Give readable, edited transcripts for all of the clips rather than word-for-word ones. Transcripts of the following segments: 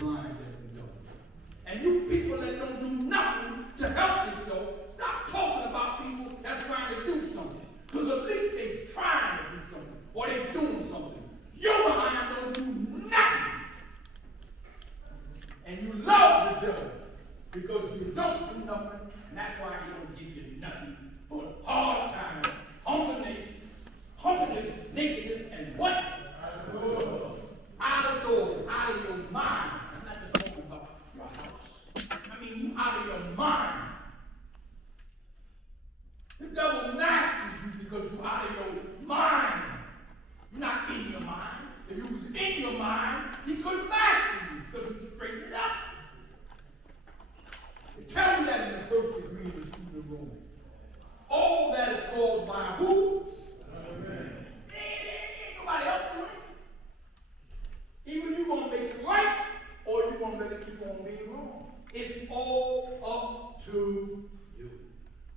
blind, deaf, and dumb. And you people that don't do nothing to help yourself, stop talking about people that's trying to do something. Because at least they're trying to do something, or they're doing something. You behind don't do nothing. And you love the devil because you don't do nothing, and that's why he don't give you nothing but hard times, humbleness, nakedness, and what? Out of doors, out of your mind. I'm not just talking about your house. I mean, out of your mind. The devil masters you because you're out of your mind. You're not in your mind. If you was in your mind, he couldn't master you because you straightened it up. They tell me that in the first degree of the student of Rome. All that is caused by who? Amen. Ain't nobody else doing it. Either you're going to make it right or you're going to let it keep on being wrong. It's all up to you.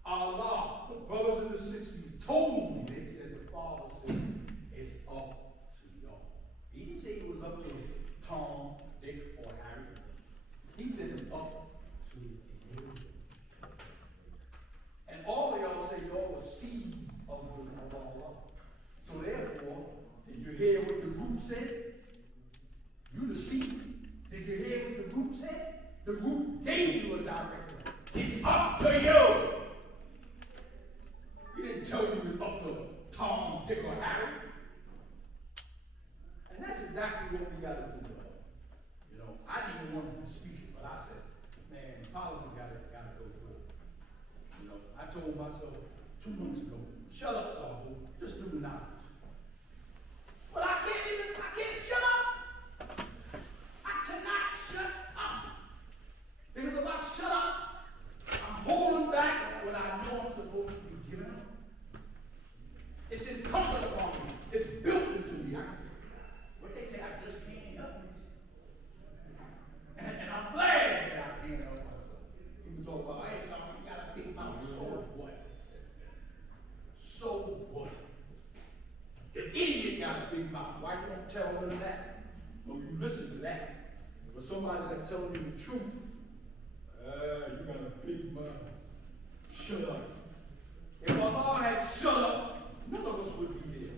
Allah, the brothers in the 60s told me, they said, the Father said, it's up to y'all. He didn't say it was up to Tom, Dick, or Harry. He said it's up to you. And all of y'all say y'all were seeds of Allah. So therefore, did you hear what the root said? You the seed. Did you hear what the root said? The root gave you a direction. It's up to you. He didn't tell you it was up to Tom, Dick, or Harry. And that's exactly what we got to do. You know, I didn't even want to speak it, but I said, man, Parliament got to go through it. You know, I told myself 2 months ago, shut up, Sabu, just do the knowledge. But I can't shut up. I cannot shut up. Because if I shut up, I'm holding back what I know I'm supposed to be giving up. It's incumbent upon me. It's built into me. What they say, I just can't help myself. And I'm glad that I can't help myself. People talk about, hey, Tom, you got to think about so what? So what? The idiot got a big mouth. Why you don't tell them that? Or you listen to that. But somebody that's telling you the truth, you got a big mouth. Shut up. If Allah had shut up, none of us would be here.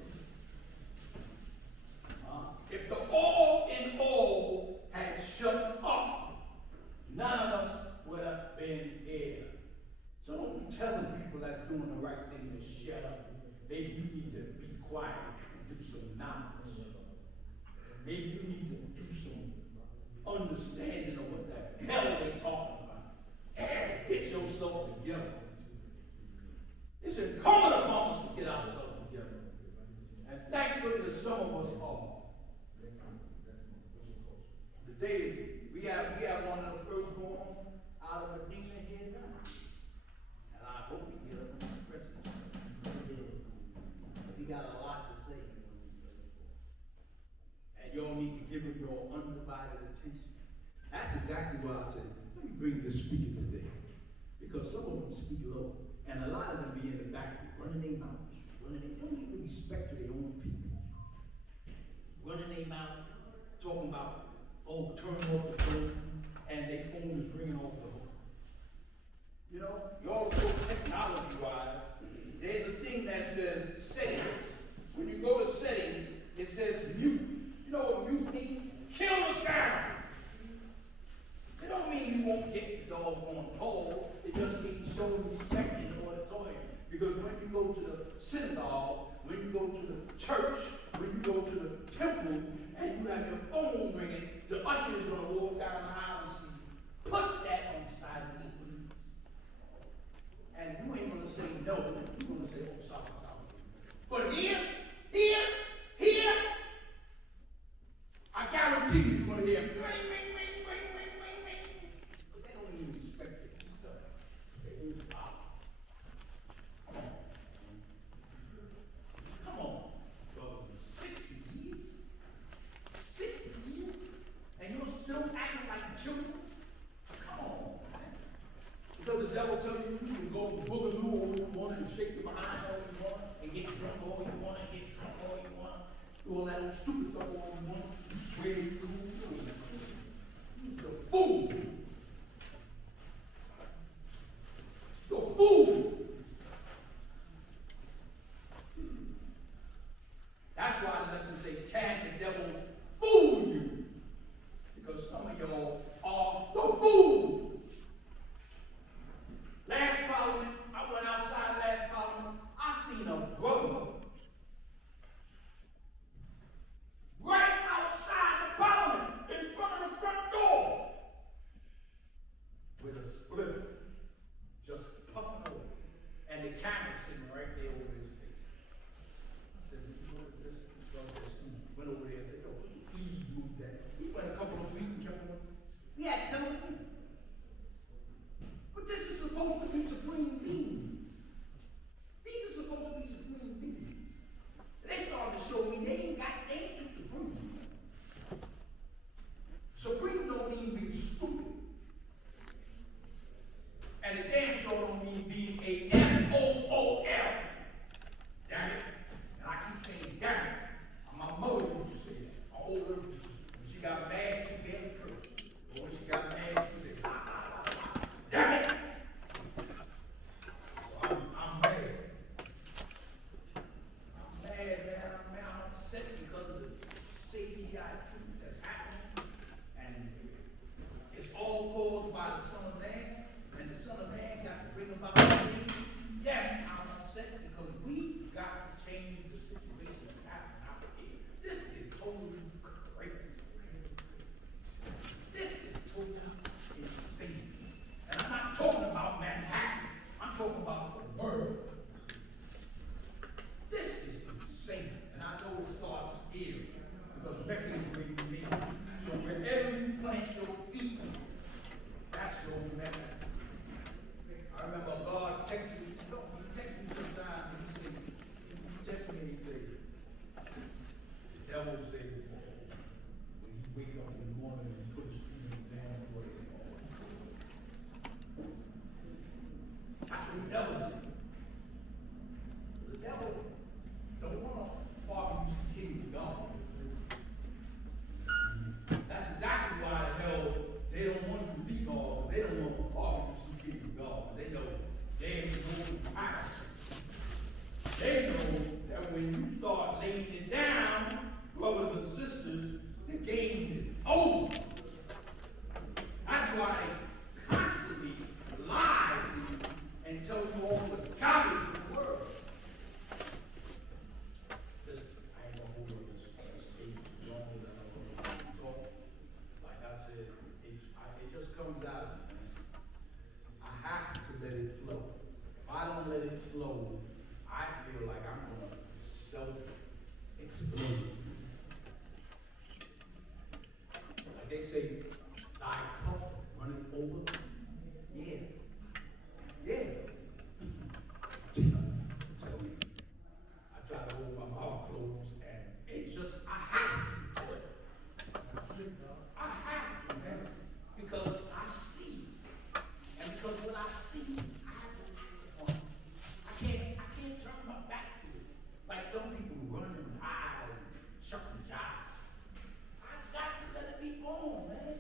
If the all in all had shut up, none of us would have been here. So don't be telling people that's doing the right thing to shut up. Maybe you need to be quiet and do some knowledge. Maybe you need to do some understanding of what the hell they're talking about. Get yourself together. It's incumbent upon us to get ourselves together. And thank goodness some of us are. Today, we have one of the firstborn out of Medina here now. And I hope he get up and express it. He got a lot to say. And y'all need to give him your undivided attention. That's exactly why I said, let me bring this speaker today. Because some of them speak low. And a lot of them be in the back, running their mouths. They don't give respect to their own people. Running their mouth, talking about, oh, turn off the phone, and their phone is ringing off the hook. You know, y'all so technology-wise, there's a thing that says settings. When you go to settings, it says mute. You know what mute means? Kill the sound. It don't mean you won't get the doggone call. It just means showing respect in the auditorium. Because when you go to the synagogue, when you go to the church, when you go to the temple, and you have your phone ringing, the usher is going to walk down the aisle and say, put that on the side of the please. And you ain't going to say no. You're going to say, oh, sorry. But here, I guarantee you're going to hear ring, ring, ring, ring, ring, ring, ring. But they don't even respect themselves. They don't bow. Come on, brother. 60 years? 60 years? And you're still acting like children? Come on, man. Because the devil tells you you can go boogaloo all you want and shake your behind all you want and get drunk all you want and get drunk all you want. Do all that old stupid stuff all you want. You swear you do. You fool. You're a fool. That's why the lesson say, can the devil fool you? Because some of y'all are the fool. Last Parliament, I went outside last Parliament, I seen a brother right outside the Parliament, in front of the front door, with a split, just puffing over, and the camera sitting right there over his face. I said, this brother went over there and said, oh, please move that. He went a couple of feet and kept on. We had to tell him. But this is supposed to be supreme beings. These are supposed to be supreme beings. They started to show me they ain't too supreme. Supreme don't mean being stupid. And the damn sure don't mean being a F-O-O-L. Damn it. And I keep saying, damn it. My mother used to say that. My old lady, when she got mad, she barely cursed. But when she got mad, she would say, damn it. So I'm mad. I'm mad, man. I'm upset because of the CDI truth that's happening. And it's all caused by the Son of Man. And the Son of Man got to bring about change. Yes, I'm upset because we got to change the situation that's happening out here. This is totally crazy. This is totally insane. And I'm not talking about Manhattan. I'm talking about the world. This is insane. And I know it starts here because Mecca is where you mean. So wherever you plant your feet, that's your Mecca. I remember God texted me. He texted me sometime and he texted me and he said, the devil said, when you wake up in the morning and put your feet in the damn place. That's what the devil said. The devil don't want to barbecue some kingdom God. That's exactly why the hell they don't want you to be God. They don't want to barbecue some kingdom God. They know they ain't going to pass. They know that when you start laying it down, brothers and sisters, the game is over. That's why they constantly lie to you and tell you all the garbage in the world. Listen, I ain't gonna hold on this stage longer than I'm going to talk. Like I said, it just comes out of me. I have to let it flow. If I don't let it flow, I feel like I'm going to self-explode. Like they say, thy cup runneth over. Yeah. Yeah. Tell me. I try to hold my mouth closed, and it's just, I have to do it. I have to, man. Because I see. And because what I see, I have to act upon it. I can't turn my back to it. Like some people run and hide and shut and jive. I've got to let it be born, man.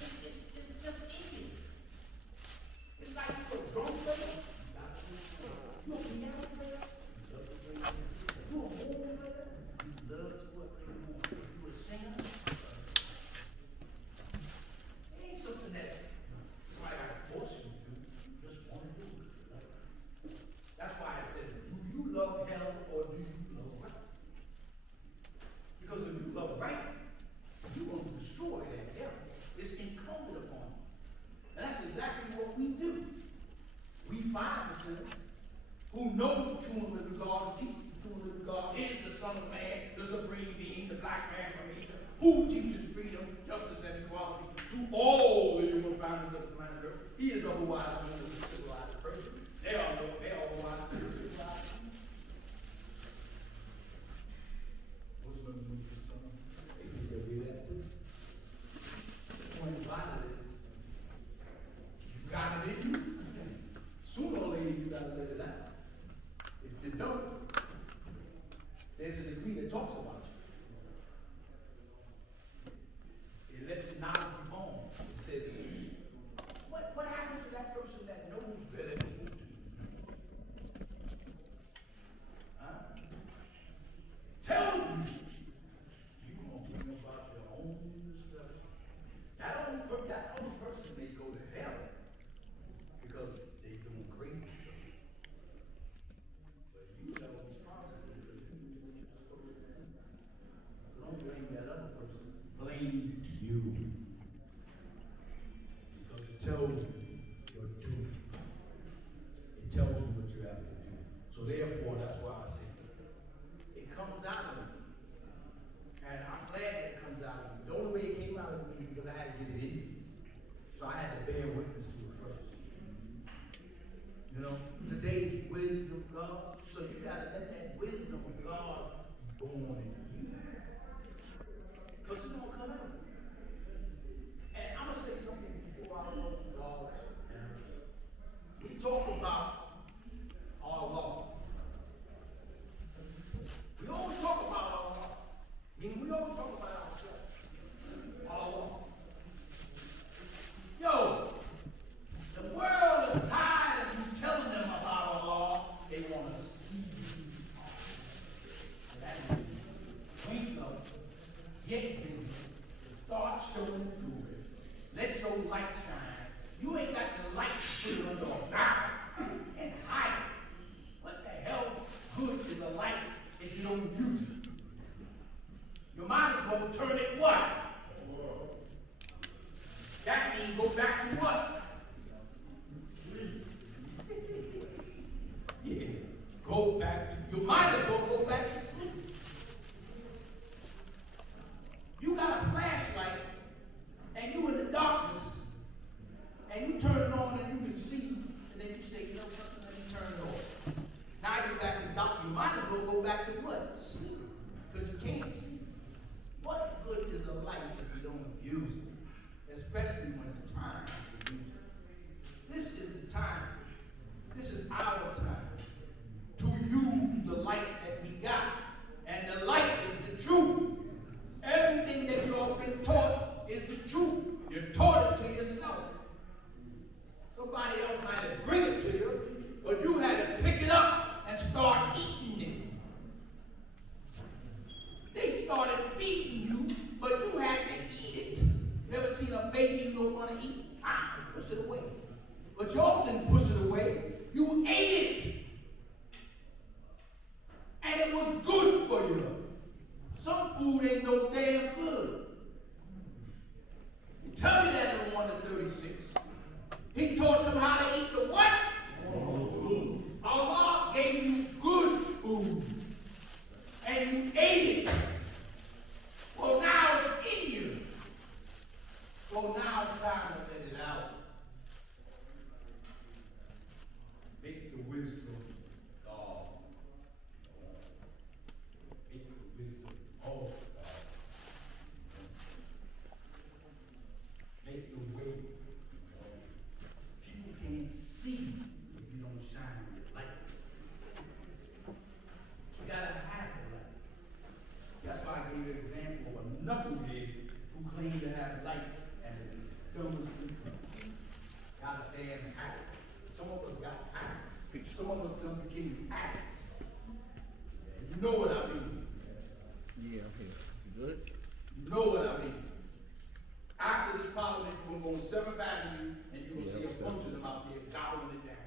It's just in me. It's like you're a drum player. You're a piano player. You love to play piano. You're a horn player. You love to play horn. You're a singer. It ain't something that somebody got to force you to do. You just want to do it. That's why I said, do you love hell or do you love right? Because if you love right, you're going to destroy that hell. It's incumbent upon you. And that's exactly what we do. We find the sinners who know the true and living God, Jesus, the true and living God, is the Son of Man, the supreme being, the black man from Asia, who teaches freedom, justice, and equality to all the human families of the planet Earth. He is otherwise known as a civilized person. They are otherwise known as civilized. Muslims with the son, they can go do that too. The point about it is, you got it in you. Sooner or later, you got to let it out. If you don't, there's a degree that talks about you. It lets you not be born. It that other person may go to hell because they doing crazy stuff. But you have a responsibility. So don't blame that other person. Blame you. Because it tells you your duty. It tells you what you have to do. So therefore, that's why I say it comes out of me. And I'm glad that it comes out of me. The only way it came out of me because I had to get it in me. So I had to bear witness to it first. You know, today's wisdom, God. So you gotta let that wisdom of God be born in you. Because it's gonna come out. And I'm gonna say something before I go to God. We talk about our law. We always talk about our law. I mean, we always talk about ourselves. Our law. Yo, the world is tired of you telling them about our law. They want to see you. That's it. We know. Get busy. Start showing through it. Let your light shine. You ain't got the light still under a barrel and hide it. What the hell good is a light if you don't use it? You might as well turn it what? That means go back to what? Yeah, go back to, you might as well go back to sleep. You got a flashlight and you in the darkness and you turn it on and you can see and then you say, you know something, let me turn it off. Now you're back in the dark. You might as well go back to what? Sleep. Because you can't see. What good is a light if you don't use it? Especially when it's time to use it. This is the time. This is our time to use the light that we got. And the light is the truth. Everything that you have been taught is the truth. You're taught it to yourself. Somebody else might have bring it to you, but you had to pick it up and start eating it. They started feeding you, but you had to eat it. You ever seen a baby you don't want to eat? Push it away. But y'all didn't push it away. You ate it. And it was good for you. Some food ain't no damn good. He tell you that in 1 to 36. He taught them how to eat the what? Allah gave you good food. And you ate it. Well, now it's in you. Well, now it's time to let it out. Make the wisdom God. Make the wisdom of God. Make the way. People can't see if you don't shine your light. You gotta have the light. That's why I gave you an example of a knucklehead who claimed to have light and is dumb as people. Got a damn habit. Some of us got habits. Some of us done became addicts. And you know what I mean. Yeah, okay. You good? You know what I mean. After this parliament, you're going to go on 7th Avenue and you're going to see a bunch of them out there gobbling it down.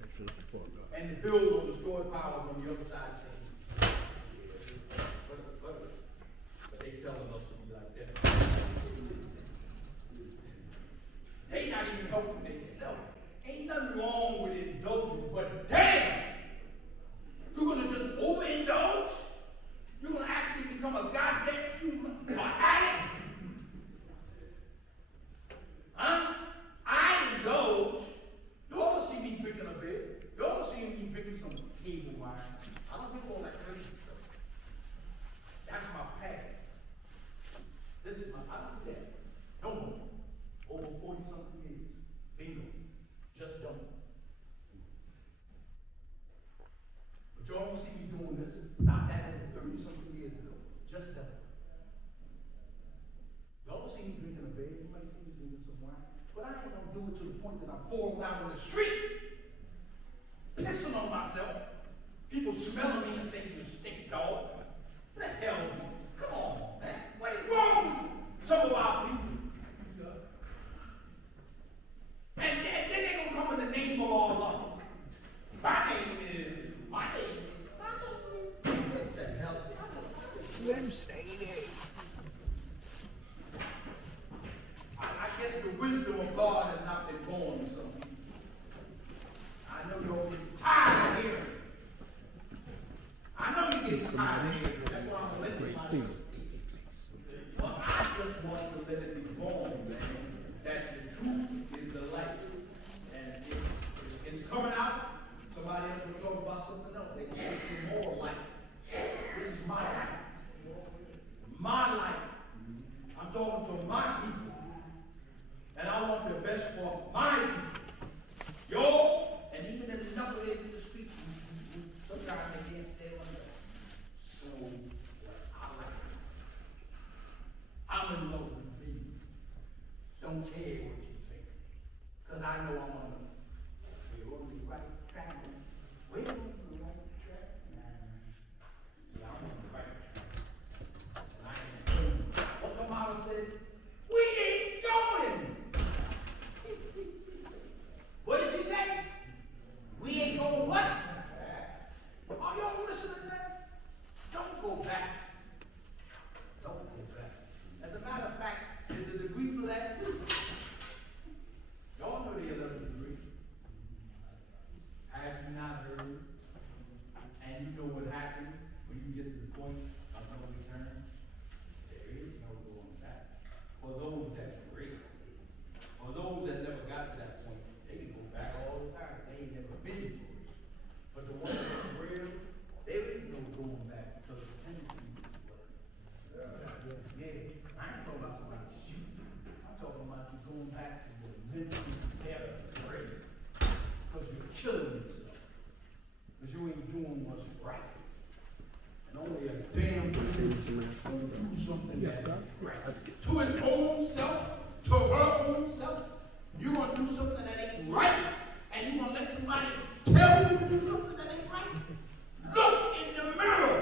Make sure the support God. And the bill will destroy power on the other side saying, but they telling us to be like that. They not even helping themselves. Ain't nothing wrong with indulging, but damn! You're gonna just overindulge? You're gonna actually become a goddamn student or addict? Huh? I indulge. You ought to see me drinking a beer. You ought to see me drinking some table wine. I don't do all that crazy stuff. That's my past. This is my, I don't do that. No more. Over 40-something years. Bingo. Just don't. But y'all don't see me doing this. Stop that over 30-something years ago. Just don't. Y'all don't see me drinking a beer. You might see me drinking some wine. But I ain't gonna do it to the point that I'm falling down on the street, pissing on myself. People smelling me and saying, you stink dog. What the hell? Come on, man. What is wrong with you? Some of our people, the wisdom of God has not been born to some people. I know you're tired of hearing. I know you get tired of hearing. That's why I'm going to let somebody else speak. But I just want to let it be born, man, that the truth is the light. And it's coming out. Somebody else will talk about something else. They're going to say more light. This is my light. My light. I'm talking to my people. And I want the best for my people. Yo, and even if the number is in the street, sometimes they can't stay on that. So, I like it. I'm in love with me. Don't care what you think. Because I know I'm on the right track. We're on the right track. Yeah, I'm on the right track. And I ain't. What the mama said? We ain't going. What did she say? We ain't going what? Are y'all listening to that? Don't go back. Don't go back. As a matter of fact, there's a degree for that too. Y'all know the 11th degree. Have you not heard? And you know what happened when you get to the point of no return? There is no going back. For those that break, for those that never got to that point, they can go back all the time. They ain't never been for it. But the ones that are real, there is no going back because the tendency is what. Yeah. I ain't talking about somebody shooting. I'm talking about you going back to your mental better brain. Because you're killing yourself. Because you ain't doing what's right. And only a damn person will do something that ain't right. To his own self, to her own self, you're going to do something that ain't right, and you're going to let somebody tell you to do something that ain't right? Look in the mirror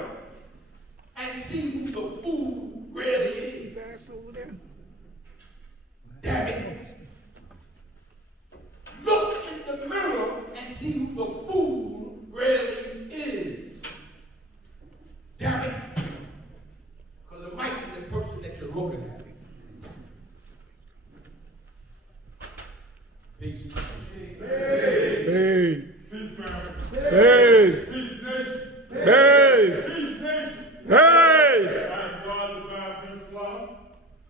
and see who the fool really is. Guys over there. Damn it. Look in the mirror and see who the fool really is. Damn it. Because it might be the person that you're looking at. Peace. Hey. Peace, family. Hey. Peace, nation. Hey. Peace, nation. Hey. I am God, the divine Prince of Law,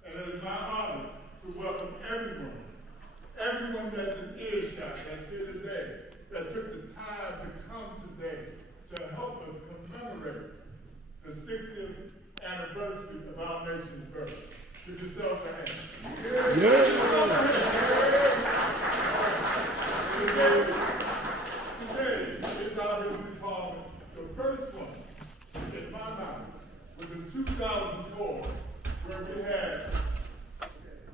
and it is my honor to welcome everyone that's in earshot, that's here today, that took the time to come today to help us commemorate the 60th anniversary of our nation's birth. Give yourself a hand. Today is our history parliament. The first one, in my mind, was in 2004, where we had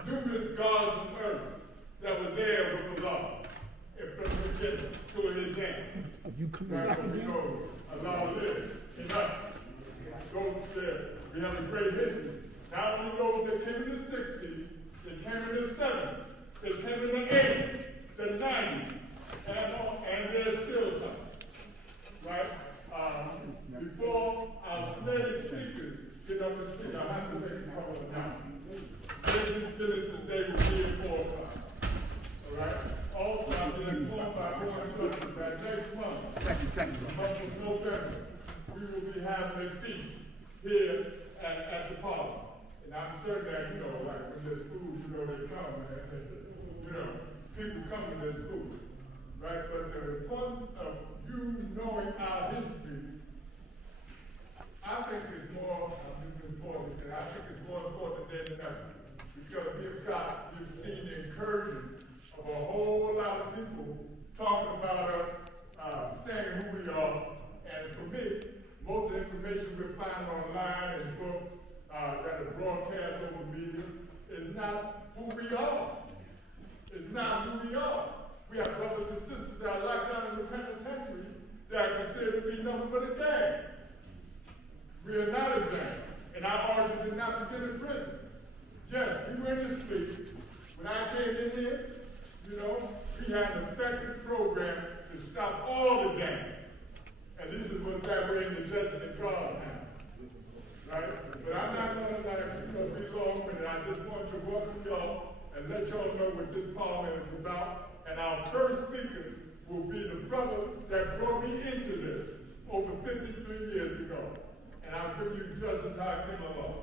numerous gods on earth that were there with the law, and from the beginning to an example. You coming That's back what we again? know about this and us. Those that we have a great history. Not only those that came in the 60s, they came in the 70s, they came in the 80s, the 90s, and there's still some. Right? Before our slated speakers get up and speak, I have to make a couple of announcements. Business today will be at 4 o'clock. All right? Also, I've been informed by board of trustees that next month, the month of November, we will be having a feast here at the Parliament. And I'm certain that, like when there's food, they come, man. People come when there's food. Right? But the importance of you knowing our history, I think is more important, and I think it's more important than ever. Because we've seen the incursion of a whole lot of people talking about us, saying who we are, and for me, most of the information we find online and books that are broadcast over media is not who we are. It's not who we are. We have brothers and sisters that are locked down in the penitentiaries that are considered to be nothing but a gang. We are not a gang, and our origin did not begin in prison. Yes, we were in the streets. When I came in here, we had an effective program to stop all the gangs. And this is what that way in the session that God had. Right? But I'm not going to be long-winded. I just want to welcome y'all and and let y'all know what this parliament is about. And our first speaker will be the brother that brought me into this over 53 years ago. And I'll give you justice how I came along.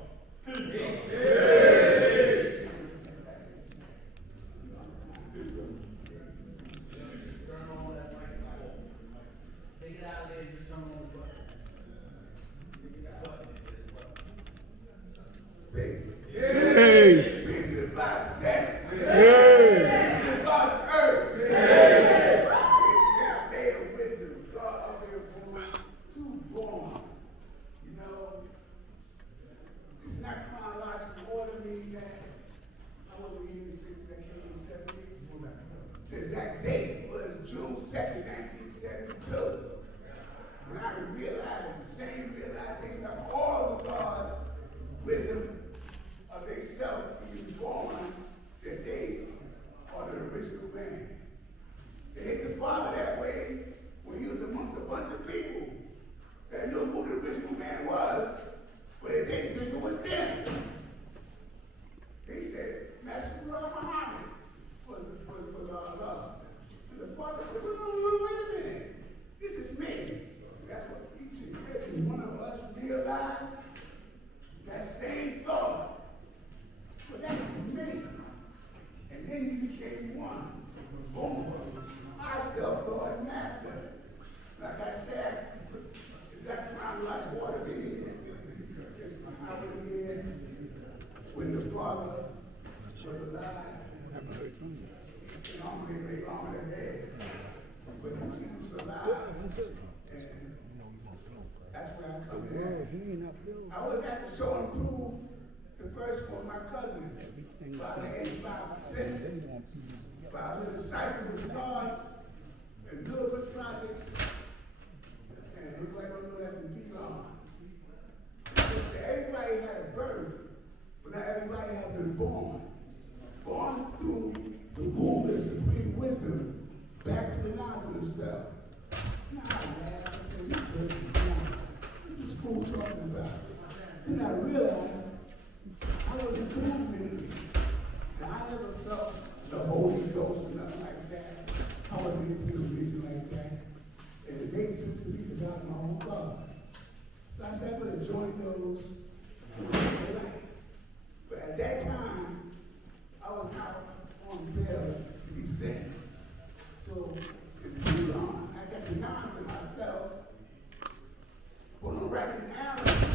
Peace. Turn on that microphone. Take it out of there and just turn on the button. Praise. Peace to the Bible said. Praise. Peace to God's earth. Peace to day of wisdom. God out there born, too born. You know, it's not chronological order, meaning that I wasn't here in the 60s, I came in the 70s. The exact date was June 2nd, 1972. When I realized the same realization of all of God's wisdom of themselves being born that they are the original man. They hit the Father that way when he was amongst a bunch of people that knew who the original man was, but they didn't think it was them. They said, Master Muhammad was our love. And the Father said, wait a minute. This is me. That's what each and every one of us realized. That same thought. But that's me. And then you became one. Boom. Myself, Lord Master. Like I said, is that chronological order meaning? I was here when the Father was alive. Normally they on the head. But when Jesus was alive, and that's where I come in. I was at the show and prove the first one, my cousin, about 85%. But I was a disciple with cards and little bit projects, and everybody don't know that's in Beyond. Everybody had a birth, but not everybody has been born. Born through the womb of supreme wisdom back to the knowledge of themselves. Nah, man, I said, you crazy. What's this fool talking about? Then I realized I wasn't moving. Now, I never felt the Holy Ghost or nothing like that. I wasn't into a vision like that. And it made sense to me because I was my own God. So I said, I better join those who were life. But at that time, I was not on bail to be sentenced. So, I got the knowledge of myself. But on Rapids Island,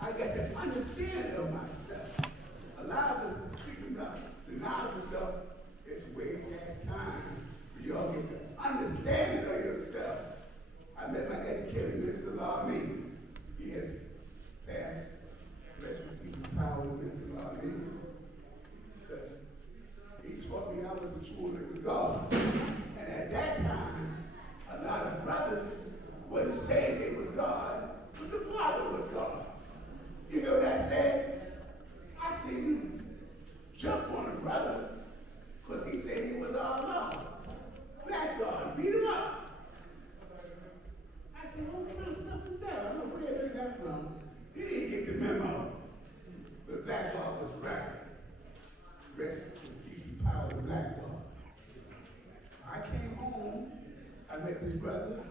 I got the understanding of myself. A lot of us thinking about the knowledge of self is way past time. You all get the understanding of yourself. I met my educator, Mr. Lamy. He has passed. Rest in peace and power to Mr. Lamy. Because he taught me I was a true living God. And at that time, a lot of brothers wasn't saying they was God, but the Father was God. You know what I said? I said, you jump on a brother because he said he was our Lord. Black God, beat him up. I said, what kind of stuff is that? I don't know where they heard that from. He didn't get the memo. But Black God was right. Rest in peace and power to Black God. I came home, I met this brother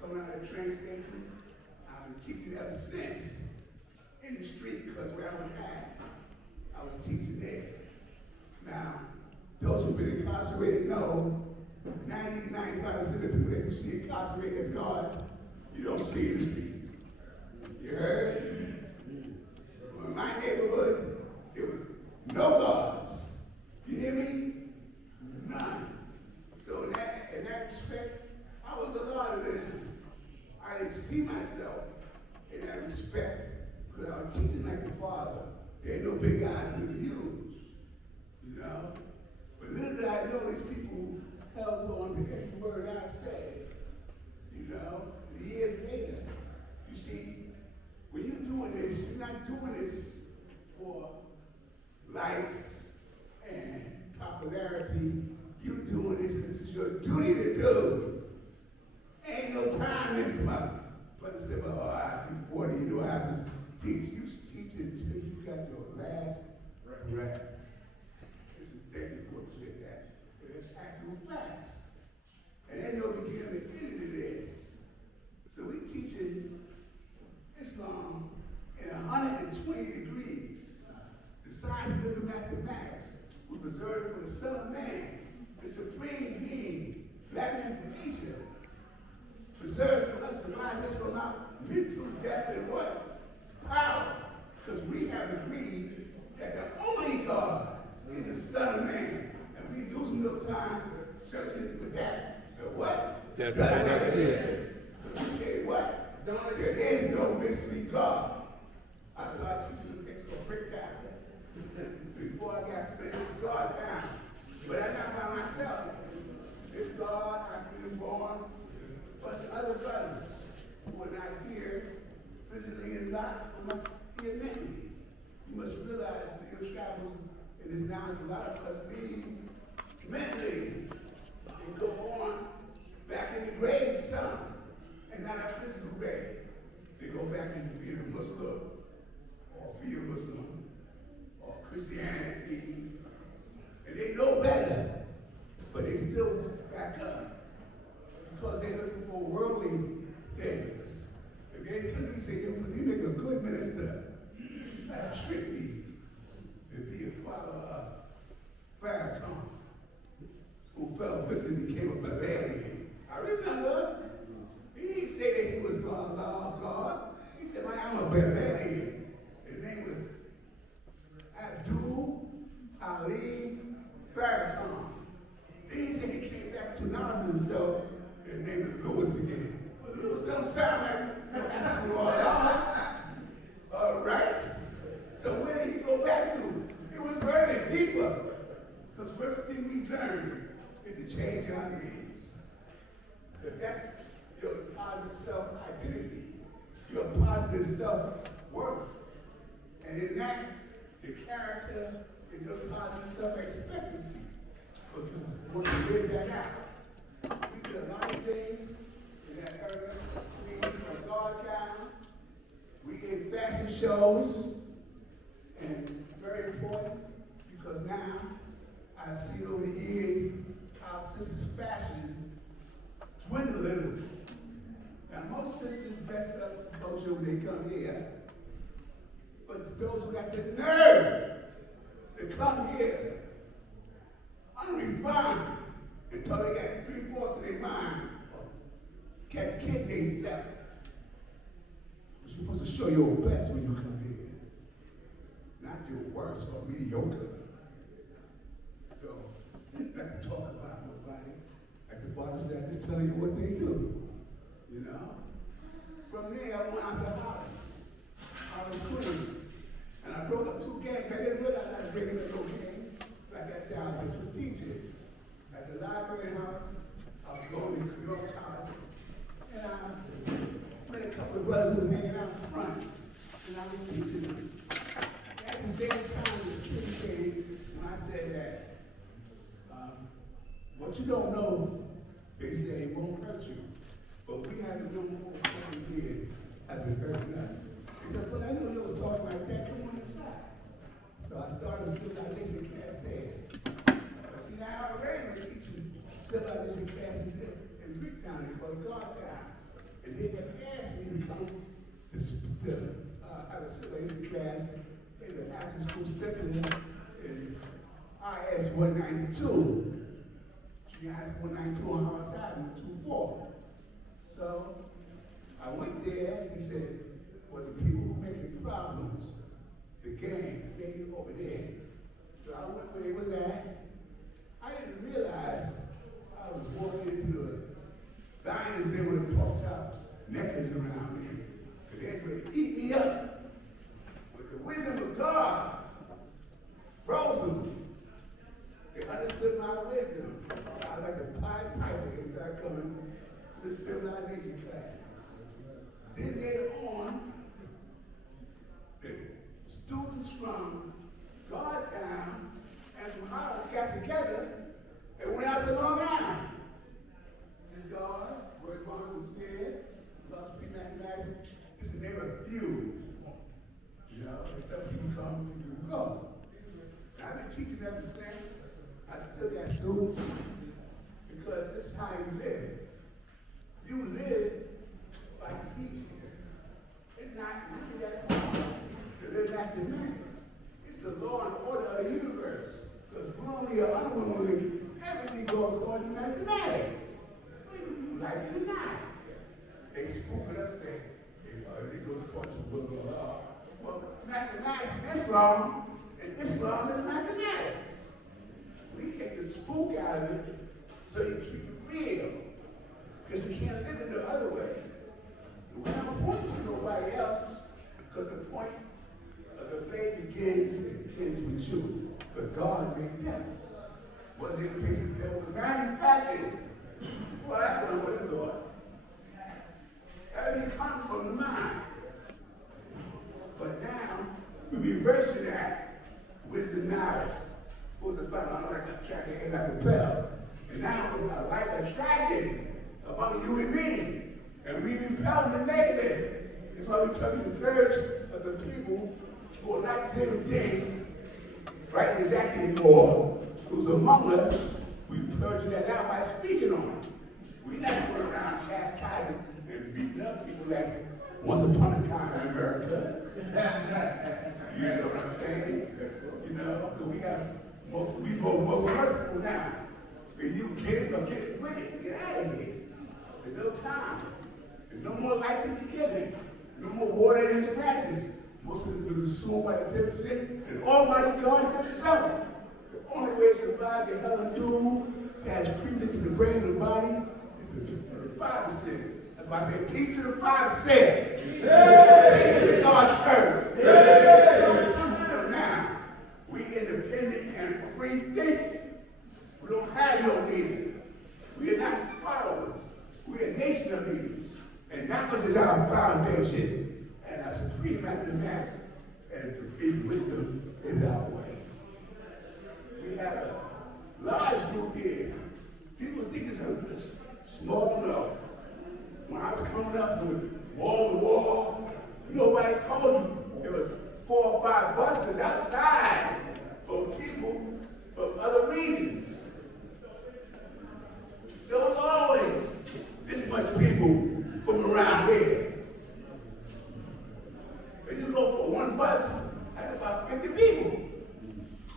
coming out of the train station. I've been teaching ever since in the street because where I was at, I was teaching there. Now, those who've been incarcerated know 90-95% of the people that you see incarcerated as God, you don't see in the street. You heard? Well, in my neighborhood, there was no gods. You hear me? None. So in that respect, I was a lot of them. I didn't see myself in that respect because I was teaching like the Father. There ain't no big eyes to use, you know? But little did I know these people held on to every word I said, you know? Years later, you see, when you're doing this, you're not doing this for likes and popularity. You're doing this because it's your duty to do. Ain't no time in my brother said, well, I'll be 40, you know I have to teach. You teach it until you got your last breath. reserved for the Son of Man, the supreme being, black man from Asia. Preserved for us to rise us from our mental death and what? Power. Because we have agreed that the only God is the Son of Man. And we losing no time searching for that. So what? That's how that is. We say what? There is no mystery God. I started teaching the next break time. Before I got finished, it's God time. But I not by myself. It's God, I've been born, a bunch of other brothers who are not here physically and not here mentally. You must realize that your travels in this now is a lot of us leave mentally and go on back in the grave some, and not a physical grave. They go back into being a Muslim, or be a Muslim, or Christianity, and they know better, but they still back up because they're looking for worldly things. If they couldn't say, you make a good minister, that trick me to be a follower of Farrakhan, who fell victim and became a barbarian. I remember, he didn't say that he was God. He said, I'm a barbarian. His name was Abdul Ali Farrakhan. Then he said he came back to knowledge of himself. His name is Lewis again. But Lewis don't sound like Abdul Allah. All right? So where did he go back to? It was burning deeper. Because everything we learn is to change our names. Because that's your positive self-identity, your positive self-worth. And in that, the character is your positive self-expectancy. Because you want to live that out. We did a lot of things in that area. We went to a guard town. We did fashion shows. And very important, because now I've seen over the years how sisters' fashion dwindle a little. Now most sisters dress up for culture when they come here, but those who got the nerve to come here unrefined until they got 3/4 of their mind kept kidding themselves. You're supposed to show your best when you come here, not your worst or mediocre. So, not to talk about nobody. Like the Bible said, I'm just telling you what they do. You know? From there, I went out to Hollis, Queens. And I broke up 2 gangs. I didn't realize I was breaking up no gang. Like I said, I was just strategic. At the library house, I was going to New York College. And I met a couple of brothers who were hanging out in front. And I was teaching them. At the same time, this kid came when I said that what you don't know, they say won't hurt you. But we haven't known for 40 years has been hurting us. He said, but I knew you was talking like that. Come on inside. So I started a civilization class there. But see, now I already was teaching civilization classes in Greektown, they call it Guardtown. And they had asked me to come have a civilization class in the after school center in IS 192. IS 192 on Hollis Avenue, 24. So I went there, he said, well, the people who making problems, the gang, stay over there. So I went where they was at. I didn't realize I was walking into the diners there with a pork chop necklace around me. Because they were to eat me up with the wisdom of God. Frozen. They understood my wisdom. I was like a Pied Piper. They started coming to the civilization class. Then later on, the students from Guardtown and from Hollis got together and went out to Long Island. This guard, word one sincere, lots of people recognize it. This is the name of a few. You know, some people come, people go. I've been teaching ever since. I still got students because this is how you live. You live by teaching. It's not really that hard to live like the minutes. It's the law and order of the universe. Because willingly or unwillingly, everything goes according to mathematics. You like it or not. They spook it up saying, it goes according to the will of Allah. Well, mathematics in Islam, and Islam is mathematics. We take the spook out of it so you keep it real. Because we can't live it the other way. So we don't point to nobody else, because the point of the faith begins with you. Because God made them. What did the piece of devil was manufactured? Well, that's what I would have thought. Everything comes from the mind. But now, we reverse that. Wisdom knowledge. Who's the fun? I'm like a track and like a bell. And now it's a life attracted among you and me. And we repel the negative. That's why we talk to the church of the people who are like different things, right? Exactly anymore. Who's among us, we purge that out by speaking on it. We're not going around chastising and beating up people like once upon a time in America. You know what I'm saying? You know, we have most merciful now. If you get it or get it with it, get out of here. There's no time. There's no more life to be given. No more water in his branches. Most of it was assumed by the 10%, and Almighty God himself. The only way to survive the hell and doom that's creeping into the brain and the body is the 5%. That's why I say peace to the 5%. Peace to God's earth. Now, we independent and free thinking. We don't have no leader. We are not followers. We are a nation of leaders. And that much is our foundation. And our supreme mathematics and supreme wisdom is our way. We have a large group here. People think it's a small number. When I was coming up with wall to wall, nobody told you there was 4 or 5 buses outside for people from other regions. So it's always this much people from around here. If you go for one bus, that's about 50 people.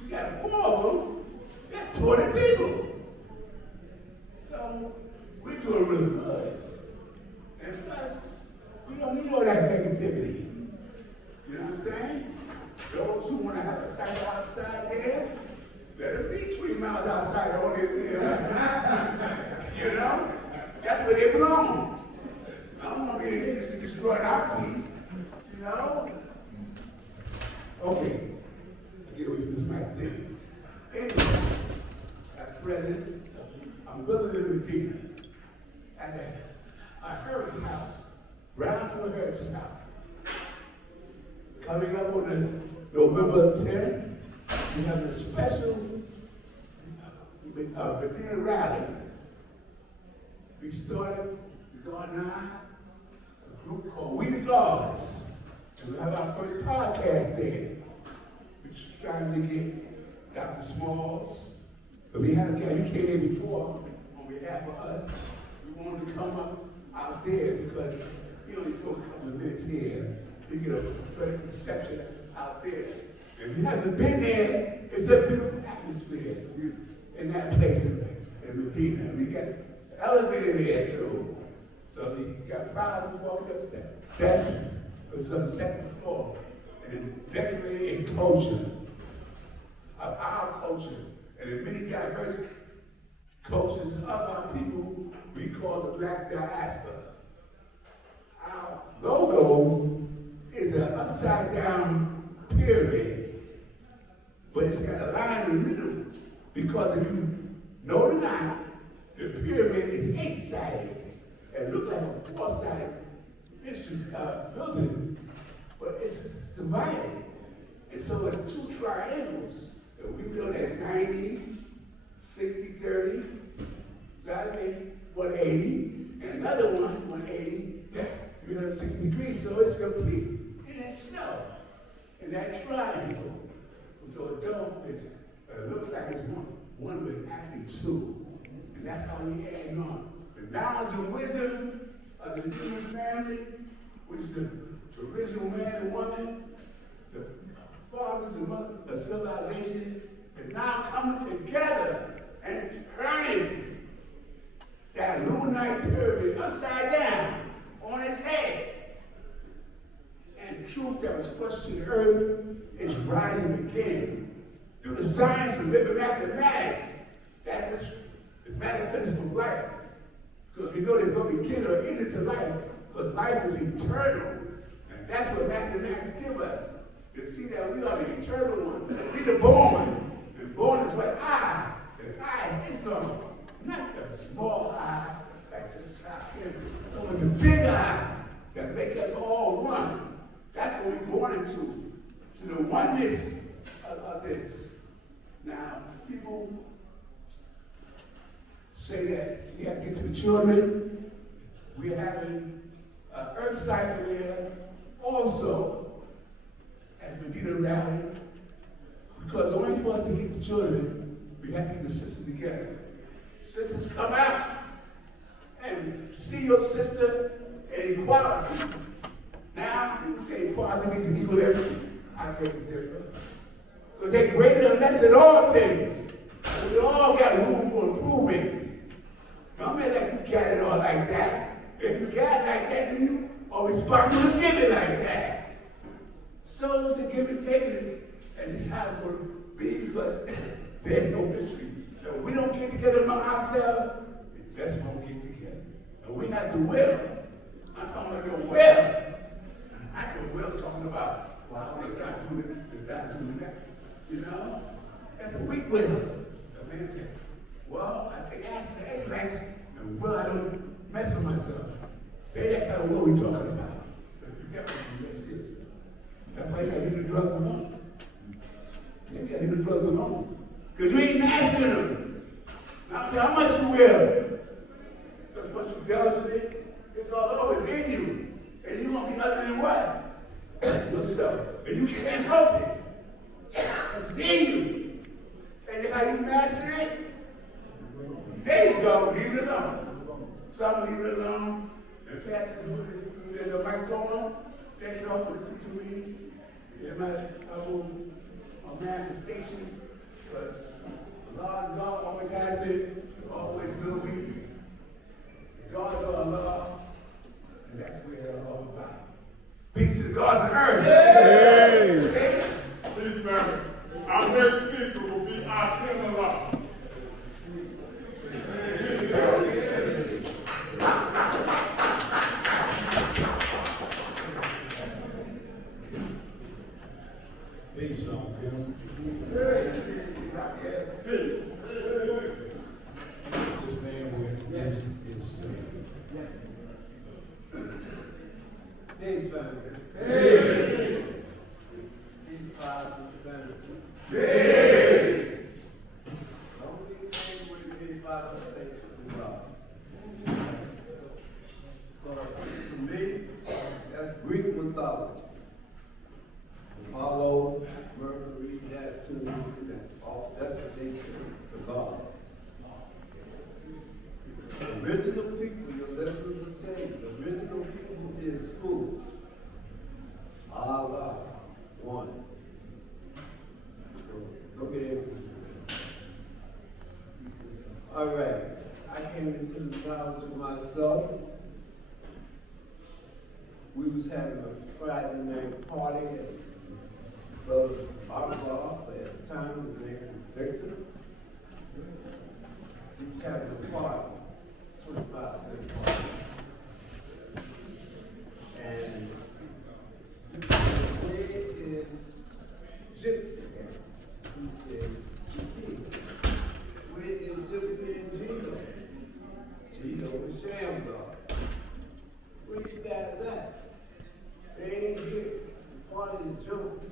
You got 4 of them, that's 20 people. So we're doing really good. And plus, we don't need all that negativity. You know what I'm saying? Those who want to have a site outside there, better be 3 miles outside on there. You know? That's where they belong. I don't want to be the niggas destroying our peace. You know? Okay. Get away from this mic thing. Anyway, at present, I'm building a Medina at a heritage house, Brownsville Heritage House. Coming up on November 10th, we have a special Medina rally. We started the God 9, a group called We the Gods. And we have our first podcast there. We're trying to get Dr. Smalls. But we had a guy, you came here before on behalf of us. We wanted to come up out there because he only spoke a couple of minutes here. You get a better conception out there. If you haven't been there, it's a beautiful atmosphere in that place in Medina. We got an elevator there too. So we got problems walking up steps. It's on the 2nd floor. And it's decorated in culture, of our culture, and in many diverse cultures of our people we call the Black diaspora. Our logo is an upside down pyramid, but it's got a line in the middle because if you know it or not, the pyramid is 8-sided and look like a 4-sided building, but it's divided. And so it's 2 triangles that we built as 90, 60, 30, Saturday 180, and another one 180, 360 degrees. So it's complete in itself. And that triangle, so a dome, it looks like it's one with actually 2. And that's how we add on. The knowledge and wisdom of the human family, which is the original man and woman, the fathers and mothers of civilization, is now coming together and turning that Illuminati pyramid upside down on its head. And truth that was crushed to the earth is rising again through the science of living mathematics that is manifested from life. Because we know there's no beginning or end to life, because life is eternal. And that's what mathematics give us. To see that we are the eternal one. We the born. And born is what I. The I is number. Not the small I, like just out here. But the big I that make us all one. That's what we're born into. To the oneness of this. Now, people say that we have to get to the children. We're having an earth cycle there also at Medina Rally. Because only for us to get the children, we have to get the sisters together. Sisters, come out and see your sister in equality. Now, people say equality means equal everything. I think it's different. Because they're greater and less in all things. We all got room for improvement. Don't make like you got it all like that. If you got it like that, then you are responsible to give it like that. So it's a give and take, and this is how it's going to be, because there's no mystery. If we don't get together among ourselves, it just won't get together. And we're not the will. I'm talking about your will. Not the will talking about, well, let's not do it, let's not do that. You know? That's a weak will. The man said, well, I take acid to excellence, and will I don't mess with myself. They that kind of will we talking about. But you got to be risky. That's why you got to leave the drugs alone. You got to leave the drugs alone. Because you ain't mastering them. Not how much you will. Because once you indulge in it, it's all over. It's in you. And you're going to be other than what? Yourself. And you can't help it. It's in you. And if how you master it, there you go, leave it alone. Some leave it alone. And pass it to the microphone, take it off with it to me. It might have a manifestation, because God always has been, always will be. God's all love, and that's where they're all about. Peace to the gods of earth. Hey. Please, family. Our next speaker will be our Kimala. Peace on Kim. This man will introduce himself. Peace, family. Hey. Peace, Father, family. Hey. Don't be afraid when you Father mistakes to God. For me, that's Greek mythology. Apollo, Mercury, Neptune, that's what they say, the gods. The original people, your lessons are taken. The original people is who? Allah, one. So, look at it. All right, I came into the knowledge of myself. We was having a Friday night party at our bar, at the time his name was Victor. We was having a party, 25-cent party. And where is Gypsy? Who is GP? Where is Gypsy and Gino? Gino is Shamgar. Where you guys at? They ain't here. The party is jumping.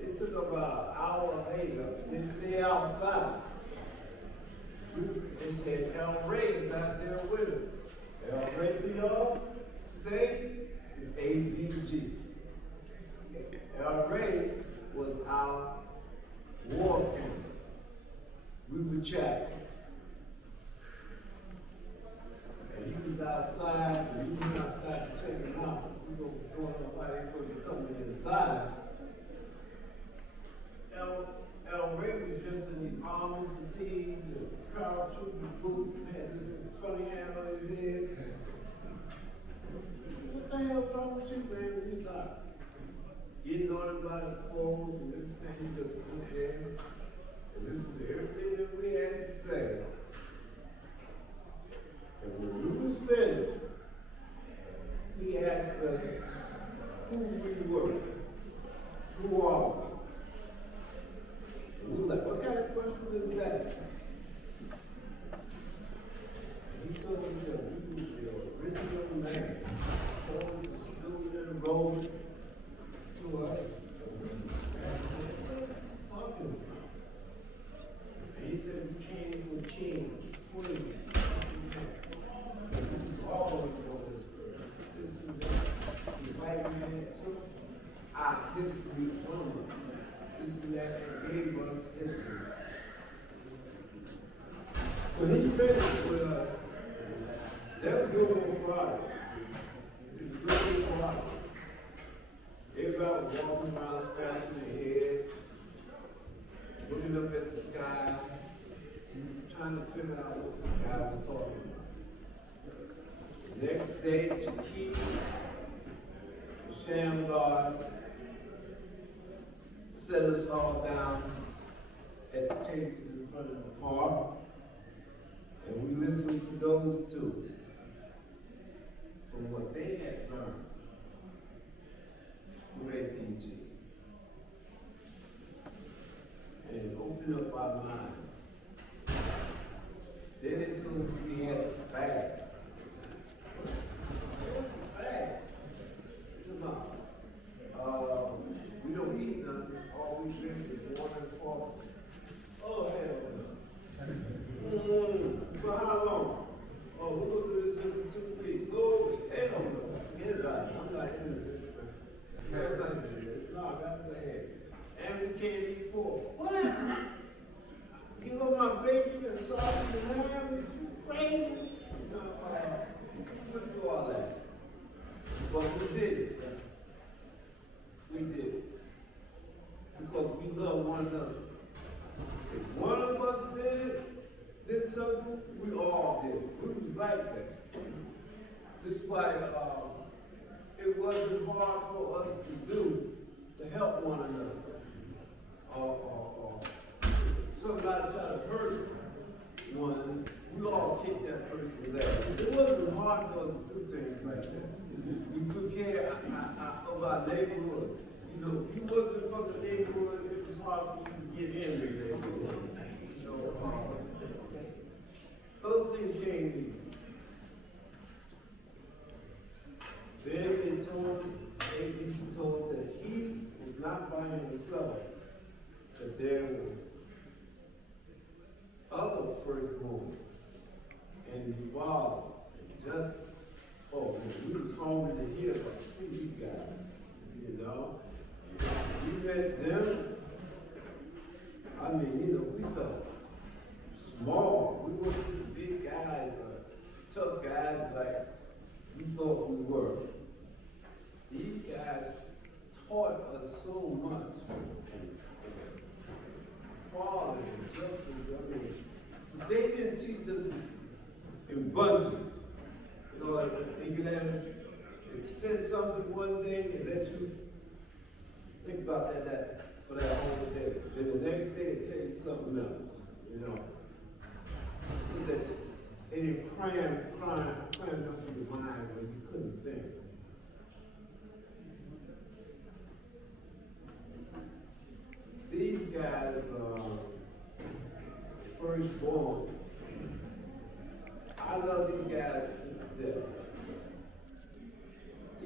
It took about an hour later. They stay outside. They said El Ray is out there with him. El Ray to y'all today is ABG. El Ray was our war counsel. We were chatting. And he was outside, and we went outside to check him out. We don't know why they wasn't coming inside. El Rey was just in these army fatigues and paratrooper boots and had this funny hand on his head. I said, what the hell's wrong with you, man? And he started getting on him by his clothes and this thing. He just stood there and listened to everything that we had to say. And when we was finished, he asked us who we were. Who are we? And we were like, what kind of question is that? And he told us that we were the original man. He told the student enrollment to us. What is he talking about? And he said we came from kings, queens, always on this earth. This and that. The white man took our history from us. This and that, and gave us history. When he finished with us, that was your little product. It was your little product. Everybody was walking around scratching their head, looking up at the sky, trying to figure out what this guy was talking about. The next day, Chiquita, Shamgar, set us all down at the tables in front of the park, and we listened to those two from what they had learned. Great PG. And open up our minds. Then they told us we had facts. Facts. It's about we don't eat nothing. All we drink is water and water. Oh, hell no. For how long? Oh, we're going to do this for 2 weeks. No, hell no. Forget about it. I'm not into this. I'm not into this. No, that's the head. And we can't eat pork. What? Give up my bacon and sausage and ham? You crazy? No, we wouldn't do all that. But we did it. We did it. Because we love one another. If one of us did something, we all did it. We was like that. That's why it wasn't hard for us to do to help one another. Somebody tried to hurt one, we all kicked that person's ass. It wasn't hard for us to do things like that. We took care of our neighborhood. You know, if you wasn't from the neighborhood, it was hard for you to get in the neighborhood. You know, those things came easy. Then they told that he was not by himself, that there was other firstborn and the father and justice. Oh, man, we was hungry to hear about these guys, you know. We met them. I mean, you know, we felt small. We weren't the big guys, tough guys like we thought we were. These guys taught us so much. Father and justice, I mean, they didn't teach us in bunches. You know, like they could have us, it said something one day and let you think about that for that whole day. Then the next day they tell you something else, you know. So that they didn't cram up your mind when you couldn't think. These guys are firstborn. I love these guys to death.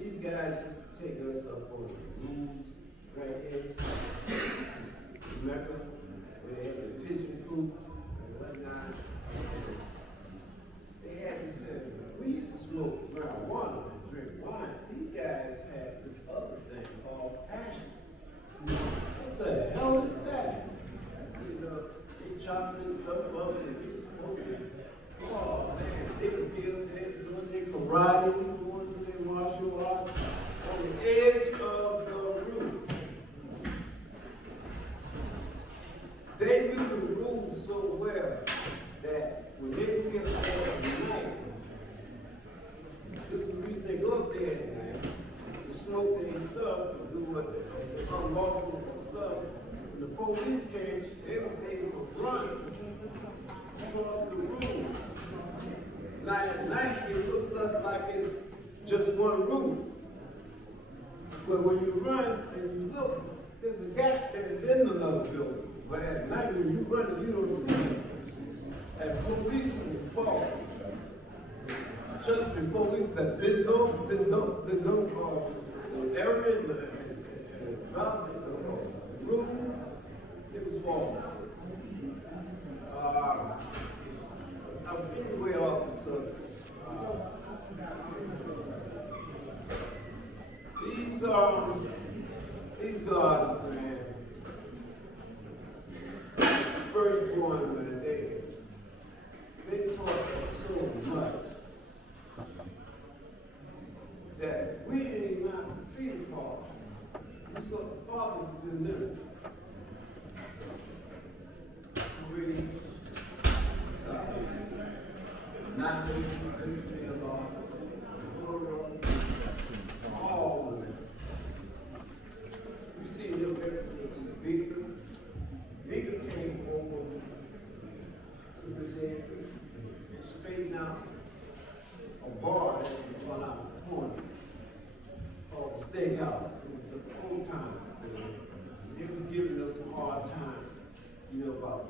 These guys used to take us up on the roofs right here in Mecca, where they had the pigeon coops and whatnot. They had this, we used to smoke marijuana and drink wine. These guys had this other thing called passion. What the hell is that? You know, they chopping this stuff up and they smoking. Oh man, they could be up there doing their karate, doing their martial arts on the edge of the roof. building. But at night when you run, you don't see it. And police will fall. Trust me, police that didn't know area and about the rooms, it was falling. I'm getting way off the subject. These guys, man, firstborn, man, they taught us so much that we didn't even have to see the Father. We saw the Father was in them. Read, not just the law, all of it. We see them everything bigger. Bigger came over to the day and straightened out a bar that was on our corner called the Steakhouse. It was the old times. They was giving us a hard time, you know, about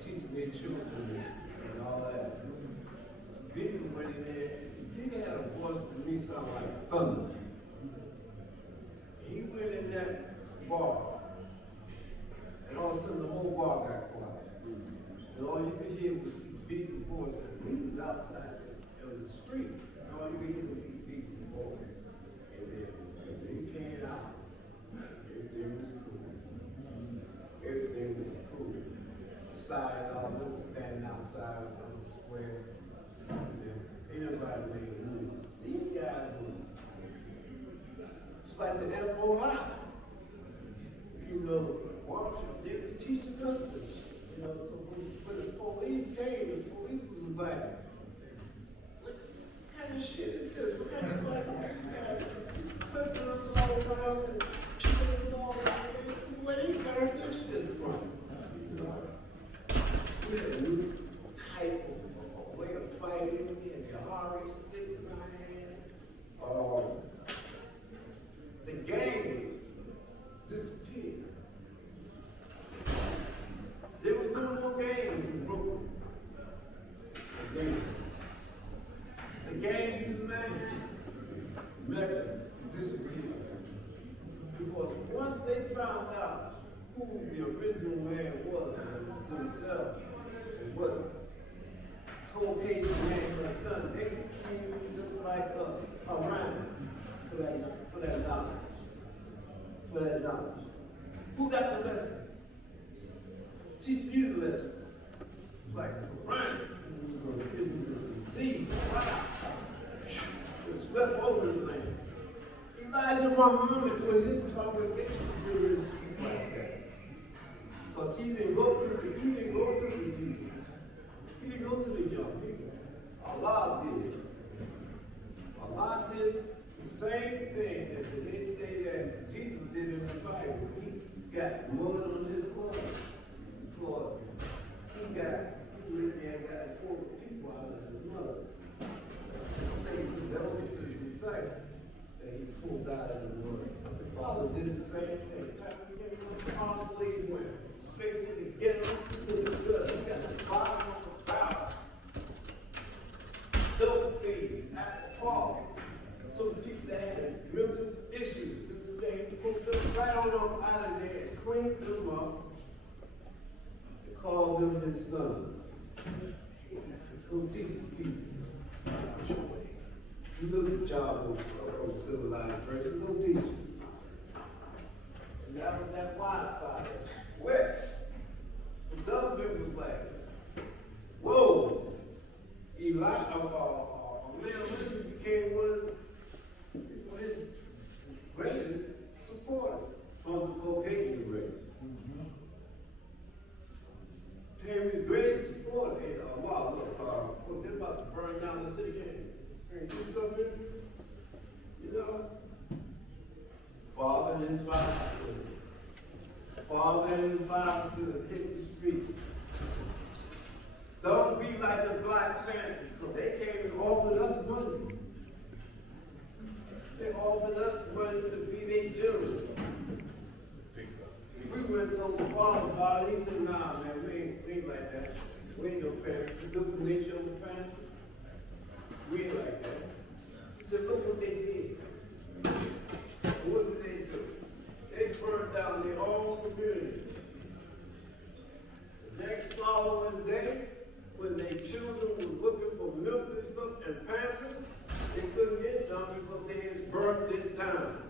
teaching their children this and all that. Bigger went in there. Bigger had a voice to me sound like thunder. He went in that bar, and all of a sudden the whole bar got quiet. And all you could hear was Big's voice, and he was outside of the street. And all you could hear was Big's voice. And then he came out. Everything was cool. Everything was cool. Side, all of them standing outside on the square. Ain't nobody made a move. These guys were it's like the FOI. You know, Washington, they were teaching us this. You know, so when the police came, the police was like, what kind of shit is this? What kind of like, flipping us all around and putting us all around? Where they learned this shit from? You know, we had a new type of way of fighting. We had Yahari sticks in our hand. The gangs disappeared. There was no more gangs in Brooklyn. The gangs in Mecca disappeared. Because once they found out who the original man was, and it was themselves, and what cocaine gangs had done, they became just like Iranians for that knowledge. For that knowledge. Who got the lesson? Teach me the lesson. Like Iranians. It was a disease. Just swept over the land. Elijah Muhammad was his congregation during his street like that. Because he didn't go to the youth. He didn't go to the young people. Allah did. Allah did the same thing that they say that Jesus did in the Bible. He got blood on his clothes. He went there and got 4 people out of his mother. Same that was his disciple that he pulled out of the mother. The Father did the same thing. Time he came from the constantly went straight to the ghetto, to the good. He got the bottom of the crowd. Dope babies, alcoholics. So the people that had mental issues, this and that, he put them right on up out of there and cleaned them up and called them his sons. So teach the people. You know the job of a civilized person, don't teach them. And that was that wildfire, that sweat. The government was like, whoa, Lincoln became one of his greatest supporters from the Caucasian race. Became his greatest supporter. And they're about to burn down the city. Can you do something? You know? Father and his 5 sons. Father and his 5 sons hit the streets. Don't be like the Black Panthers. They came and offered us money. They offered us money to be their general. We went to the farm. following day, when their children were looking for milk and stuff and pampers, they couldn't get them because they had burnt it down.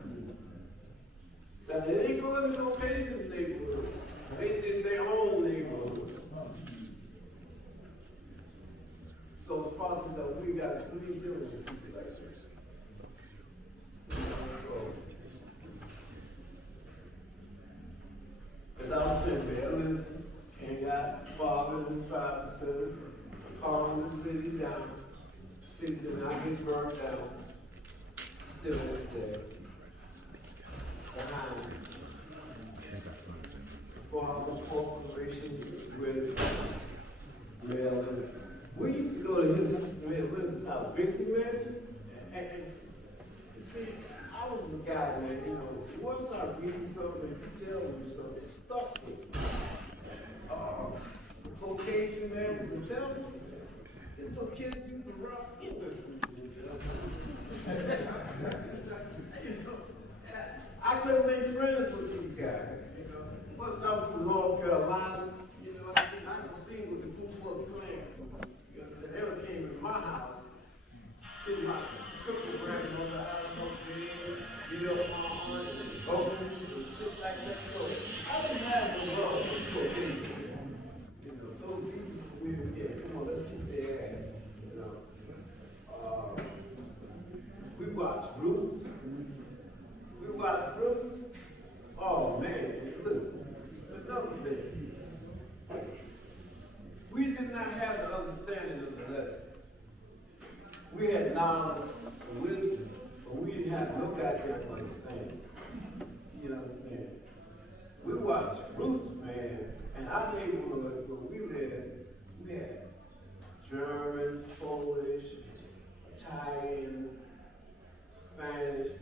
Now, they didn't go into no patient's neighborhood. They did their own neighborhood. So it's possible that we got to sleep dealing with people like this. As I was saying, man, ain't got father who's 5%, calling the city down. The city did not get burned down. Still is there. Behind. Father corporation with Maryland. We used to go to his house, Bixie Mansion, and see, I was a guy, man, you know, once I read something, you tell me something, it stuck with me. The Caucasian man was a devil. His little kids used to rock English. I couldn't make friends with these guys, you know. Once I was from North Carolina, you know, I could see with the Ku Klux Klan. You understand? They ever came in my house, did my cooking grandmother out of beat up my aunt, and bones and shit like that. So I didn't have the love for Caucasians. You know, so we would get, come on, let's keep their ass, you know. We watched Bruce. We watched Bruce. Oh man, listen, another thing. We did not have the understanding of the lesson. We had knowledge and wisdom, but we didn't have no goddamn understanding. You understand? We watched Bruce, man, and our neighborhood where we lived, we had German, Polish, Italians, Spanish,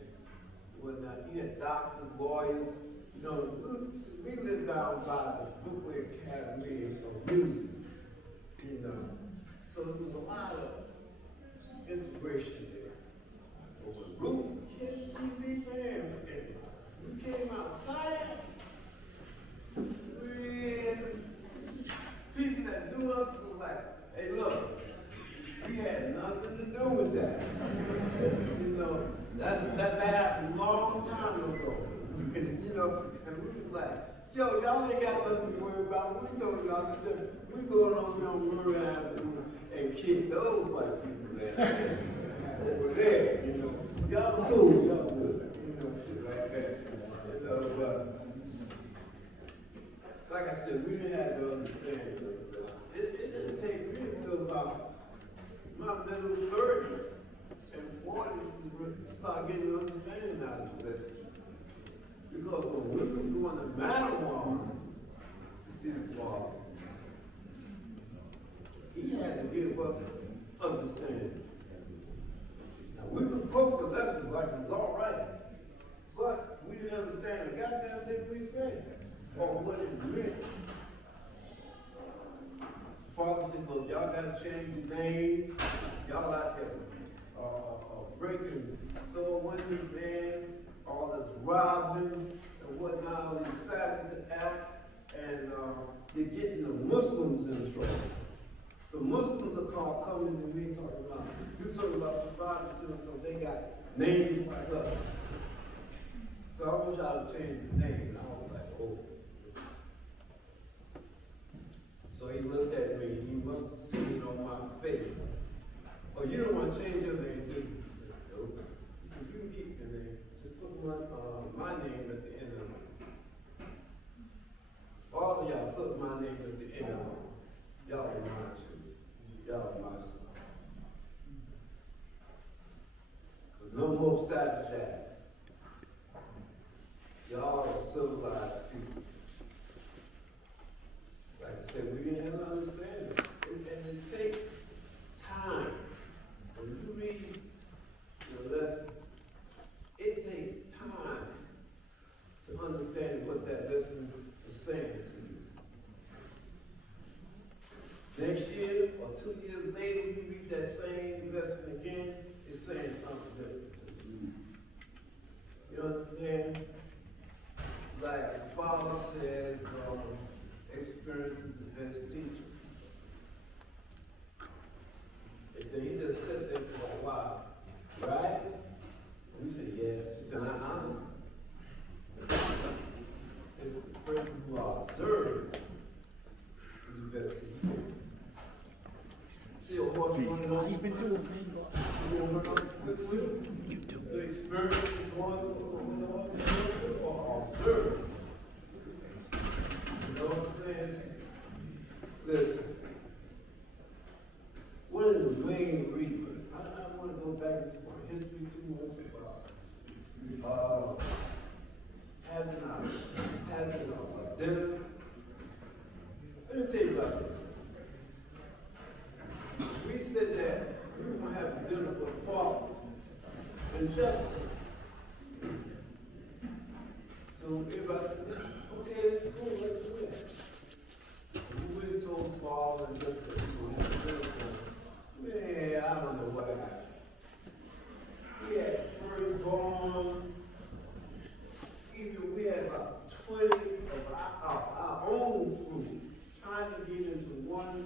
whatnot. You had doctors, lawyers. You know, we lived down by the Brooklyn Academy of Music. You know, so there was a lot of integration there. But when Bruce hit TV, man, and we came outside, man, people that knew us were like, hey, look, we had nothing to do with that. You know, that happened a long time ago. You know, and we were like, yo, y'all ain't got nothing to worry about. We know y'all just we going on here on Murray Avenue and kick those white people there over there. You know, y'all cool, y'all good. You know, shit like that. You know, but like I said, we didn't have to understand it. It didn't take me until about my middle 30s and 40s to start getting understanding out of this. Because when we were doing the marijuana, to see the Father, he had to give us understanding. Now, we could quote the lessons like it was all right, but we didn't understand the goddamn thing we said, or what it meant. Father said, look, y'all got to change your names. Y'all out there breaking store windows in, all this robbing and whatnot, all these savage acts, and you're getting the Muslims in trouble. The Muslims are called coming to me talking about, this is about the Bible, so they got names like us. So I want y'all to change the name, and I was like, oh. So he looked at me, he must have seen it on my face. Oh, you don't want to change your name, do you? He said, nope. He said, you can keep your name. Just put my name at the end of it. All of y'all put my name at the end of it. Y'all are my children. Y'all are my son. No more savage acts. Y'all are civilized people. Like I said, we didn't have to understand it. And it takes time. When you read the lesson, it takes time to understand what that lesson is saying to you. Next year or 2 years later, you read that same lesson again, it's saying something different to you. You understand? Like the Father says, experience is the best teacher. he's been doing, man. You too. The experience of going or observe. You know what I'm saying? Listen. One of the main reasons, I don't want to go back into my history too much about having a dinner. Let me tell you about this. We said that we were going to have a dinner for equality and justice. So everybody said, okay, it's cool, let's do it. We went and told Paul and just that we were going to have a dinner for him. Man, I don't know what happened. We had firstborn, even we had about 20 of our own food trying to get into one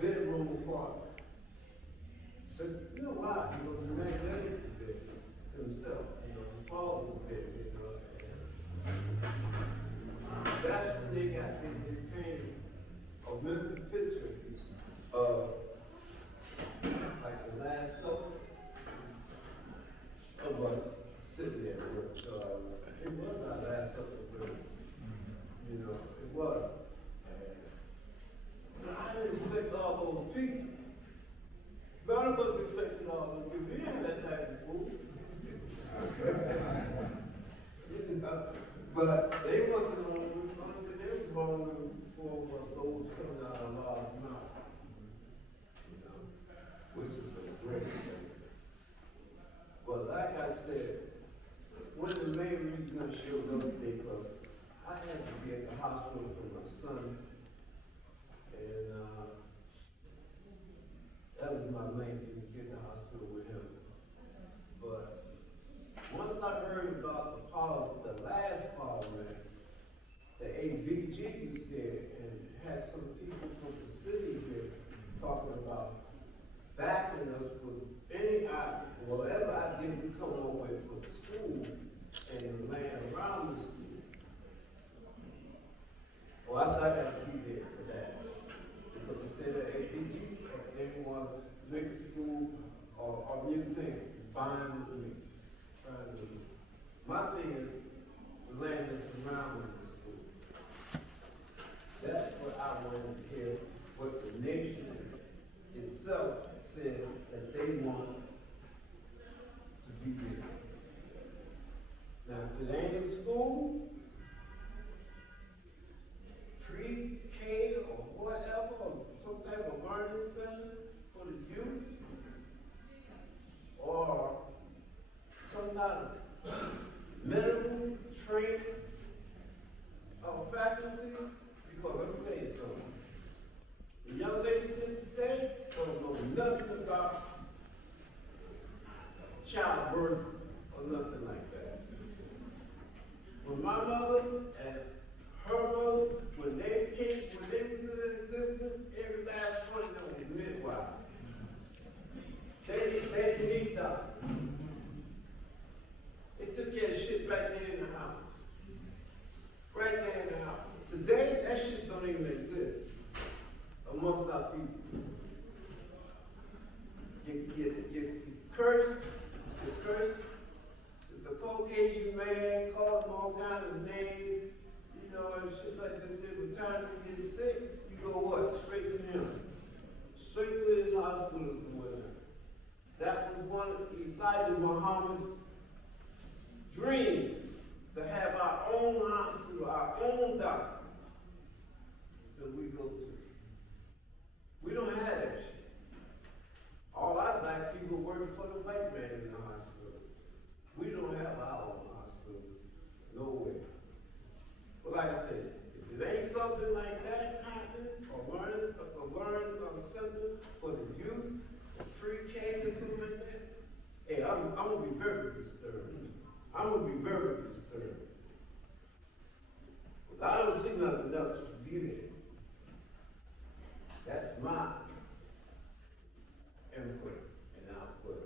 bedroom apartment. So, you know why? You know, the magnetic is there himself. You know, the father was there, you know. That's when they got this painting of mental picture of like the Last Supper of us sitting there. So it was our Last Supper, really. You know, it was. And I didn't expect all those people. None of us expected all those people. We didn't have that type of food. But they wasn't on the front, they was on for what those coming out of our mouth. You know, which is a great thing. But like I said, one of the main reasons I showed up today, because I had to be at the hospital for my son, and that was my main thing, to get to the hospital with him. But once I heard about the last parliament, the AVG was here and had some people from the city here talking about backing us with any idea, whatever idea we come up with for the school and the land around the school. Well, I said I got to be there for that. Because they said that AVG, they want to make the school or museum fine with me. Fine with me. My thing is the land that's surrounding the school. That's what I wanted to hear, what the nation itself said that they want to be there. Now, if it ain't a school, pre-K or whatever, or some type of learning center for the youth, or some kind of medical training of faculty, because let me tell you something. The young ladies in today don't know nothing about childbirth or nothing like that. When my mother and her mother, when they was in existence, every last one of them was midwives. They didn't need doctors. They took care of shit right there in the house. Right there in the house. Today, that shit don't even exist amongst our people. You curse, the Caucasian man, call him all kinds of names, you know, and shit like this. Every time you get sick, you go what? Straight to him. Straight to his hospitals and whatnot. That was one of Elijah Muhammad's dreams, to have our own hospital, our own doctor that we go to. We don't have that shit. All our black people working for the white man in the hospital. We don't have our own hospital. No way. But like I said, if it ain't something like that happening, or learning center for the youth, pre-K or something like that, hey, I'm gonna be very disturbed. I'm gonna be very disturbed. Because I don't see nothing else to be there. That's my input and output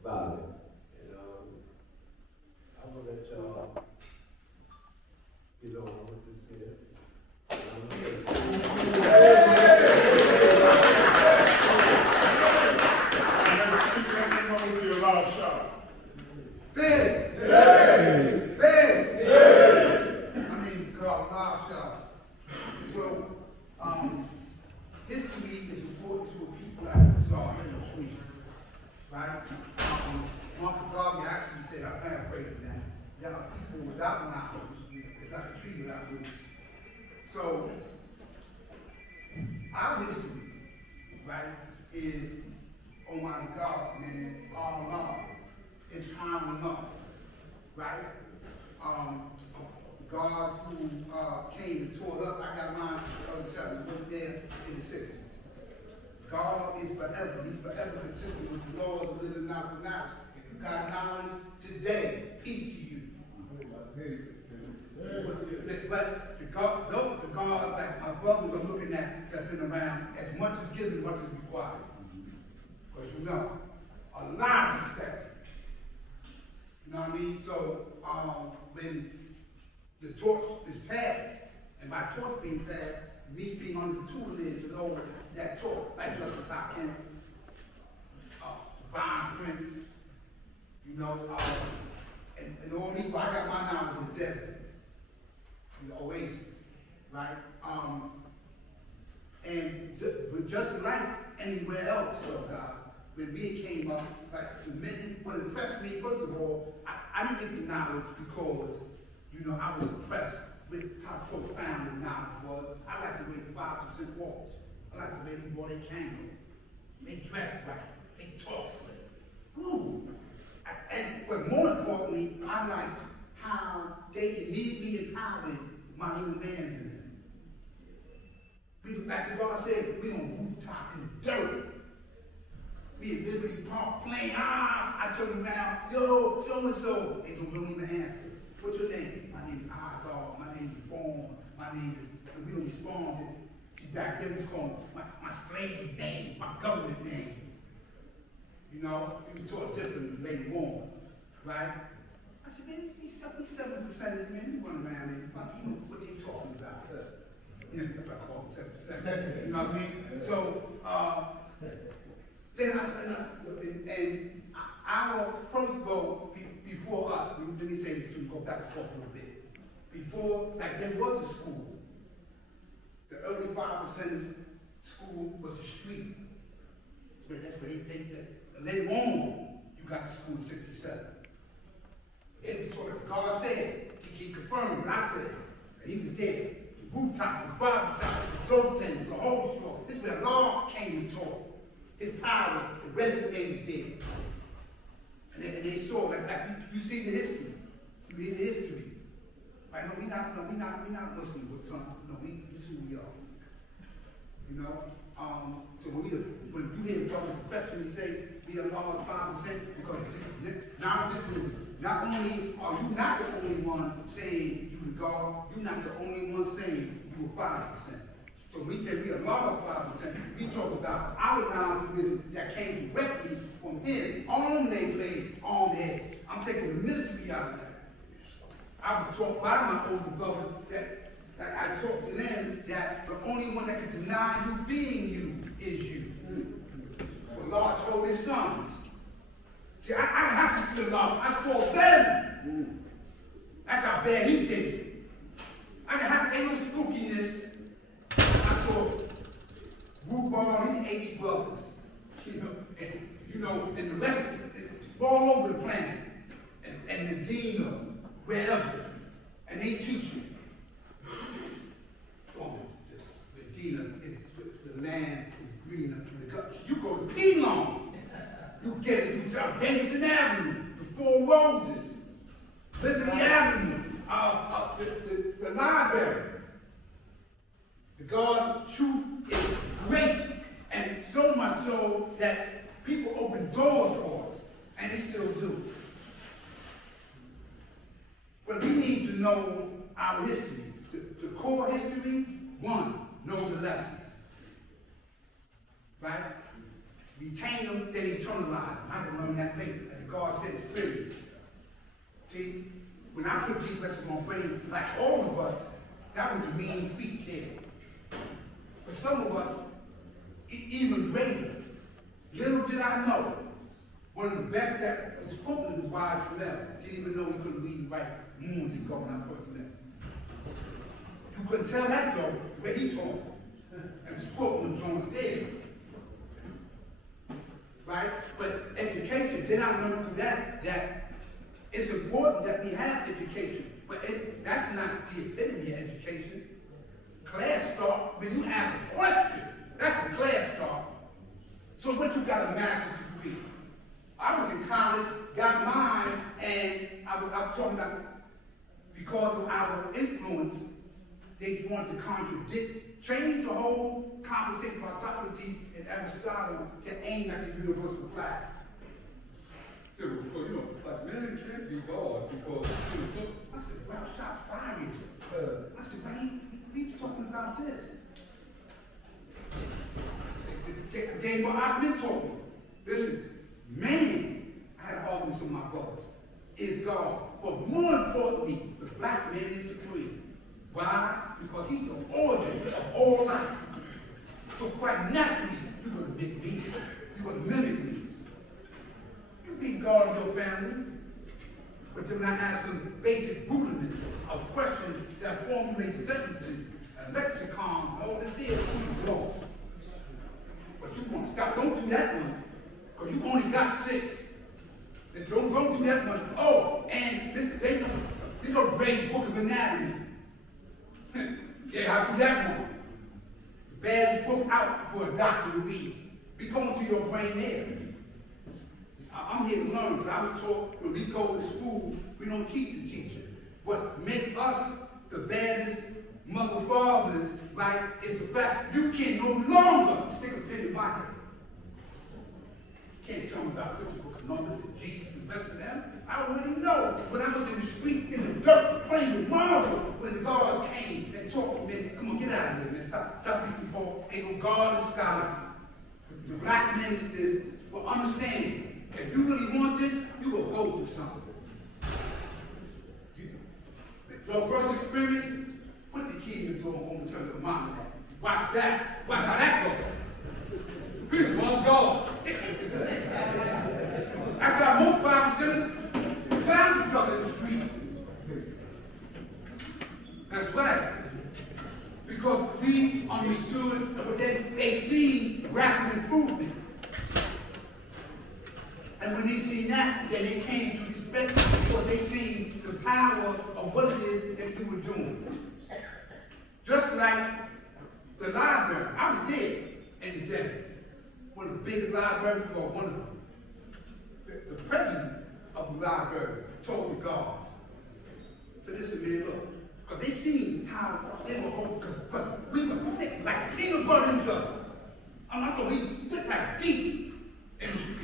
about it. And I'm gonna let y'all get on with this here. And I'm gonna our history, right, is Almighty God and all love. It's time with us, right? Gods who came and taught us. I got mine on the 7th, went there in the 60s. God is forever. He's forever consistent with the laws of living now for now. If you got knowledge today, peace to you. But the gods like my brothers are looking at that's been around, as much is given, as much is required. Because you know, a lot is expected. You know what I mean? So when the torch is passed, and by torch being passed, me being under the tutelage of over that torch, like Justice Hopkins, Divine Prince, you know, and all these, I got my knowledge in the desert, in the oasis, right? But just like anywhere else, when we came up, like the minute, what impressed me, first of all, I didn't get the knowledge because, you know, I was impressed with how profound the knowledge was. I like the way the 5% walked. I like the way they wore their candle. They dressed right. They talked slick. Ooh. But more importantly, I liked how they immediately empowered my young man's in them. We, like the God said, we on rooftop in the dirt. We at Liberty Park playing, I turn around, yo, so-and-so. They don't even answer. What's your name? My name is God. My name is Born. My name is, and we don't respond. See, back then we call my slave name, my government name. You know, we was taught differently later on, right? I said, man, these 7%, man, you run around and you know what they talking about. You know, if I call them 7%. You know what I mean? So, then our front goal before us, let me say this to you, go back and forth a little bit. Before, like there was a school. The early 5% school was the street. That's where they think that. Later on, you got the school in 67. It was what the God said. He confirmed what I said. And he was there. The rooftop, the barber shop, the dope tents, the whole store. This is where the Lord came and taught. His power, it resonated there. And they saw like you see the history. You hear the history. Right? No, we're not Muslims with some. No, this is who we are. You know? So when you hear the professionally say we are Allah's 5%, because not only are you not the only one saying you the God, you're not the only one saying you are 5%. So when we say we are Allah's 5%, we talk about our knowledge that came directly from Him on their blade, on their head. I'm taking the mystery out of that. I was taught by my older brothers that I talked to them that the only one that can deny you being you is you. The Lord told His sons. See, I didn't have to steal love. I stole them. That's how bad He did it. I didn't have any spookiness. I saw Rubal, his 80 brothers. And the rest all over the planet. And Medina, wherever. And they teach you. Medina is the land is greener than the country. You go to Pelon, you get it. You South Davidson Avenue, the Four Roses, Liberty Avenue, the library. The God's truth is great, and so much so that people open doors for us, and they still do. But we need to know our history. The core history, one, know the lessons. Right? Retain them, then internalize them. I can learn that later. And God said it's clearly. See, when I put these lessons on my brain, like all of us, that was a mean feat there. For some of us, even greater. Little did I know, one of the best that was spoken was wise forever. Didn't even know he couldn't read and write moons he called out first letters. You couldn't tell that though, where he taught. And was quoting when Jones did. Right? But education, did I learn through that it's important that we have education. But that's not the epitome of education. Class starts when you ask a question. because of our influence, they want to contradict, change the whole conversation about Socrates and Aristotle to aim at the universal flag. Yeah, well, you know, like man can't be God because I said, well, shots fired. I said, man, he's talking about this. They what I've been talking. Listen, man, I had arguments with my brothers, is God. But more importantly, the black man is supreme. Why? Because he's the origin of all life. So quite naturally, you're going to mimic me. You're going to mimic me. You be God in your family, but you're not asking basic rudiments of questions that formulate sentences and lexicons and all this here. You lost. But you want to stop. Don't do that one, because you only got 6. Don't do that one. Oh, and they go to grade book of anatomy. Yeah, I'll do that one. The baddest book out for a doctor to read. Be going to your brain there. I'm here to learn, because I was taught when we go to school, we don't teach the teacher. What makes us the baddest mother fathers, right, is the fact you can no longer stick a pin in my head. Can't tell me about physical Columbus and Jesus and the rest of them. I already know when I was in the street, in the dirt, playing with marble, when the guards came and talked to me, come on, get out of here, man. Stop beating ball. Ain't no God and scholars. The black ministers will understand. If you really want this, you will go through something. Your first experience, put the key in the door and turn the mom and that. Watch that. Watch how that goes. Peace, one God. That's how most Bible students found each other in the street. That's right. Because we understood, but then they seen rapid improvement. And when they seen that, then they came to respect because they seen the power of what it is that we were doing. Just like the library. I was there in the desert. One of the biggest libraries, or one of them. The president of the library told the guards, so listen, man, look, because they seen how they were holding, because we were thick like peanut butter and butter. I'm not talking, we thick like deep in the streets.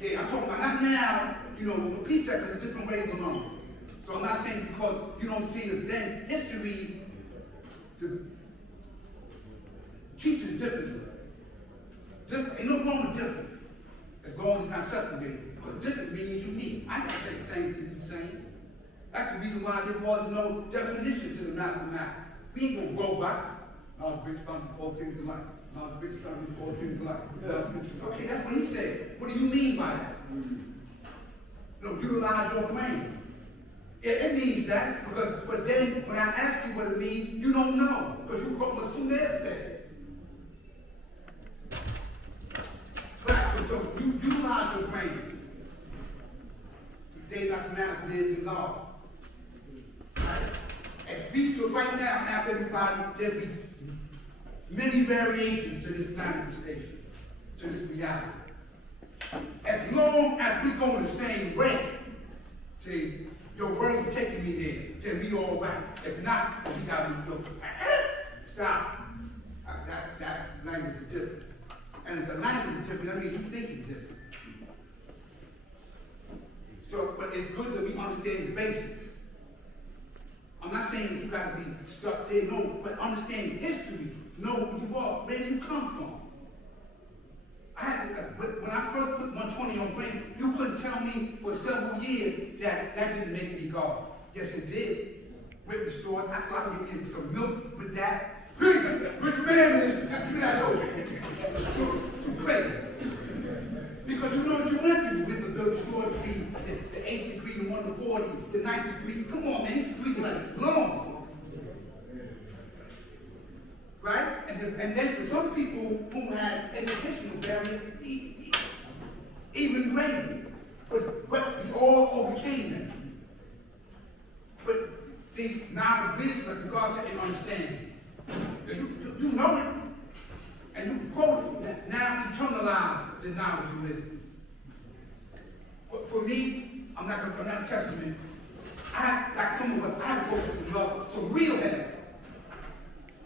Yeah, I'm talking about not now, you know, the peace sector is different ways alone. So I'm not saying because you don't see us then, history teaches differently. Ain't no wrong with different, as long as it's not separated. Because different means unique. I can't say the same thing the same. That's the reason why there was no definition to the mathematics. We ain't no robots. Knowledge brings from all things alike. Knowledge brings from all things alike. Okay, that's what he said. What do you mean by that? No, utilize your brain. Yeah, it means that, because, but then when I ask you what it means, you don't know, because you quote what soon as said. So you utilize your brain. Today, mathematics is in law. Right? And we should right now have everybody, there'll be many variations to this manifestation, to this reality. As long as we go in the same way, see, your words are taking me there, then we all right. If not, we gotta look. Stop. That language is different. And if the language is different, that means you think it's different. So, but it's good that we understand the basics. I'm not saying that you got to be stuck there, no, but understand history, know who you are, where you come from. I had to, when I first put 120 on brain, you couldn't tell me for several years that didn't make me God. Yes, it did. With the store, I thought I could get some milk with that. Rich man is, that's over. You're crazy. Because you know what you went through with the build store degree, the 8th degree, the 1 to 40, the 9th degree. Come on, man, these degrees are like long. Right? And then for some people who had educational barriers, even greater. But we all overcame them. But see, now the business of God said and understand. You know it. And you quote it. Now internalize the knowledge of wisdom. For me, I'm not a testament. I like some of us, I had to go through some love, some real heaven.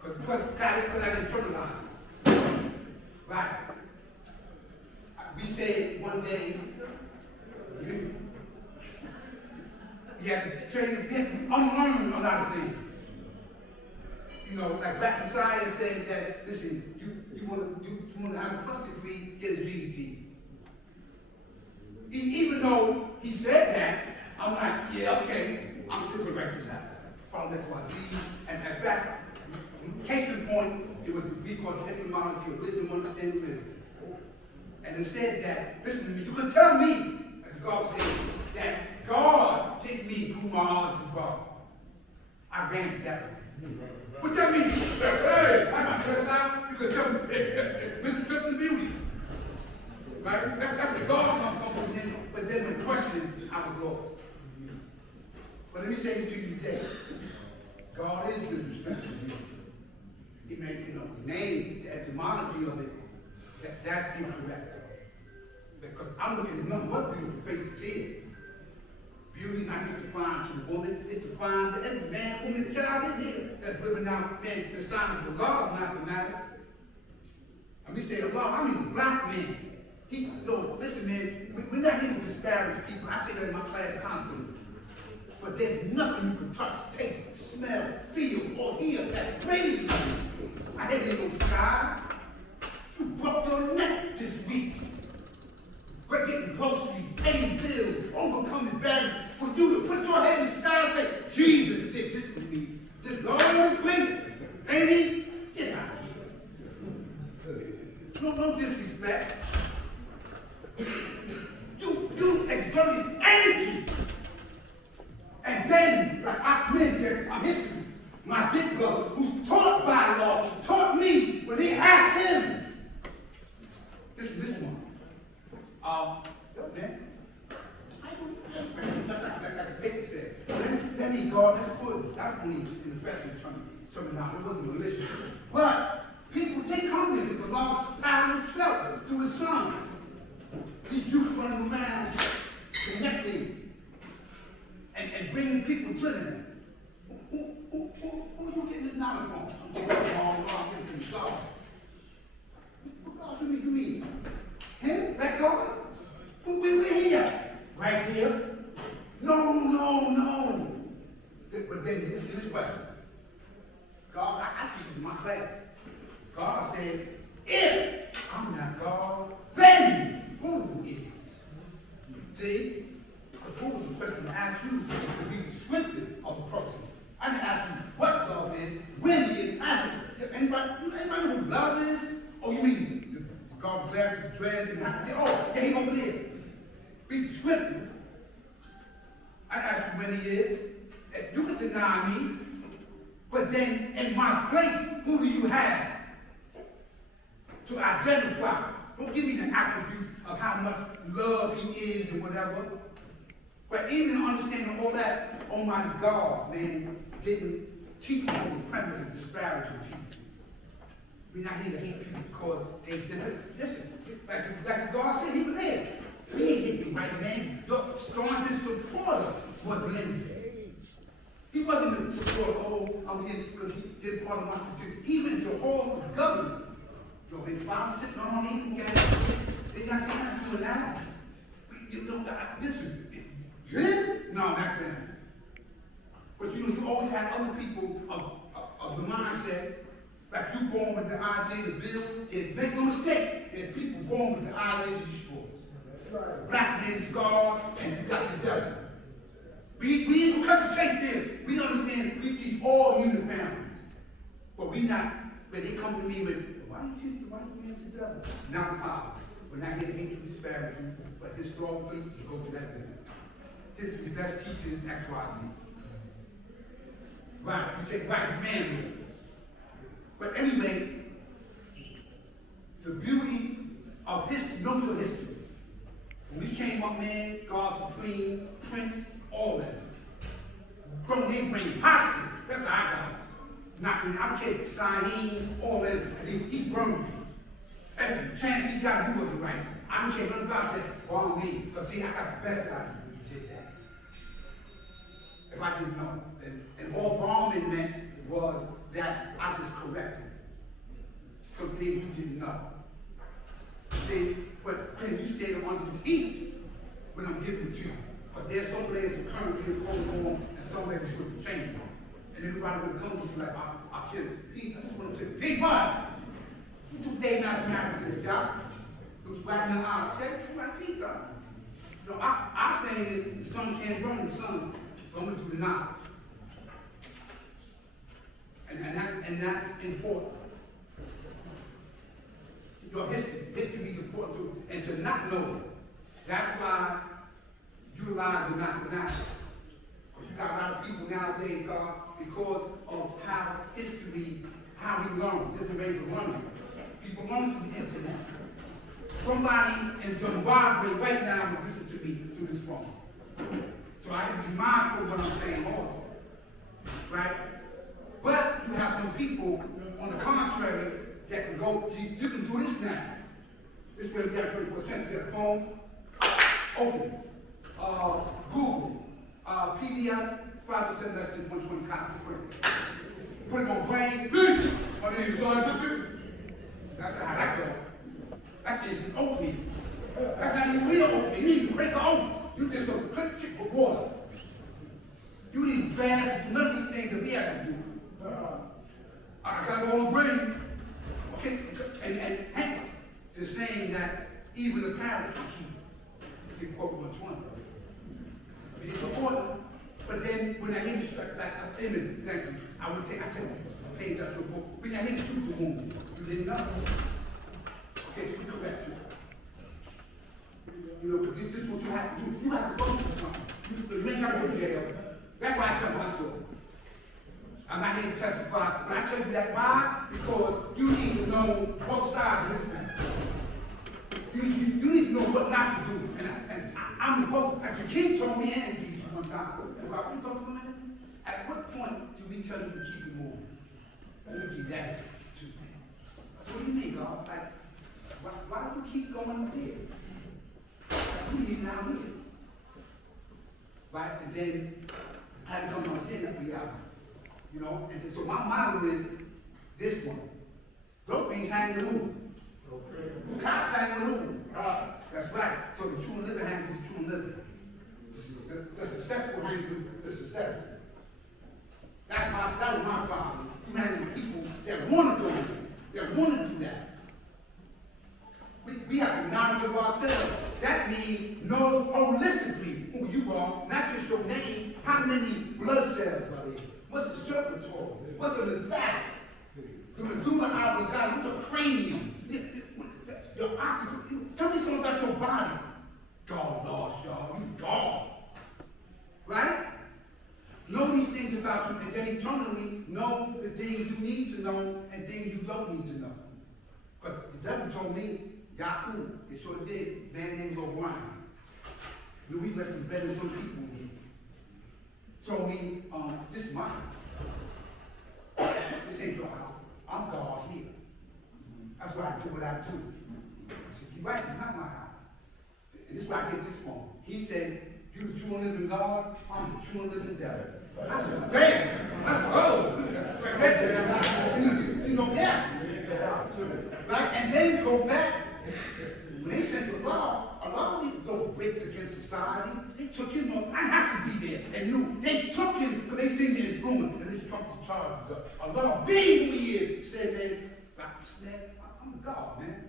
Because I didn't internalize. Right. We said one day, you have to train, unlearn a lot of things. You know, like Black Messiah said that, listen, you want to have a plus degree, get a GED. Even though he said that, I'm like, yeah, okay, I'm still going to write this out. From XYZ. And in fact, case in point, it was we called etymology of wisdom, understanding wisdom. And it said that, listen to me, you can tell me, as God said, that God didn't mean grew my arms to God. I ran it that way. What that mean? Hey, I'm not stressed out. You can tell me, it's just the beauty. Right? That's where God comes in. But then the question, I was lost. But let me say this to you today. God is disrespectful. He made, the name, the etymology of it, that's incorrect. Because I'm looking at nothing but beautiful faces here. Beauty not just defined to the woman, it's defined to every man, woman, child in here that's living out, man, the sign of the law of mathematics. And we say the law, I mean the black man. Listen, man, we're not here to disparage people. I say that in my class constantly. But there's nothing you can touch, taste, smell, feel, or hear that's greater than you. I had to go sky. You broke your neck this week. We're getting groceries, paying bills, overcoming barriers. For you to put your head in the sky and say, Jesus did this for me. The Lord is great. Ain't he? Get out of here. No disrespect. You exerted energy. And then, like Oct Parliament, I'm history. My big brother, who's taught by law, taught me when he asked him. This one. Man, like the paper said, let me go, let's put it. That's when he, in the fashion terminology, it wasn't malicious. But people did come there because a lot of power was felt through his sons. These youth running around, connecting, and bringing people to them. Who you getting this knowledge from? I'm getting it all wrong, I'm getting it from God. What God do you mean? Him? That God? Where he at? Right here? No. But then this question. God, I teach this in my class. God said, if I'm not God, then who is? See? Who was the question to ask you to be descriptive of the person? I didn't ask you what love is, when he is. Ask you, anybody know who love is? Oh, you mean the God bless the dreads and oh, yeah, he over there. Be descriptive. I asked you when he is. You can deny me, but then in my place, who do you have to identify? Don't give me the attributes of how much love he is and whatever. But even understanding all that, Almighty God, man, didn't teach me on the premise of disparaging people. We're not here to hate people because they did. Listen, like God said, he was there. He ain't hit me right, man. The strongest supporter was Lindsay. He wasn't a supporter, I'm here because he did part of my constitution. He went to all the government. If I'm sitting on these guys, they're not doing that. You know, listen, him? No, not them. But you always have other people of the mindset, like you born with the idea to build. Make no mistake, there's people born with the idea to destroy. Right. Black men's God, and you got the devil. We ain't gonna cut the chase there. We understand we teach all human families. But we not, when they come to me with, why do you teach the white man the devil? Not power. We're not here to hate you, disparage you, but historically, you go to that thing. History's best teacher is XYZ. Right, you take white man. But anyway, the beauty of history, know your history. When we came up, man, God's supreme, prince, all that. From they bring hostage. That's how I got it. Knocking out kids, Stein, all that. And he burned me. Every chance he got, he wasn't right. I don't care nothing about that. Wrong me. Because see, I got the best out of you when you did that. if I didn't know. And all Barman meant was that I just corrected some things you didn't know. See, but can you stay under the heat when I'm giving it to you? But there's some layers of current here going on, and some layers supposed to change. And everybody would come to you like, I'll kill you. Peace, I just want to say, peace, what? You do day mathematics here, y'all. Who's right in the eye, okay? You right, peace, God. No, I'm saying is the sun can't burn the sun, so I'm going to do the knowledge. And that's important. Your history is important too, and to not know it. That's why utilize the mathematics. You got a lot of people nowadays, because of how history, how we learn, different ways of learning. People learn through the internet. Somebody in Zimbabwe right now will listen to me through this phone. So I have to be mindful of what I'm saying also. Right? But you have some people, on the contrary, that can go, you can do this now. This way we got 24%. You got a phone, open. Google, PDF, 5% less than 120 copies per. Put it on brain, bitch! My name is scientific. That's how that goes. That's instant oatmeal. That's not even real oatmeal. You need to break the oats. You just go click, chick with water. You need to fast, none of these things that we have to do. I gotta go on brain. Okay, and hence the saying that even the parents can keep quote 120. It's important, but then when I hear this, like image, thank you, I tell you, page up the book. When I hear the super wound, you didn't know. Okay, so we correct you. You know, because this is what you have to do. You have to go through something. You ain't got to go to jail. That's why I tell my story. I'm not here to testify, but I tell you that why? Because you need to know both sides of this thing. You need to know what not to do. And I'm both, as your king told me and you one time. About we talking about it? At what point do we tell you to keep it moving? Let me give that to you. So what do you mean, God? Like, why do we keep going up here? We need now here. Right? And then I had to come to understand that reality. You know, and so my motto is this one. Dope ain't hanging the moon. Cops hanging the moon. That's right. So the true and living hangs with the true and living. The successful hangs with the successful. That was my problem. You hang with people that want to go in, that want to do that. We have to acknowledge of ourselves. That means know holistically who you are, not just your name. How many blood cells are there? What's the circulatory? What's the lymphatic? The medulla oblongata, what's the cranium? Your optical. Tell me something about your body. God lost y'all. You God. Right? Know these things about you, and then eternally know the things you need to know and things you don't need to know. But the devil told me, Yahoo, it sure did. Man named O'Brien. Louis lessons better than some people here. Told me, this is my house. This ain't your house. I'm God here. That's why I do what I do. I said, you're right, it's not my house. And this is where I get this from. He said, you the true and living God, I'm the true and living devil. I said, damn, let's go. You know, yeah. Right? And then go back. When they sent the law, a lot of these those breaks against society, they took him up. I have to be there. And knew they took him because they seen the influence and they trumped the charges up. A lot of being who he is said, man, I'm the God, man.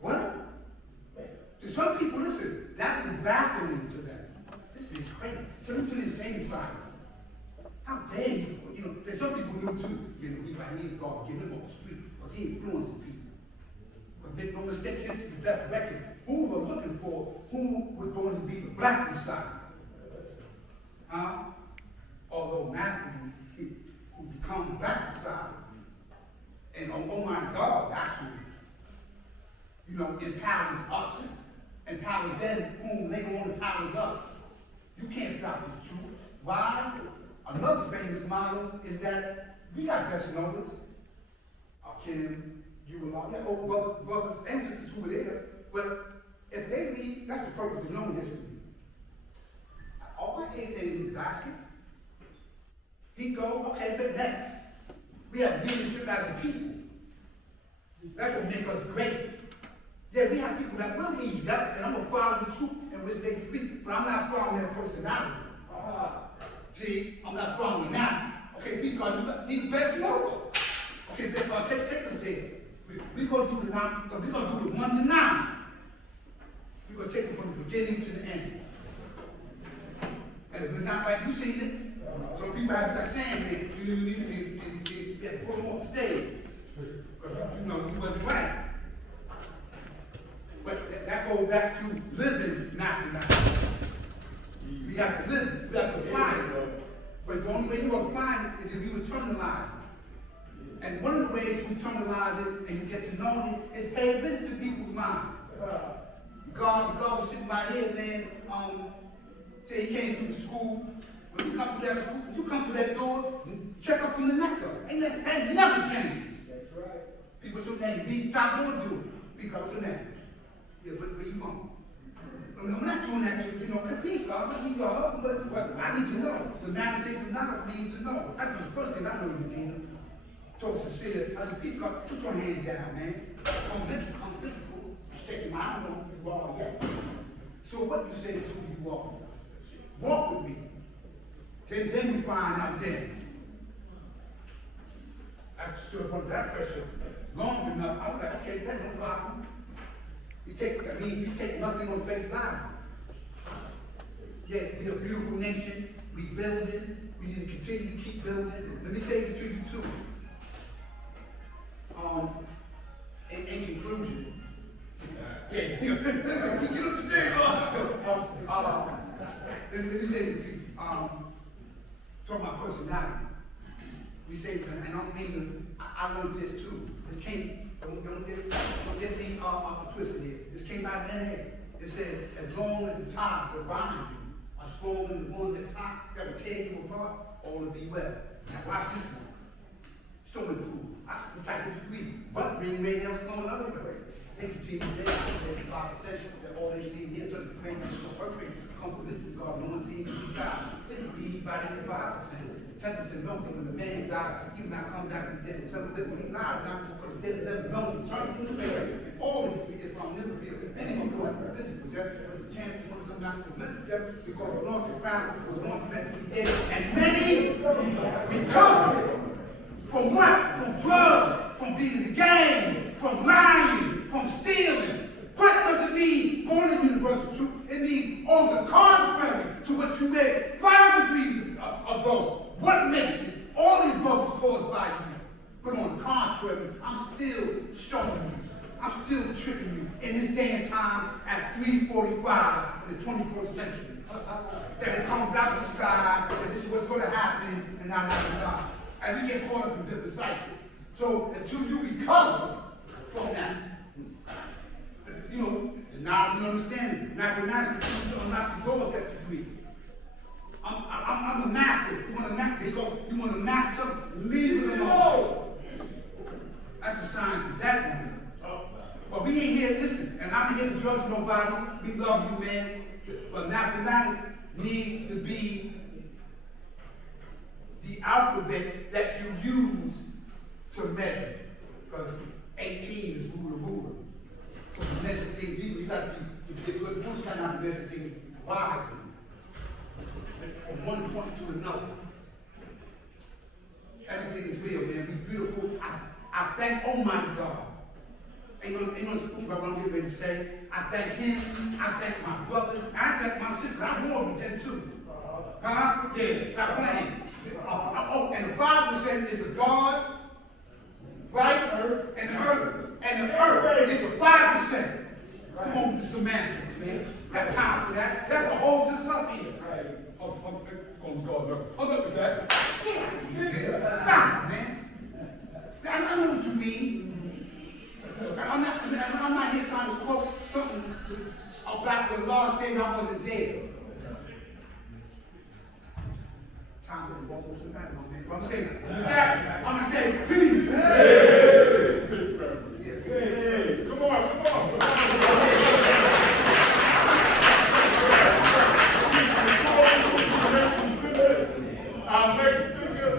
What? To some people, listen, that was baffling to them. This is crazy. Turn to the insane side. How dare you? You know, there's some people knew too. You know, he is God. Get him off the street because he influencing people. But make no mistake, this is the best record. Who we're looking for, who was going to be the black Messiah. Although Matthew, who becomes the black Messiah, and Almighty God, actually, you know, empowers us, empowers them, whom later on empowers us. You can't stop this truth. Why? Another famous model is that we got best knowledge. Kim, you and all, yeah, brothers and sisters who were there, but if they leave, that's the purpose of knowing history. All I can't say in this basket, He goes, okay, but next. We have leadership as a people. That's what makes us great. Yeah, we have people that will lead that, and I'm going to follow the truth in which they speak, but I'm not following their personality. See, I'm not following that. Okay, please God, he's the best local. Okay, best God, take us there. We're going to do the 9, because we're going to do the 1 to 9. We're going to take it from the beginning to the end. And if it's not right, you seen it. Some people have that saying that you need to put them off the stage. Because you know you wasn't right. But that goes back to living, not. We have to live it. We have to apply it. But the only way you apply it is if you internalize it. And one of the ways you internalize it and you get to know it is pay a visit to people's minds. God was sitting right here, man. Say he came through the school. When you come to that school, you come to that door, check up from the Mecca. Ain't that never changed. That's right. People, what's your name? Be top door do it. Because what's your name? Yeah, but where you from? I'm not doing that, you know, please, God, but I need to know. The manifestation of knowledge needs to know. That's the first thing I know you need. So sincere, I said, please, God, put your hands down, man. Come physical. Take my, I don't know who you are yet. So what you say is who you are. Walk with me. Then we find out then. I stood up under that pressure long enough. I was like, okay, that's no problem. We take nothing on face value. Yeah, we're a beautiful nation. We building. We need to continue to keep building. Let me say this to you too. In conclusion. Yeah, get up the table. Let me say this to you. Talk about personality. We say, and I don't mean to, I learned this too. This came, don't get me twisted here. This came out of NA. It said, as long as the ties that bind you are stronger than the ones that will tear you apart, all will be well. Now watch this one. So improved. I decided to agree. But bring made else no other way. They continue today, there's 5% that all they see here, so the claim is so perfect. Come from this is God, no one sees God. They believe by the 5%. 10% know that when the man dies, he will not come back from the dead and tell them that when he lies, not because the dead never known to turn from the grave. And all of this is wrong, never feel anyone going to physical death. There's a chance he's going to come back from mental death because the Lord the ground was once meant to be dead. And many recover from what? From drugs, from being in the game, from lying, from stealing. What does it mean going to universal truth? It means on the contrary to what you made 5 degrees ago. What makes it? All these books caused by you. But on the contrary, I'm still showing you. I'm still tricking you in this day and time at 3:45 in the 21st century. That it comes out of the sky, that this is what's going to happen, and now that's not. And we get caught up in different cycles. So until you recover from that, you know, the knowledge and understanding, mathematics, I'm not to go with that degree. I'm the master. You want to master? You want to master something? Leave it alone. That's the science of that one. But we ain't here, listen, and I'm here to judge nobody. We love you, man. But mathematics needs to be the alphabet that you use to measure. Because 18 is ruler. So to measure things, you got to be good. You cannot measure things wisely. From one point to another. Everything is real, man. Be beautiful. I thank Almighty God. Ain't no spook about what I'm getting ready to say. I thank him. I thank my brothers. I thank my sisters. I war with them too. Huh? Yeah, stop playing. And the Bible says it's a God, right? And the earth. And the earth is the 5%. Come on to semantics, man. Got time for that. That's what holds us up here. I'm up with that. Stop, man. I know what you mean. I'm not here trying to quote something about the Lord saying I wasn't there. Time is almost a matter, man. I'm saying, with that, I'm going to say, peace. Hey, come on. Our next speaker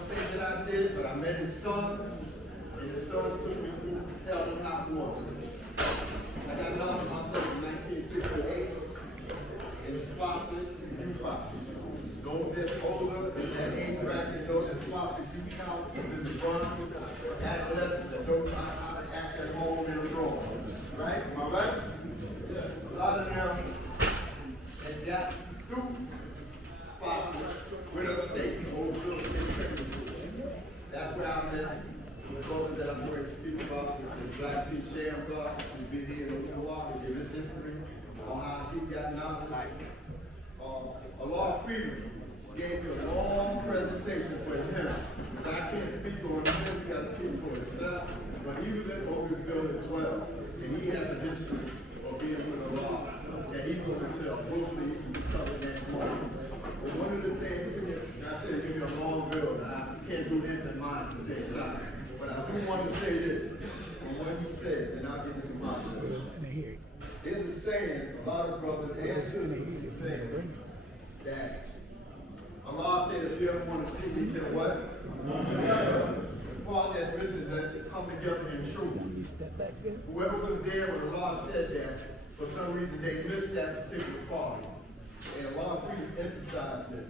don't say that I did, but I met his son, and his son took me through hell and high water. I got knowledge myself in 1968, in Spotless, you Spotless. Those that's older and that age bracket, those that Spotless, you count, in the run, adolescents that don't know how to act at home in a room. Right? Am I right? A lot of them had got through Spotless, went upstate, old Philly State Training School. That's where I met the brother that I'm going to speak about, the Black Chief Shamgar, who's been here in a little while to give his history on how he got knowledge. A law of freedom gave me a long presentation for him. I can't speak on him, he got to speak for himself, but he was in Oakville as well, and he has a history of being with the law that he's going to tell. Hopefully he can cover next morning. But one of the things, I said, give me a long bill, and I can't do this in mine to say it out. But I do want to say this, on what he said, and I'll give it to my bill. There's a saying, a lot of brothers and sisters say that Allah said if you ever want to see, he said what? The part that's missing, that come together in truth. Whoever was there when Allah said that, for some reason they missed that particular part. And Allah emphasized it.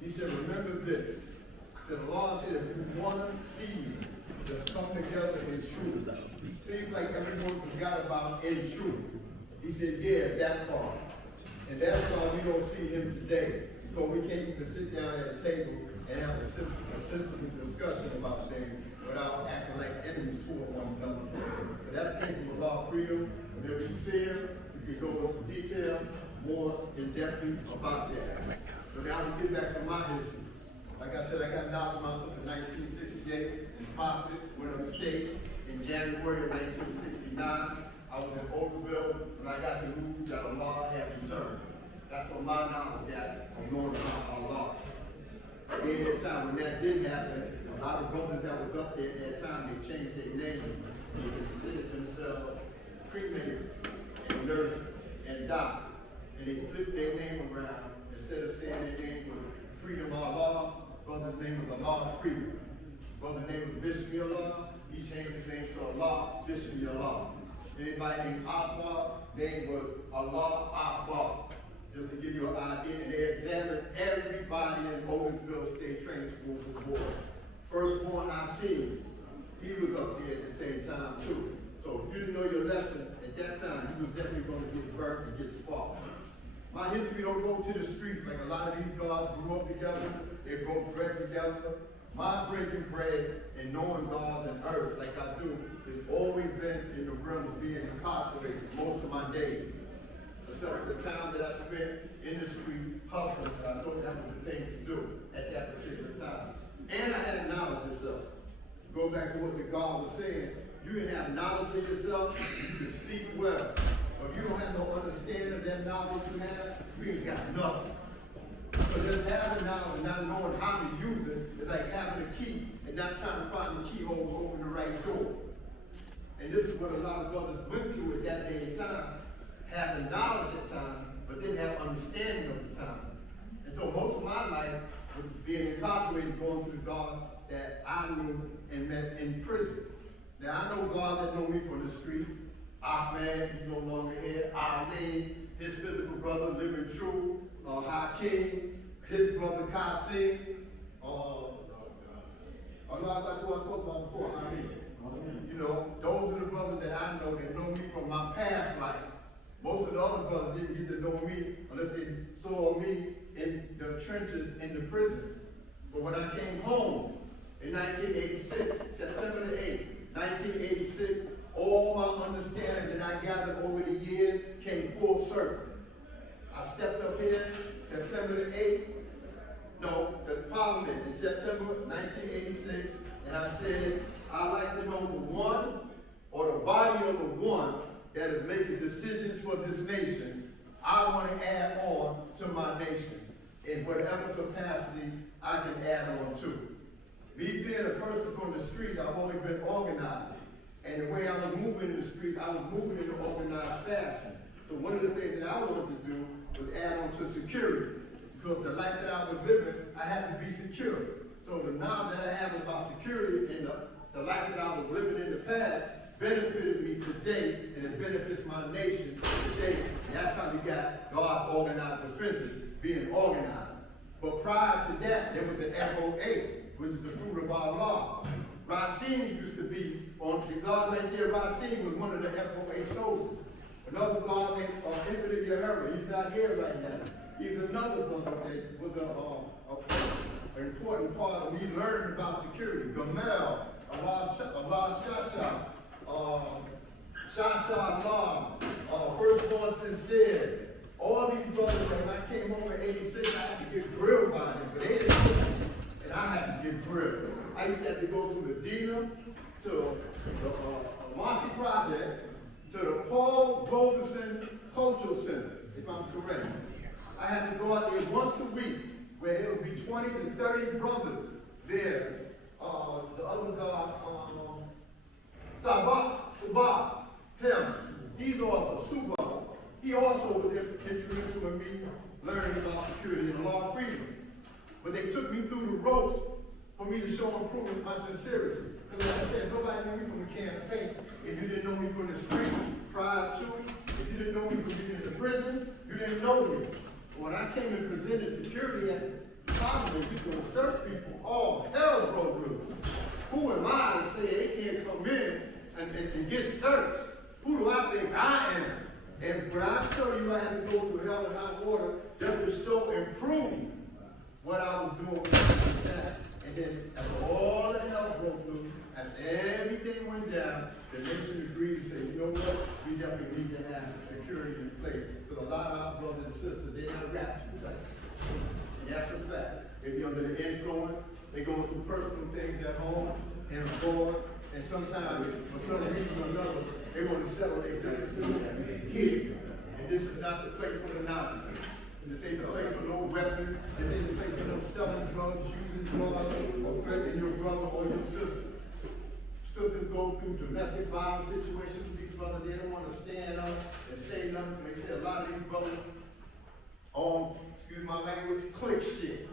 He said, remember this. He said, Allah said, if you want to see me, just come together in truth. Seems like everyone forgot about in truth. He said, yeah, that part. And that's why we don't see him today. Because we can't even sit down at a table and have a sensible discussion about things without acting like enemies toward one another. But that's thinking about freedom. And if you see him, you can go into some detail, more in depth about that. So now we get back to my history. Like I said, I got knowledge myself in 1968 in Spotless, went upstate. In January of 1969, I was in Oakville when I got the news that Allah had returned. That's what my knowledge got of knowing about Allah. At that time, when that did happen, a lot of brothers that was up there at that time, they changed their name. They considered themselves cremated and nurse and doctor. And they flipped their name around. Instead of saying their name was Freedom Allah, brother's name was Allah Freedom. Brother's name was Bismillah. He changed his name to Allah, Bismillah. Anybody named Akbar, name was Allah Akbar. Just to give you an idea, and they examined everybody in Oakville State Training School for the board. Firstborn I seen, he was up there at the same time too. So if you didn't know your lesson at that time, you was definitely going to get burnt and get sparked. My history don't go to the streets like a lot of these guys grew up together. They broke bread together. My breaking bread and knowing God and earth like I do has always been in the realm of being incarcerated most of my days. Except for the time that I spent in the street hustling, I thought that was the thing to do at that particular time. And I had knowledge of self. Go back to what the God was saying. You can have knowledge of yourself, you can speak well. But if you don't have no understanding of that knowledge you have, you ain't got nothing. So just having knowledge and not knowing how to use it is like having a key and not trying to find the keyhole to open the right door. And this is what a lot of brothers went through at that day and time. Having knowledge at times, but didn't have understanding of the time. And so most of my life was being incarcerated, going to the God that I knew and met in prison. Now I know God that know me from the street. Ahmed, he's no longer here. Ali, his physical brother, living true. Hakeem, his brother Qasim. That's what I spoke about before. You know, those are the brothers that I know that know me from my past life. Most of the other brothers didn't get to know me unless they saw me in the trenches in the prison. But when I came home in 1986, September the 8th, 1986, all my understanding that I gathered over the years came full circle. I stepped up here September the 8th, the Parliament in September 1986, and I said, I'd like to know the one or the body of the one that is making decisions for this nation. I want to add on to my nation in whatever capacity I can add on to. Me being a person from the street, I've always been organized. And the way I was moving in the street, I was moving in an organized fashion. So one of the things that I wanted to do was add on to security. Because the life that I was living, I had to be secure. So the knowledge that I have about security and the life that I was living in the past benefited me today, and it benefits my nation today. And that's how we got God's organized defenses being organized. But prior to that, there was the FOA, which is the fruit of our law. Racine used to be on the guard right there. Racine was one of the FOA soldiers. Another guard named Infinite Yahara. He's not here right now. He's another brother that was an important part of me learning about security. Gamel, Allah Shasha, Shasha Allah, Firstborn Sincere. All these brothers, when I came home in 86, I had to get grilled by them, but they didn't know me, and I had to get grilled. I used to have to go to Medina, to the Marcy Project, to the Paul Robeson Cultural Center, if I'm correct. I had to go out there once a week, where there would be 20 to 30 brothers there. The other guy, Sabah, him, he's also Subah. He also was instrumental in me learning about security and law freedom. But they took me through the ropes for me to show and prove my sincerity. Because like I said, nobody knew me from the campaign. If you didn't know me from the street prior to, if you didn't know me from being in the prison, you didn't know me. When I came and presented security at the Parliament, you could search people, all hell broke loose. Who am I to say they can't come in and get searched? Who do I think I am? And when I tell you I had to go through hell and high water just to show and prove what I was doing with that. And then after all the hell broke loose and everything went down, the nation agreed to say, you know what, we definitely need to have security in place. Because a lot of our brothers and sisters, they're not wrapped too tight. And that's a fact. They be under the influence, they going through personal things at home and abroad, and sometimes, for some reason or another, they want to settle their differences here. And this is not the place for the nonsense. This ain't the place for no weapons. This ain't the place for no selling drugs, using drugs, or threatening your brother or your sister. Sisters go through domestic violence situations with these brothers. They don't want to stand up and say nothing. They say a lot of these brothers excuse my language, click shit.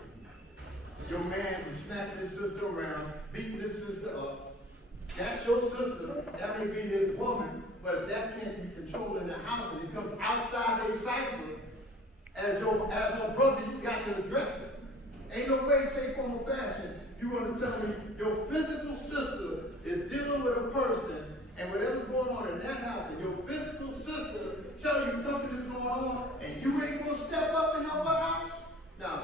Your man is smacking his sister around, beating his sister up. That's your sister, that may be his woman, but if that can't be controlled in the house and it comes outside their cycle, as your brother, you got to address it. Ain't no way, shape, form, or fashion you want to tell me your physical sister is dealing with a person and whatever's going on in that house, and your physical sister tell you something is going on and you ain't going to step up and help her out? Now,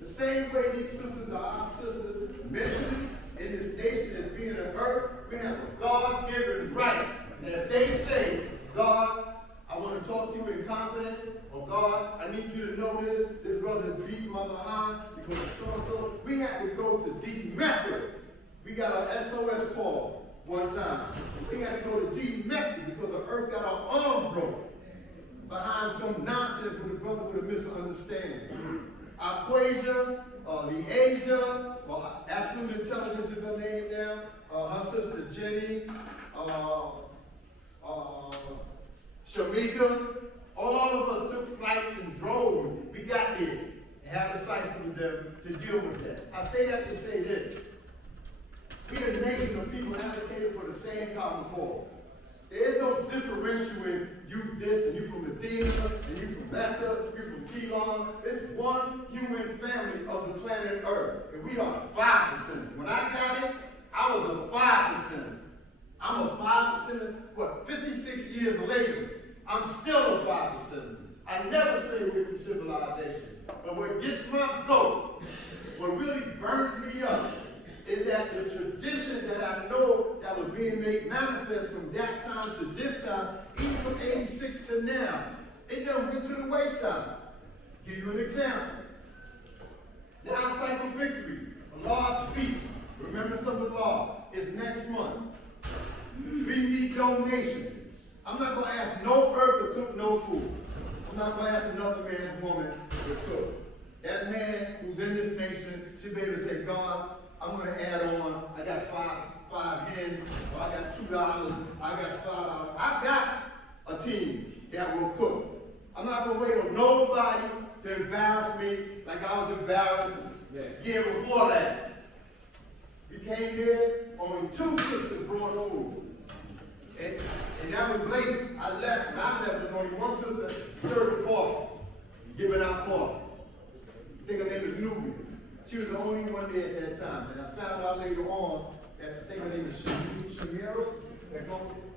the same way these sisters are our sisters mentally in this nation as being an earth, we have a God-given right. And if they say, God, I want to talk to you in confidence, or God, I need you to know this brother is beating my behind because of so-and-so, we have to go to deep Mecca. We got our SOS call one time. We had to go to deep Mecca because the earth got our arm broken behind some nonsense with a brother with a misunderstanding. Aquasia, Leasia, Absolute Intelligence is her name now, her sister Jenny, Shamika, all of us took flights and drove. We got there and had a cycle with them to deal with that. I say that to say this. We are a nation of people advocated for the same common cause. There is no differential in you this and you from Medina and you from Mecca, you from Keelan. It's one human family of the planet Earth. And we are 5%. When I got it, I was a 5%. I'm a 5%. What, 56 years later, I'm still a 5%. I never stay away from civilization. But what gets my goat, what really burns me up, is that the tradition that I know that was being made manifest from that time to this time, even from 86 to now, it done went to the wayside. Give you an example. Now Cycle Victory, a large speech, remembrance of the law, is next month. We need donations. I'm not going to ask no earth to cook no food. I'm not going to ask another man's woman to cook. That man who's in this nation should be able to say, God, I'm going to add on, I got five hens, or I got $2, I got $5. I got a team that will cook. I'm not going to wait on nobody to embarrass me like I was embarrassed Year before that, we came here, only 2 sisters brought food. And that was late. I left, and I left with only 1 sister serving coffee, giving out coffee. I think her name is Nubia. She was the only one there at that time. And I found out later on that I think her name is Shamira,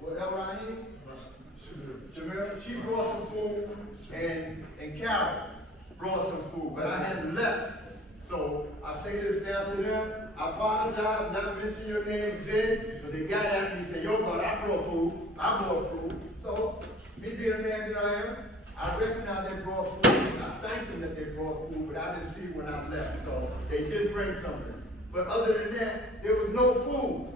whatever I am. Shamira, she brought some food, and Carol brought some food, but I hadn't left. So I say this now to them. I apologize, not mentioning your name then, but they got at me and said, yo, God, I brought food. I brought food. So, me being a man that I am, I recognize they brought food. I thank them that they brought food, but I didn't see when I left. So they did bring something. But other than that, there was no food.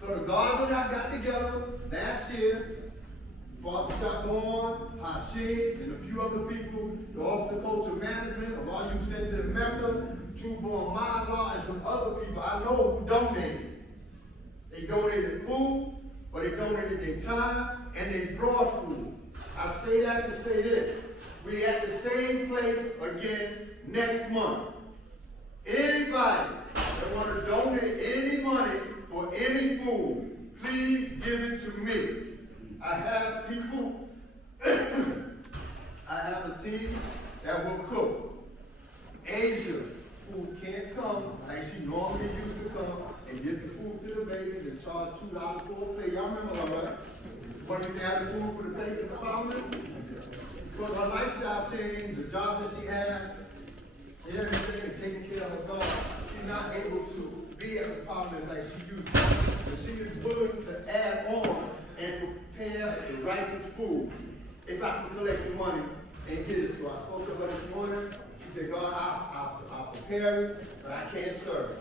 So the guards and I got together last year. Father Shapon, Hashid, and a few other people, the Office of Cultural Management, of all you sent to the Mecca, True-Born Mind, and some other people I know who donated. They donated food, but they donated their time, and they brought food. I say that to say this. We at the same place again next month. Anybody that want to donate any money for any food, please give it to me. I have people, I have a team that will cook. Asia, who can't come, like she normally used to come and give the food to the babies and charge $2 for a plate. Y'all remember all right? When we had the food for the baby at the Parliament? Because her lifestyle changed, the job that she had, and everything, and taking care of her daughter. She's not able to be at the Parliament like she used to. But she is willing to add on and prepare the righteous food. If I can collect the money and get it to her. I spoke to her this morning. She said, God, I'll prepare it, but I can't serve it.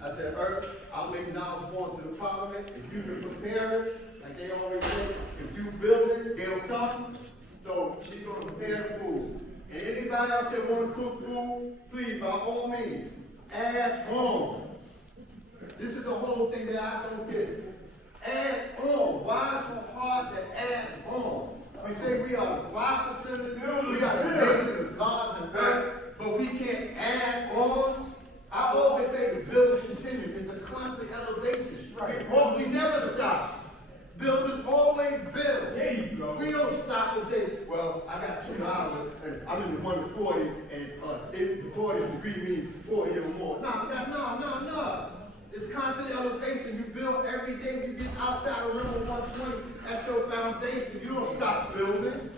I said, Earth, I'll make knowledge going to the Parliament. If you can prepare it, like they always say, if you build it, they'll come. So she's going to prepare the food. And anybody else that want to cook food, please, by all means, add on. This is the whole thing that I don't get. Add on. Why is it so hard to add on? We say we are the 5%, we are the nation of gods and earth, but we can't add on. I always say the building continues. It's a constant elevation. Right. Well, we never stop. Builders always build. There you go. We don't stop and say, well, I got $2 and I'm in the 140 and it's 40 degree means 40 or more. No. It's constant elevation. You build every day. When you get outside of level 120, that's your foundation. You don't stop building.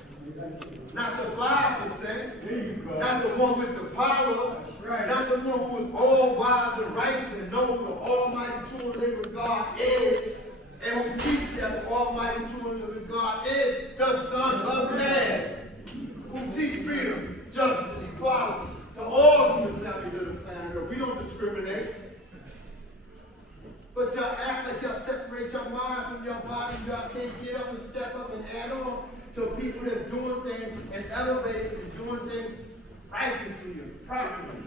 Not the 5%. Not the one with the power. Right. Not the one who is all wise and righteous and knows the almighty true and living God is. And who teaches that the almighty true and living God is the Son of Man. Who teach freedom, justice, and equality to all of the families of the planet Earth. We don't discriminate. But y'all act like y'all separate your mind from your body. Y'all can't get up and step up and add on to people that's doing things and elevating and doing things righteously and properly.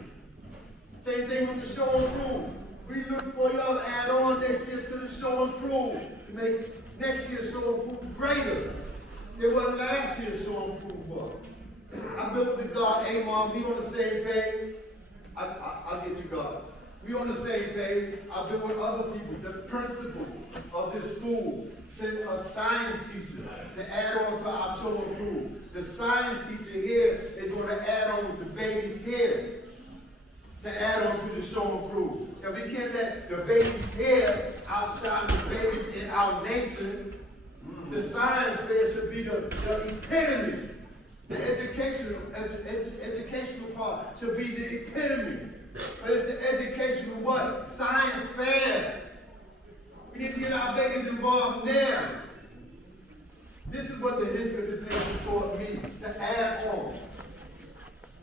Same thing with the show and prove. We look for y'all to add on next year to the show and prove. To make next year's show and prove greater than what last year's show and prove was. I built with God, Amon, we on the same page. I'll get you, God. We on the same page. I've been with other people. The principal of this school sent a science teacher to add on to our show and prove. The science teacher here is going to add on with the babies here to add on to the show and prove. And we can't let the babies here outshine the babies in our nation. The science fair should be the epitome. The educational part should be the epitome. But it's the educational what? Science fair. We need to get our babies involved now. This is what the history of this nation taught me, to add on.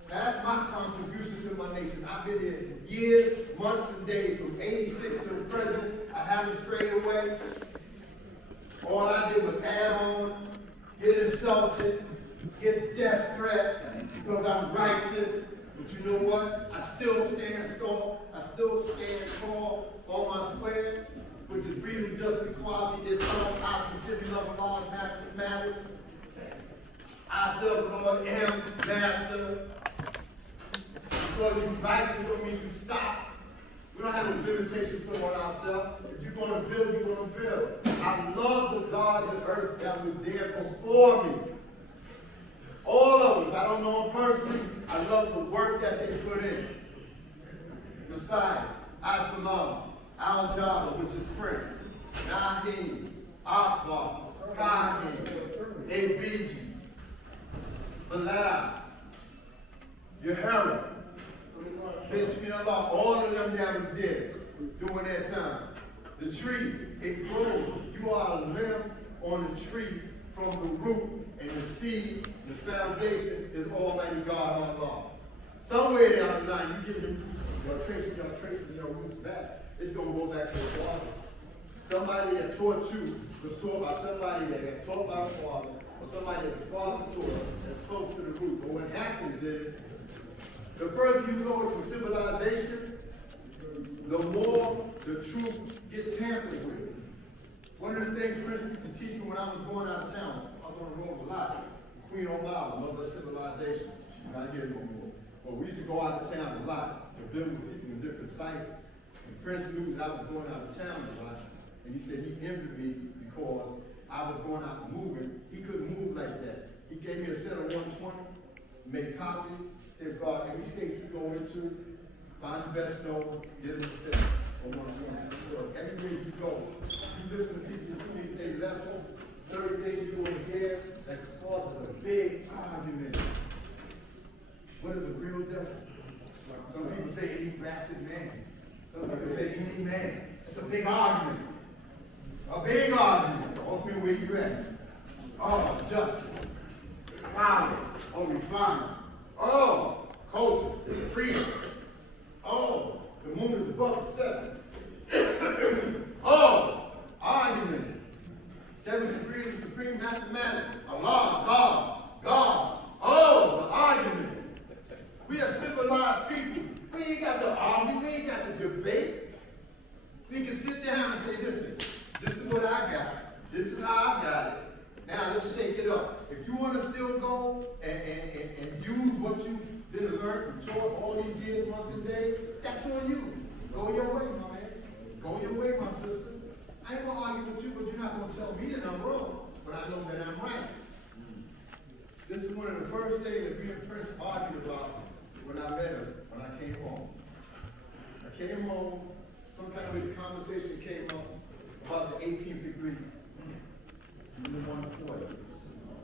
That's my contribution to my nation. I've been here years, months, and days, from 86 to the present. I haven't strayed away. All I did was add on, get insulted, get death threats, because I'm righteous. But you know what? I still stand tall. I still stand tall on my square, which is freedom, justice, equality, this song, I specifically love a large matter. I serve the Lord, am master. Because you righteous for me, you have no limitations put on ourselves. If you're going to build, you're going to build. I love the gods of earth that were there before me. All of them. I don't know them personally. I love the work that they put in. Messiah, Absalom, Al-Jabba, which is Prince, Nahim, Akbar, Kahin, Abiji, Bilal, Yahara, Bismillah, all of them that was there during that time. The tree, it grows. You are a limb on the tree from the root, and the seed, the foundation is Almighty God Allah. Somewhere down the line, you give me tracing your roots back. It's going to go back to the Father. Somebody that taught you was taught by somebody that got taught by the Father, or somebody that the Father taught that's close to the root. But what happens is, the further you go from civilization, the more the truth gets tampered with. One of the things, for instance, to teach me when I was going out of town, I was on the road a lot. Queen O'Malley, another civilization. She's not here no more. But we used to go out of town a lot to build with people in different sites. And Prince knew that I was going out of town a lot. And he said he envied me because I was going out moving. He couldn't move like that. He gave me a set of 120, made copies. Said, God, every state you go into, find the best note, get it a set of 120. So everywhere you go, you listen to people who they lesson, certain things you want to hear that causes a big argument. What is the real difference? Some people say any grafted man. Some people say any man. It's a big argument. A big argument. Open where you at. Oh, justice. Power. Oh, refinement. Oh, culture. Freedom. Oh, the moon is above the 7. Oh, argument. 7 degrees of supreme mathematics. Allah, God. Oh, it's an argument. We are civilized people. We ain't got to argue. We ain't got to debate. We can sit down and say, listen, this is what I got. This is how I got it. Now let's shake it up. If you want to still go and use what you've been learned and taught all these years, months and days, that's on you. Go your way, my man. Go your way, my sister. I ain't going to argue with you, but you're not going to tell me that I'm wrong. But I know that I'm right. This is one of the first things that me and Prince argued about when I met him, when I came home. I came home, some kind of a conversation came up about the 18th degree. The 140.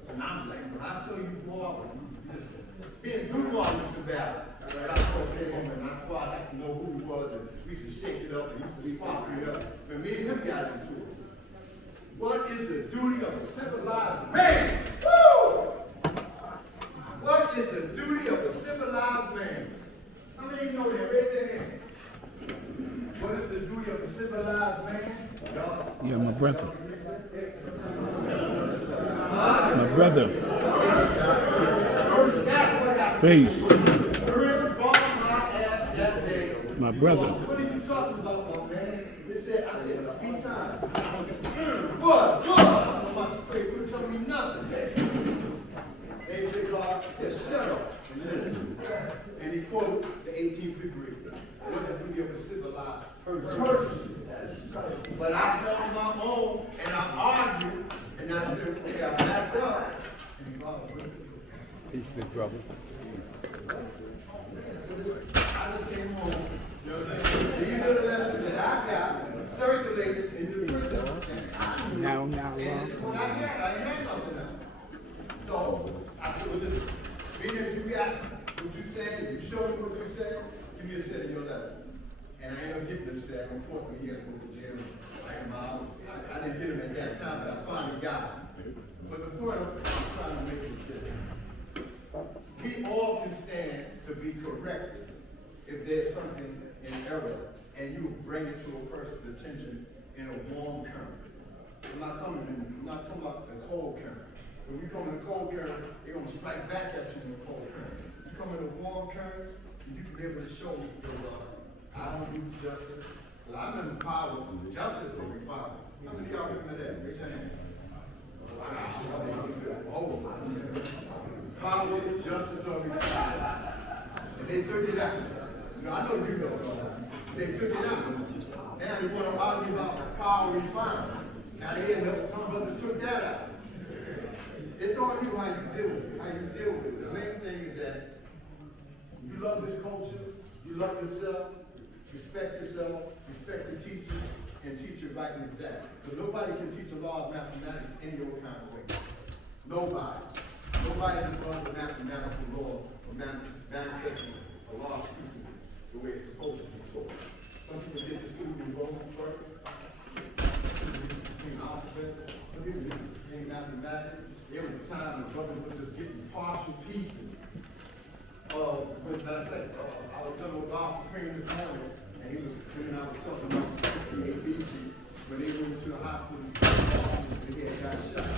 And I'm like, when I tell you, boy, listen, being Deuteronomy was the battle. When I first came home and I thought I had to know who he was, and we used to shake it up and we used to spark it up. But me and him got into it. What is the duty of a civilized man? Woo! What is the duty of a civilized man? How many of you know that? Raise their hand. What is the duty of a civilized man? Yeah, my brother. My brother. Peace. My brother. What are you talking about, my man? I said 3 times. What? My spirit wouldn't tell me nothing. They said, God said, shut up and listen. And he quoted the 18th degree. What the duty of a civilized person. But I held my own and I argued and I said, okay, I backed up. And God, Peace, big brother. I just came home. These are the lessons that I got circulated in the prison. Now. And this is what I had nothing else. So I said, well, listen, being that you got what you said, and you showed me what you said, give me a set of your lesson. And I ended up getting this set. Unfortunately, he had to go to jail. I didn't get him at that time, but I finally got him. But the point I'm trying to make is this. We all can stand to be corrected if there's something in error and you bring it to a person's attention in a warm current. I'm not talking about the cold current. When you come in a cold current, they're going to strike back at you in a cold current. You come in a warm current, and you can be able to show me your love. I don't do justice. Well, I remember power, justice will be fine. How many of y'all remember that? Raise your hand. Oh, power, justice, or be fine. And they took it out. I know you know. They took it out. Now they want to argue about power refinement. Now they end up, some brothers took that out. It's on you how you deal with it, how you deal with it. The main thing is that you love this culture, you love yourself, respect the teacher, and teach it right and exact. Because nobody can teach a law of mathematics any old kind of way. Nobody. Nobody can run the mathematical law or manifesting a law of teaching the way it's supposed to be taught. Some people did the school in Rome first. Between alphabet, some people did between mathematics. There was a time the brother was just getting partial pieces of, with mathematics. I was telling with God Supreme this morning, and he was, when I was talking about ABC, when they went to the hospital, they had got shot.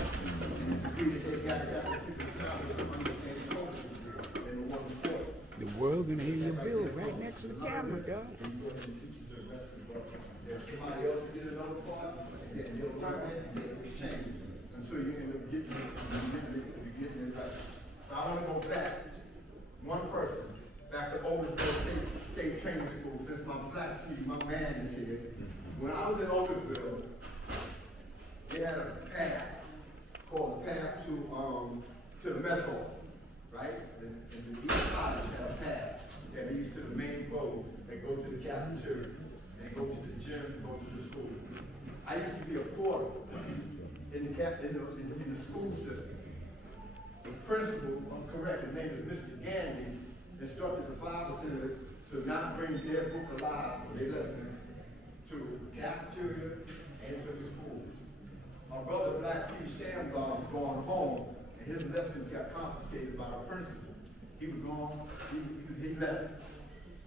They got that particular time to understand culture and the one before. The world gonna hear your bill right next to the camera, God. Somebody else did another part, and then your turn is changed until you end up getting it right. So I want to go back, one person, back to Oakville State Training School, since my black seed, my man is here. When I was in Oakville, they had a path called the path to the mess hall, right? And the east side had a path that leads to the main road that go to the cafeteria, and go to the gym, and go to the school. I used to be a porter in the school system. The principal, I'm correct, his name is Mr. Gandy, instructed the father to not bring their book alive or their lesson to the cafeteria and to the school. My brother Black Steve Shamgar was going home, and his lesson got confiscated by the principal. He was gone, he left.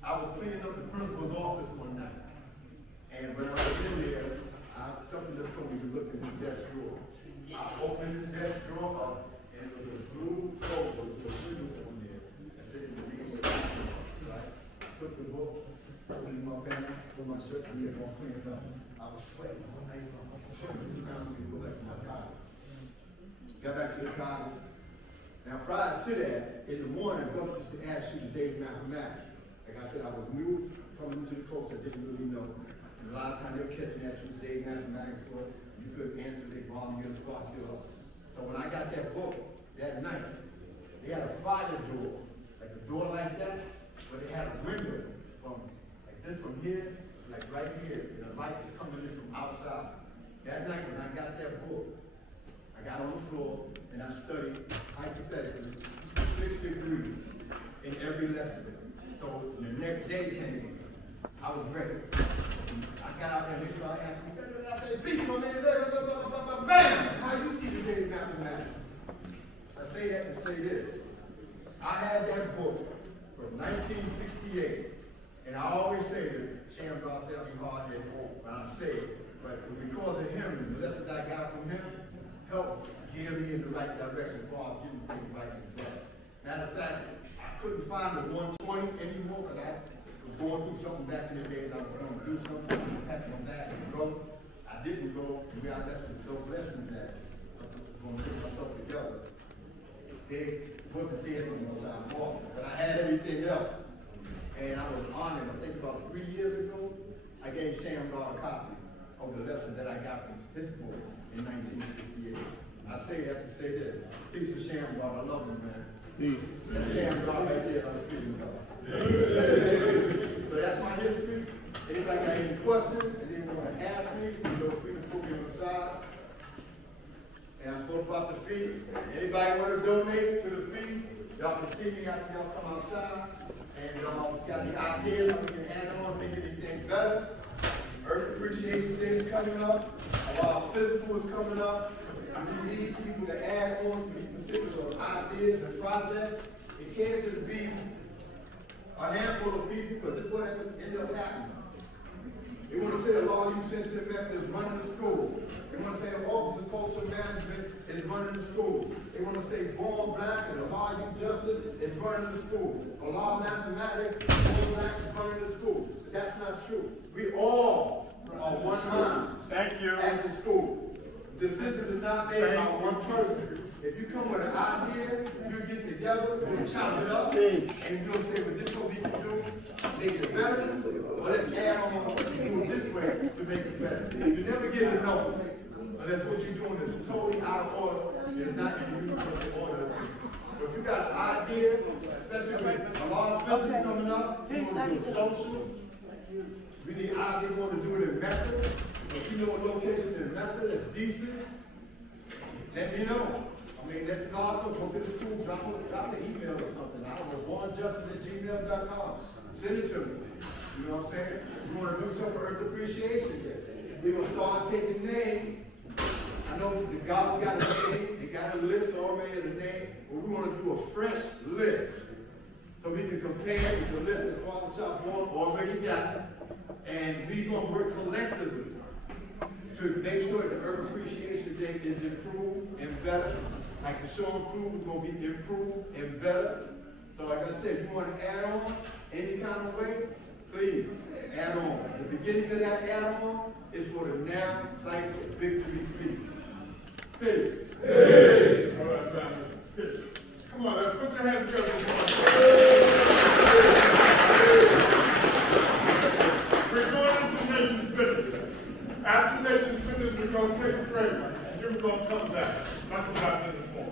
I was cleaning up the principal's office one night, and when I was in there, something just told me to look in the desk drawer. I opened the desk drawer up, and it was a blue folder with a window on there that said the name of the book, right? I took the book, put it in my bag, put my shirt, and I cleaned it up. I was sweating all night long. Time to go back to my car. Got back to the car. Now, prior to that, in the morning, brother used to ask you the day's mathematics. Like I said, I was new coming into the course, I didn't really know. And a lot of times they'll catch me at you the day's mathematics for you couldn't answer, they bomb you, spark you up. So when I got that book that night, they had a fire door, like a door like that, but they had a window from like this from here, like right here, and the light was coming in from outside. That night when I got that book, I got on the floor and I studied hypothetically 6 degrees in every lesson. So the next day came, I was ready. I got out there and they started asking me, I said, peace, my man, bam! How you see the day's mathematics? I say that to say this. I had that book from 1968, and I always say this, Shamgar said I'm hard headed, but I say it. But because of him and the lessons I got from him, helped gear me in the right direction as far as getting things right and exact. Matter of fact, I couldn't find the 120 anymore because I was going through something back in the days. I was going to do something, pack my bag and go. I didn't go, and we got left with those lessons that I was going to put myself together. They wasn't there from the side of Boston, but I had everything else. And I was honored, I think about 3 years ago, I gave Shamgar a copy of the lesson that I got from his book in 1968. I say that to say this. Peace of Shamgar, I love him, man. Peace. That's Shamgar right there I'm speaking about. So that's my history. Anybody got any questions and they want to ask me, feel free to put me on the side. And I spoke about the fee. Anybody want to donate to the fee? Y'all can see me after y'all come outside. And y'all got any ideas how we can add on, make anything better. Earth Appreciation Day is coming up. Our physical is coming up. We need people to add on to these particular ideas and projects. It can't just be a handful of people, because this is what ended up happening. They want to say the law you sent to Mecca is running the school. They want to say the Office of Cultural Management is running the school. They want to say Born Black and the law you justice is running the school. The law of mathematics, Born Black is running the school. But that's not true. We all are one mind. Thank you. At the school. Decisions are not made by one person. If you come with an idea, you get together, you chop it up, and you're going to say, well, this is what we can do. make it better, or let's add on, do it this way to make it better. You never get a no, unless what you're doing is totally out of order, it's not in the order. But if you got an idea, especially with a large festival coming up, you want to do a social, we need idea, we want to do it in Mecca. If you know a location in Mecca that's decent, let me know. I mean, let's go to the school, drop an email or something. I don't know, bornjustice@gmail.com. Send it to me. You know what I'm saying? We want to do something for Earth Appreciation Day. We're going to start taking names. I know the guys got a name, they got a list already of the name, but we want to do a fresh list. So we can compare with the list that Father Southbourne already got. And we're going to work collectively to make sure that Earth Appreciation Day is improved and better. Like the show improved, it's going to be improved and better. So like I said, if you want to add on any kind of way, please add on. The beginning of that add on is for the now cycle victory feast. Peace. Hey. All right, family. Peace. Come on, let's put your hands together. We're going into nation's business. After nation's business, we're going to take a break, and then we're going to come back. That's what I've been for.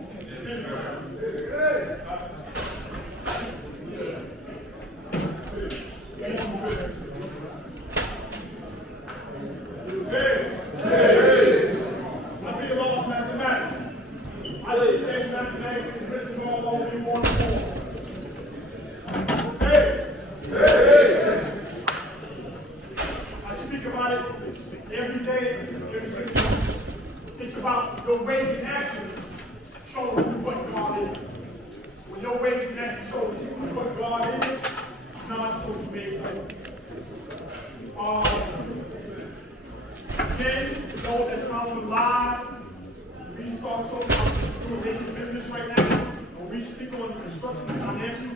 Hey. I be lost mathematics. I did take mathematics and written all over me one more. Hey. I speak about it every day, every 6 months. It's about your ways and actions showing you what God is. When your ways and actions show you what God is, it's not supposed to be made right. Again, to those that's following live, we start talking about doing business right now. When we speak on construction and financial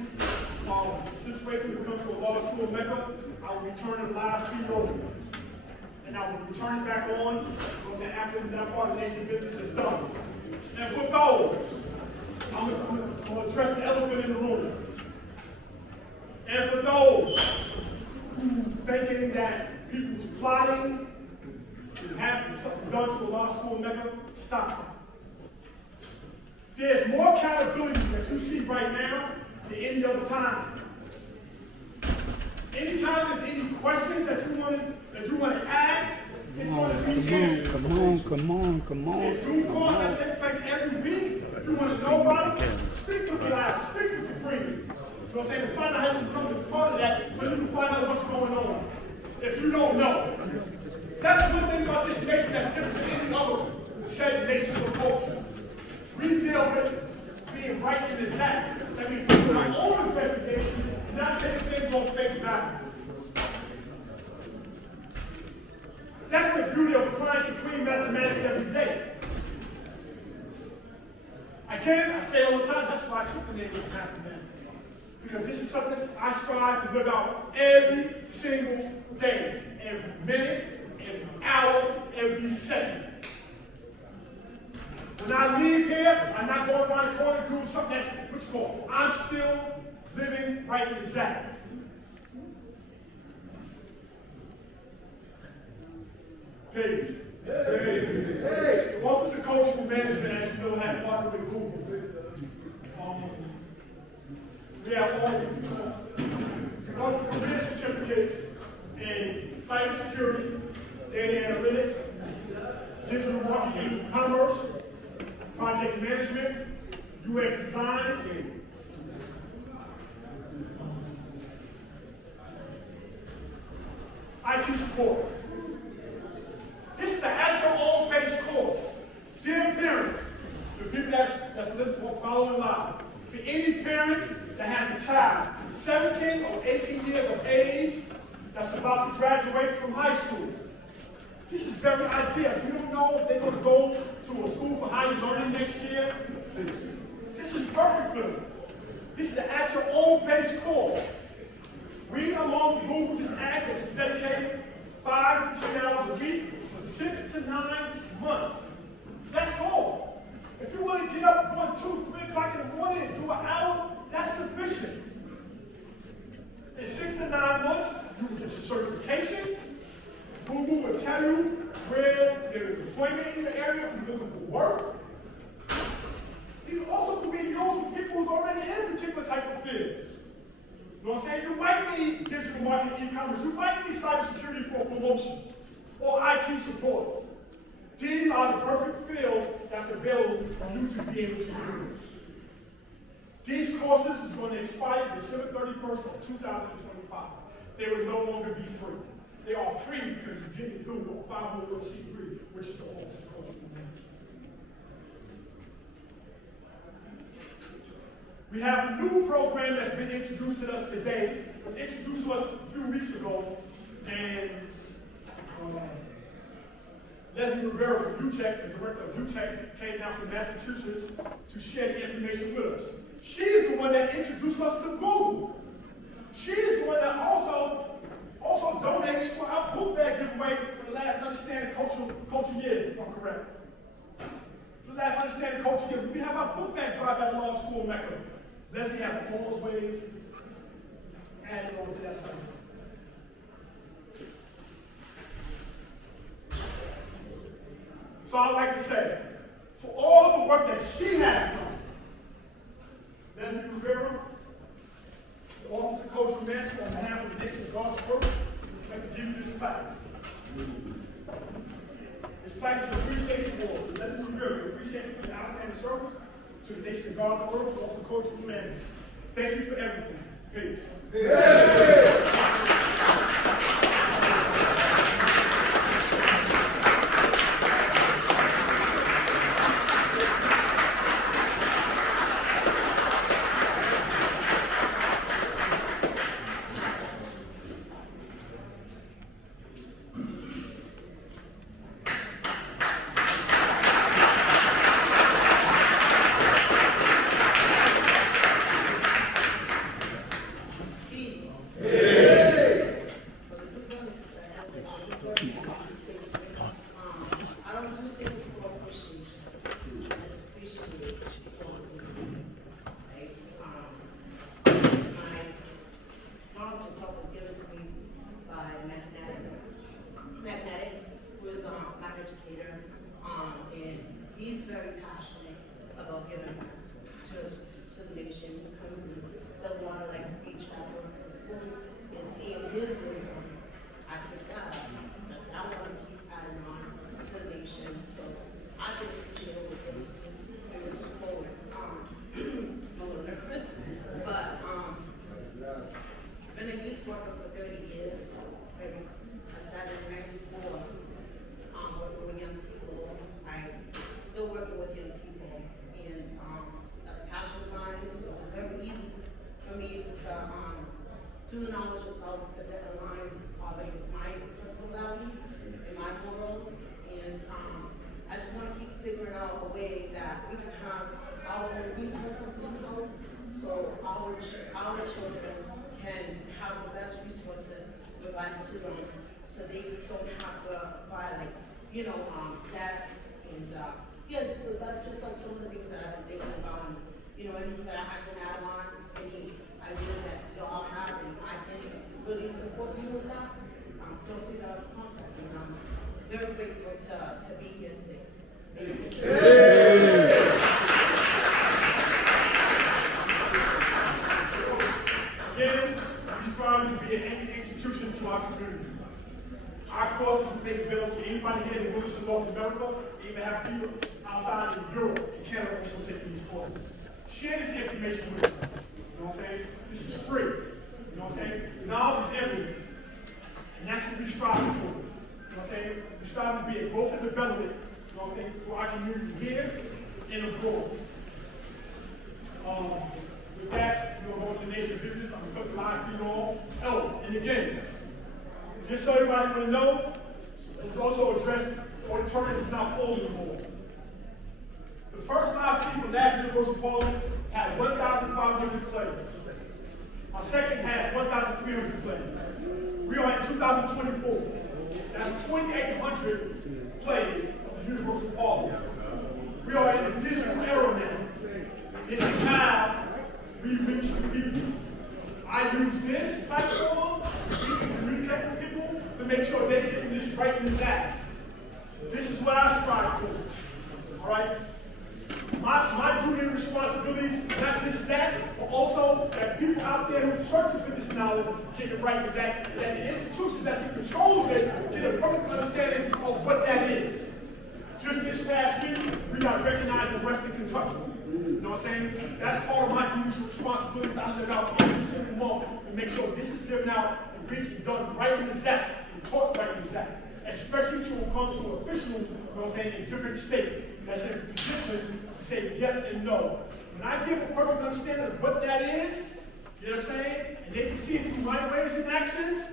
situation when it comes to a large school Mecca, I will return it live to you. And I will return it back on after that part of the nation business is done. And for those, I'm going to address the elephant in the room. And for those thinking that people's plotting to have something done to a law school Mecca, stop. There's more accountability that you see right now than any other time. Anytime there's any questions that you want to ask, it's going to be answered. Come on. There's Zoom calls that take place every week. If you want to know about it, speak to the live, speak to the free. You know what I'm saying? To find out how you can come to part of that so you can find out what's going on. If you don't know. That's one thing about this nation that's different than any other said nation or culture. We deal with being right in the act. That means we do our own investigation, not taking things on face value. That's the beauty of applying supreme mathematics every day. Again, I say all the time, that's why I took the name of mathematics. Because this is something I strive to live out every single day, every minute, every hour, every second. When I leave here, I'm not going around the corner doing something that's what's called. I'm still living right in the Zach. Please. Hey. The Office of Cultural Management, as you know, had partnered with Google. We have all career certificates in cybersecurity, data analytics, digital marketing, commerce, project management, UX design, IT support. This is the actual all-page course. Dear parents, the people that's following live, for any parents that has a child 17 or 18 years of age that's about to graduate from high school, this is very ideal. You don't know if they're going to go to a school for higher learning next year. This is perfect for them. This is the actual on-page course. We, along with Google, just asked us to dedicate 5 to 10 hours a week for 6 to 9 months. That's all. If you want to get up 1, 2, 3 o'clock in the morning and do an hour, that's sufficient. In 6 to 9 tell you where there is employment in the area, if you're looking for work. These also can be used for people who's already in a particular type of field. You know what I'm saying? You might need digital marketing, e-commerce. You might need cybersecurity for promotion or IT support. These are the perfect fields that's available for you to be able to use. These courses is going to expire December 31st of 2025. They will no longer be free. They are free because you get it through a 501c3, which is the Office of Cultural Management. We have a new program that's been introduced to us today. It was introduced to us a few weeks ago, and Leslie Rivera from UTEC, the director of UTEC, came down from Massachusetts to share the information with us. She is the one that introduced us to Google. She is the one that also donates for our book bag giveaway for the last Understanding Culture years, if I'm correct. For the last Understanding Culture years, we have our book bag drive at Law School Mecca. Leslie has always added on to that site. So I'd like to say, for all of the work that she has done, Leslie Rivera, the Office of Cultural Management, on behalf of the Nation of God's Work, I'd like to give you this plaque. This plaque is an appreciation award to Leslie Rivera. We appreciate you for your outstanding service to the Nation of God's Work, Office of Cultural Management. Thank you for everything. Peace. through the knowledge of self, because it aligned already with my personal values and my morals. And I just want to keep figuring out a way that we can have our own resources in the house, so our children can have the best resources provided to them, so they don't have to buy debt and yeah. So that's just like some of the things that I've been thinking about, and anything that I can add on, any ideas that y'all have, and I can really support you with that. Feel free to contact me. I'm very grateful to be here today. Thank you. Again, we strive to be an institution to our community. Our courses we make available to anybody here in Willis and North America. We even have people outside of Europe and Canada also taking these courses. Share this information with us. You know what I'm saying? This is free. You know what I'm saying? Knowledge is everything. And that's what we strive for. You know what I'm saying? We strive to be a growth and development, you know what I'm saying, for our community here and abroad. With that, we're going to the nation business. I'm going to cut the live feed off. Oh, and again, just so everybody can know, it's also addressed auditorium is not full anymore. The first live feed from last University Parliament had 1,500 players. Our second had 1,300 players. We are in 2024. That's 2,800 players of the University Parliament. We are in a digital era now. It's time we reach the people. I use this platform to communicate with people to make sure they're getting this right in the back. This is what I strive for. All right? My duty and responsibility is not just that, but also that people out there who searching for this knowledge get it right, is that the institutions that can control it get a perfect understanding of what that is. Just this past week, we got recognized in Western Kentucky. You know what I'm saying? That's part of my duties and responsibilities. I live out every single moment and make sure this is given out and preached done right and exact and taught right and exact. Especially when it comes to officials, you know what I'm saying, in different states that's in position to say yes and no. When I give a perfect understanding of what that is, you know what I'm saying, and they can see it through my ways and actions, you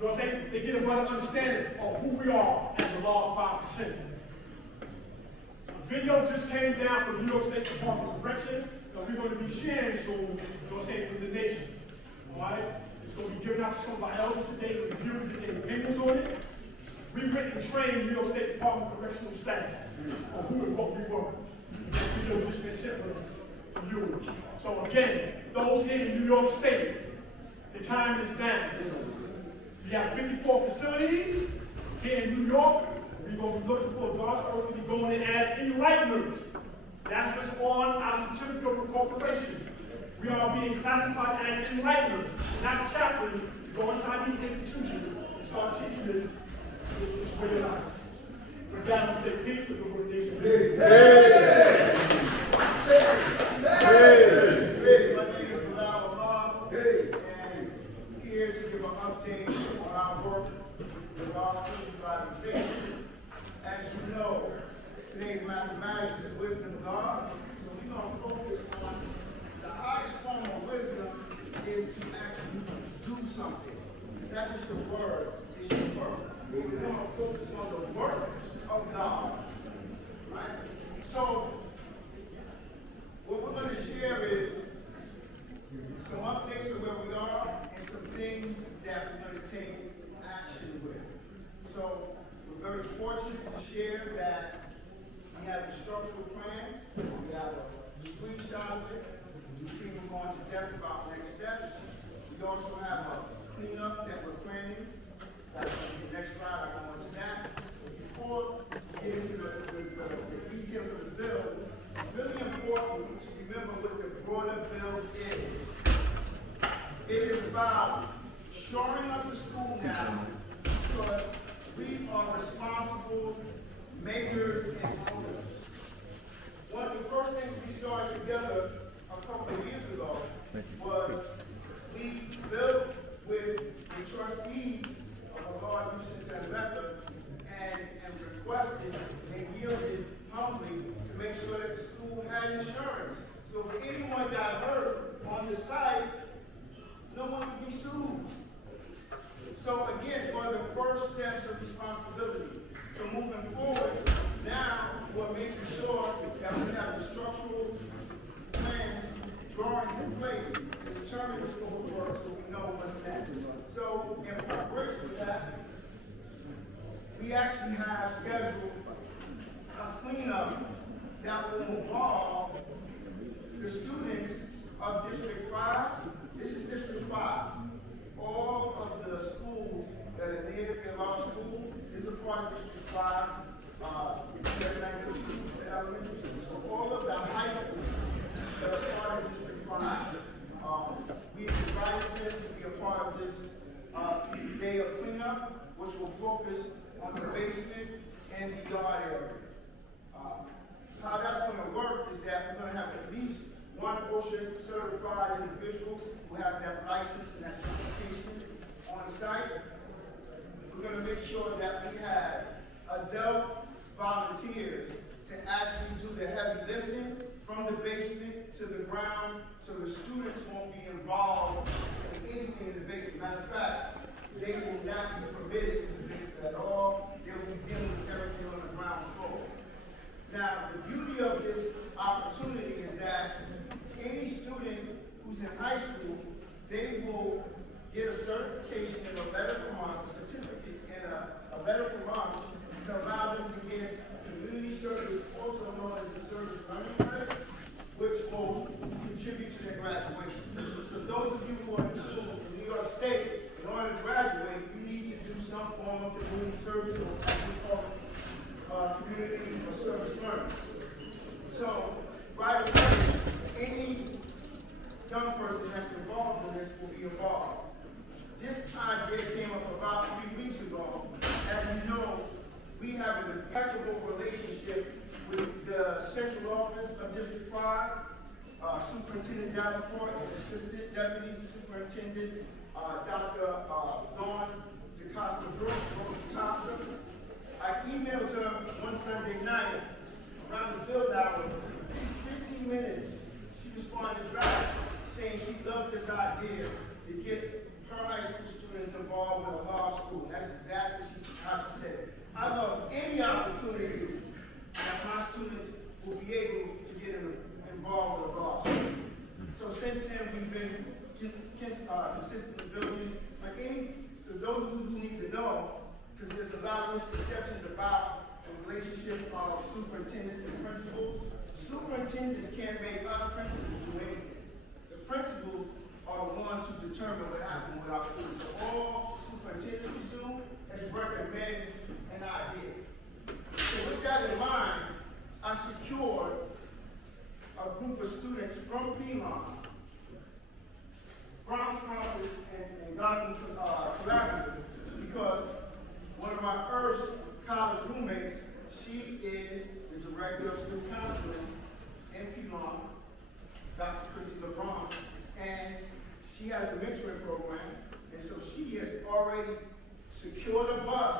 know what I'm saying, they get a better understanding of who we are as the lost 5%. A video just came down from New York State Department of Corrections that we're going to be sharing soon, you know what I'm saying, with the nation. All right? It's going to be given out to some of our elders today to review and get their opinions on it. We went and trained New York State Department of Correctional staff on who and what we were. That video just been sent for us to you. So again, those here in New York State, the time is now. We have 54 facilities here in New York. We're going to be looking for God's earth to be going in as enlighteners. That's what's on our certificate of incorporation. We are being classified as enlighteners, not chaplains, to go inside these institutions and start teaching this way of life. With that, I'm going to say peace to the Lord nation. Peace. My name is Bilal Allah, and here to give an update on our work with our student organization. As you know, today's mathematics is wisdom of God, so we're going to focus on the highest form of wisdom is to actually do something. It's not just the words, it's your work. We're going to focus on the work of God. Right? So, what we're going to share is some updates of where we are and some things that we're going to take action with. So, we're very fortunate to share that we have structural plans, we have a screenshot of it, we think we're going to test about next steps. We also have a cleanup that we're planning. That's the next slide, I'll go into that. Before we get into the details of the bill, it's really important to remember what the broader bill is. It is about shoring up the school now because we are responsible makers and owners. One of the first things we started together a couple of years ago was we built with the trustees of God and Mecca and requested and yielded humbly to make sure that the school had insurance. So if anyone got hurt on the site, no one could be sued. So again, one of the first steps of responsibility. So moving forward, now we're making sure that we have the structural plans, drawings in place to determine the scope of work so we know what's next. So in preparation for that, we actually have scheduled a cleanup that will involve the students of District 5. This is District 5. All of the schools that are near the law school is a part of District 5. Elementary schools to elementary schools. So all of the high schools that are part of District 5. We invited them to be a part of this day of cleanup, which will focus on the basement and the yard area. How that's going to work is that we're going to have at least one OSHA certified individual who has that license and that certification on site. We're going to make sure that we have adult volunteers to actually do the heavy lifting from the basement to the ground so the students won't be involved in anything in the basement. Matter of fact, they will not be permitted in the basement at all. They will be dealing with everything on the ground floor. Now, the beauty of this opportunity is that any student who's in high school, they will get a certification and a letter from us, a certificate and a letter from us to allow them to get community service, also known as the service learning credit, which will contribute to their graduation. So those of you who are in school in New York State, in order to graduate, you need to do some form have an impeccable relationship with the central office of District 5, Superintendent Davenport, and Assistant Deputy Superintendent Dr. Dawn DeCosta. I emailed her one Sunday night around the build hour. In 15 minutes, she responded back saying she loved this idea to get her high school students involved with a law school. That's exactly how she said it. I love any opportunity that my students will be able to get involved with a law school. So since then, we've been consistently building. So those of you who need to know, because there's a lot of misconceptions about the relationship of superintendents and principals. Superintendents can't make us principals do anything. The principals are the ones who determine what happens with our students. So all superintendents do is recommend an idea. So with that in mind, I secured a group of students from Piedmont, Bronx Campus, and Gotham Collaborative, because one of my first college roommates, she is the director of student counseling in Piedmont, Dr. Christy LeBron, and she has a mentoring program, and so she has already secured a bus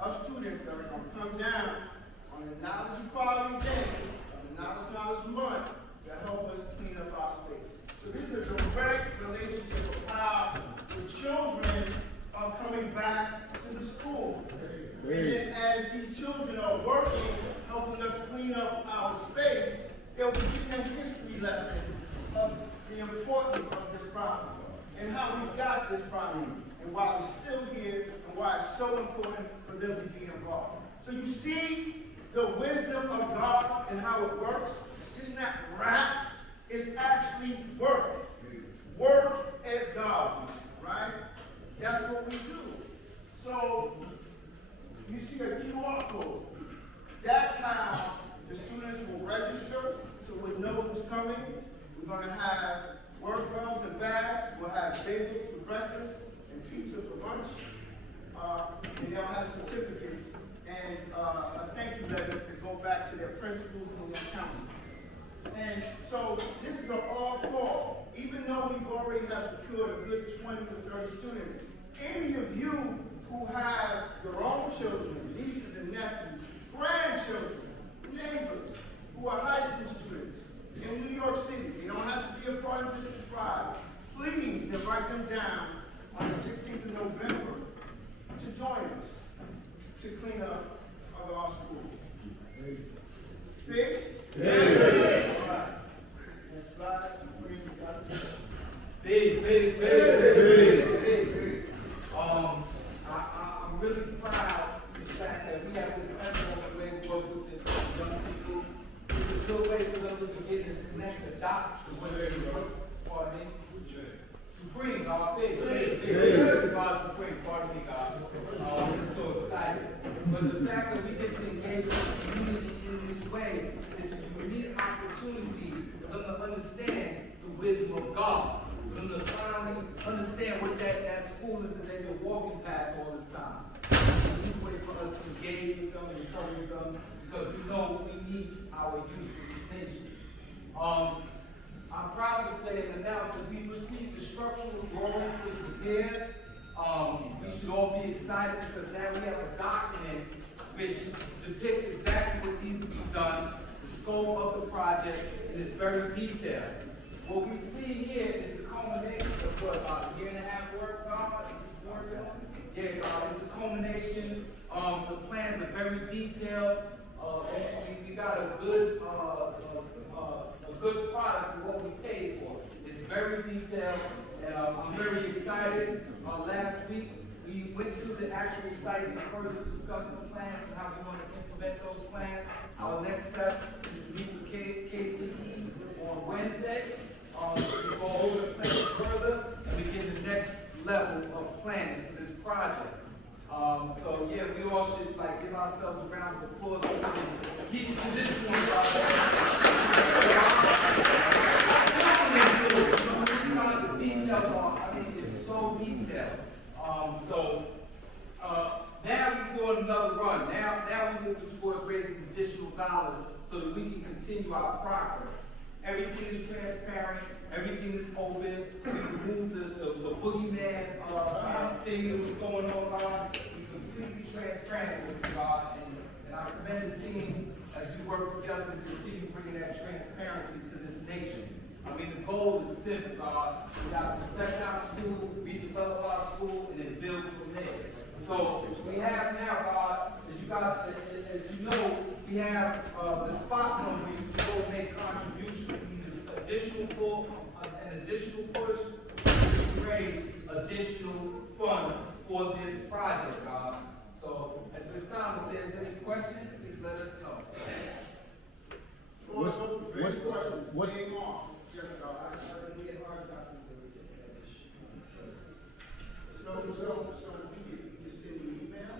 of students that are going to come down on the Knowledge Equality Day, on the Knowledge Month, to help us clean up our space. So this is a direct relationship of how the children are coming back to the school. And then as these children are working, helping us clean up our space, they'll be giving them history lessons of the importance of this problem and how we got this problem and why it's still here and why it's so important for them to be involved. So you see the wisdom of God and how it works. It's just not rap, it's actually work. Work as God, right? That's what we do. So you see a QR code. That's how the students will register, so we'll know who's coming. We're going to have work bells and bags. We'll have bagels for breakfast and pizza for lunch. And they'll have certificates and a thank you letter to go back to their principals and their counselors. And so this is an all-call. Even though we've already have secured a good 20 to 30 students, any of you who have your own children, nieces and nephews, grandchildren, neighbors, who are high school students in New York City, they don't have to be a part of District 5, please invite them down on the 16th of November to join us to clean up our school. Fix? Yes. All right. Next slide. Big. I'm really proud of the fact that we have this excellent way to work with the young people. It's a good way for them to begin to connect the dots to where they work. Pardon me? Supreme, big. God Supreme, pardon me, God. I'm just so excited. But the fact that we get to engage with the community in this way is a unique opportunity for them to understand the wisdom of God. For them to finally understand what that school is that they've been walking past all this time. It's a unique way for us to engage with them and encourage them because we know we need our youth for this nation. I'm proud to say and announce that we've received the structural drawings we prepared. We should all be excited because now we have a document which depicts exactly what needs to be done, the scope of the project, and it's very detailed. What we see here is the culmination of what, about a year and a half work, God? Yeah, God, it's a culmination. The plans are very detailed. We got a good product for what we paid for. It's very detailed, and I'm very excited. Last week, we went to the actual site to further discuss the plans and how we want to implement those plans. Our next step is to meet with KCE on Wednesday. To go over the plans further and begin the next level of planning for this project. So yeah, we all should give ourselves a round of applause for getting to this point. The details are, it's so detailed. Now we can go another another run. Now we're moving towards raising additional dollars so that we can continue our progress. Everything is transparent. Everything is open. We removed the boogeyman thing that was going on. We're completely transparent with God, and I commend the team as we work together to continue bringing that transparency to this nation. I mean, the goal is simple, God. We have to protect our school, redevelop our school, and then build from there. So we have now, God, as you know, we have the spot number. You can go make contributions. We need an additional push to raise additional funds for this project, God. So at this time, if there's any questions, please let us know. What's Game on. So we can send you email.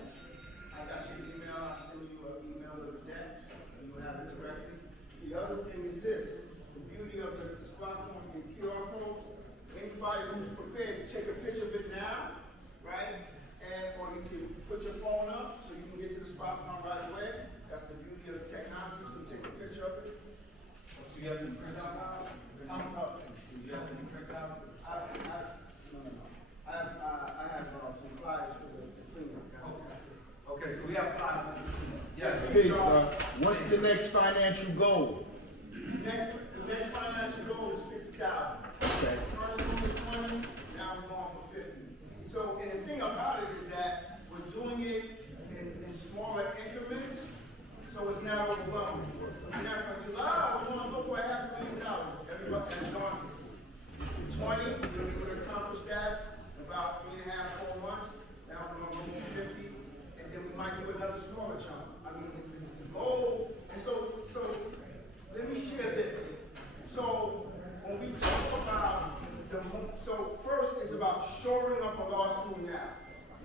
I got your email. I'll send you an email of the text, and you'll have it directly. The other thing is this: the beauty of the platform and QR codes. Anybody who's prepared, take a picture of it now, right? Or you can put your phone up so you can get to the platform right away. That's the beauty of technology. So take a picture of it. So you have some printout now? You have some printout? I have some flyers for the cleanup. Okay, so we have five. Yes. What's the next financial goal? The next financial goal is 50,000. Okay. First one was 20, now we're going for 50. So, and the thing about it is that we're doing it in smaller increments, so it's not overwhelming. So we're not going to do, we want to go for $500,000. Everybody has daunting. 20, we would accomplish that in about 3.5, 4 months. Now we're going to go for 50, and then we might do another smaller chunk. I mean, the goal, and so let me share this. So when we talk about so first it's about shoring up a law school now,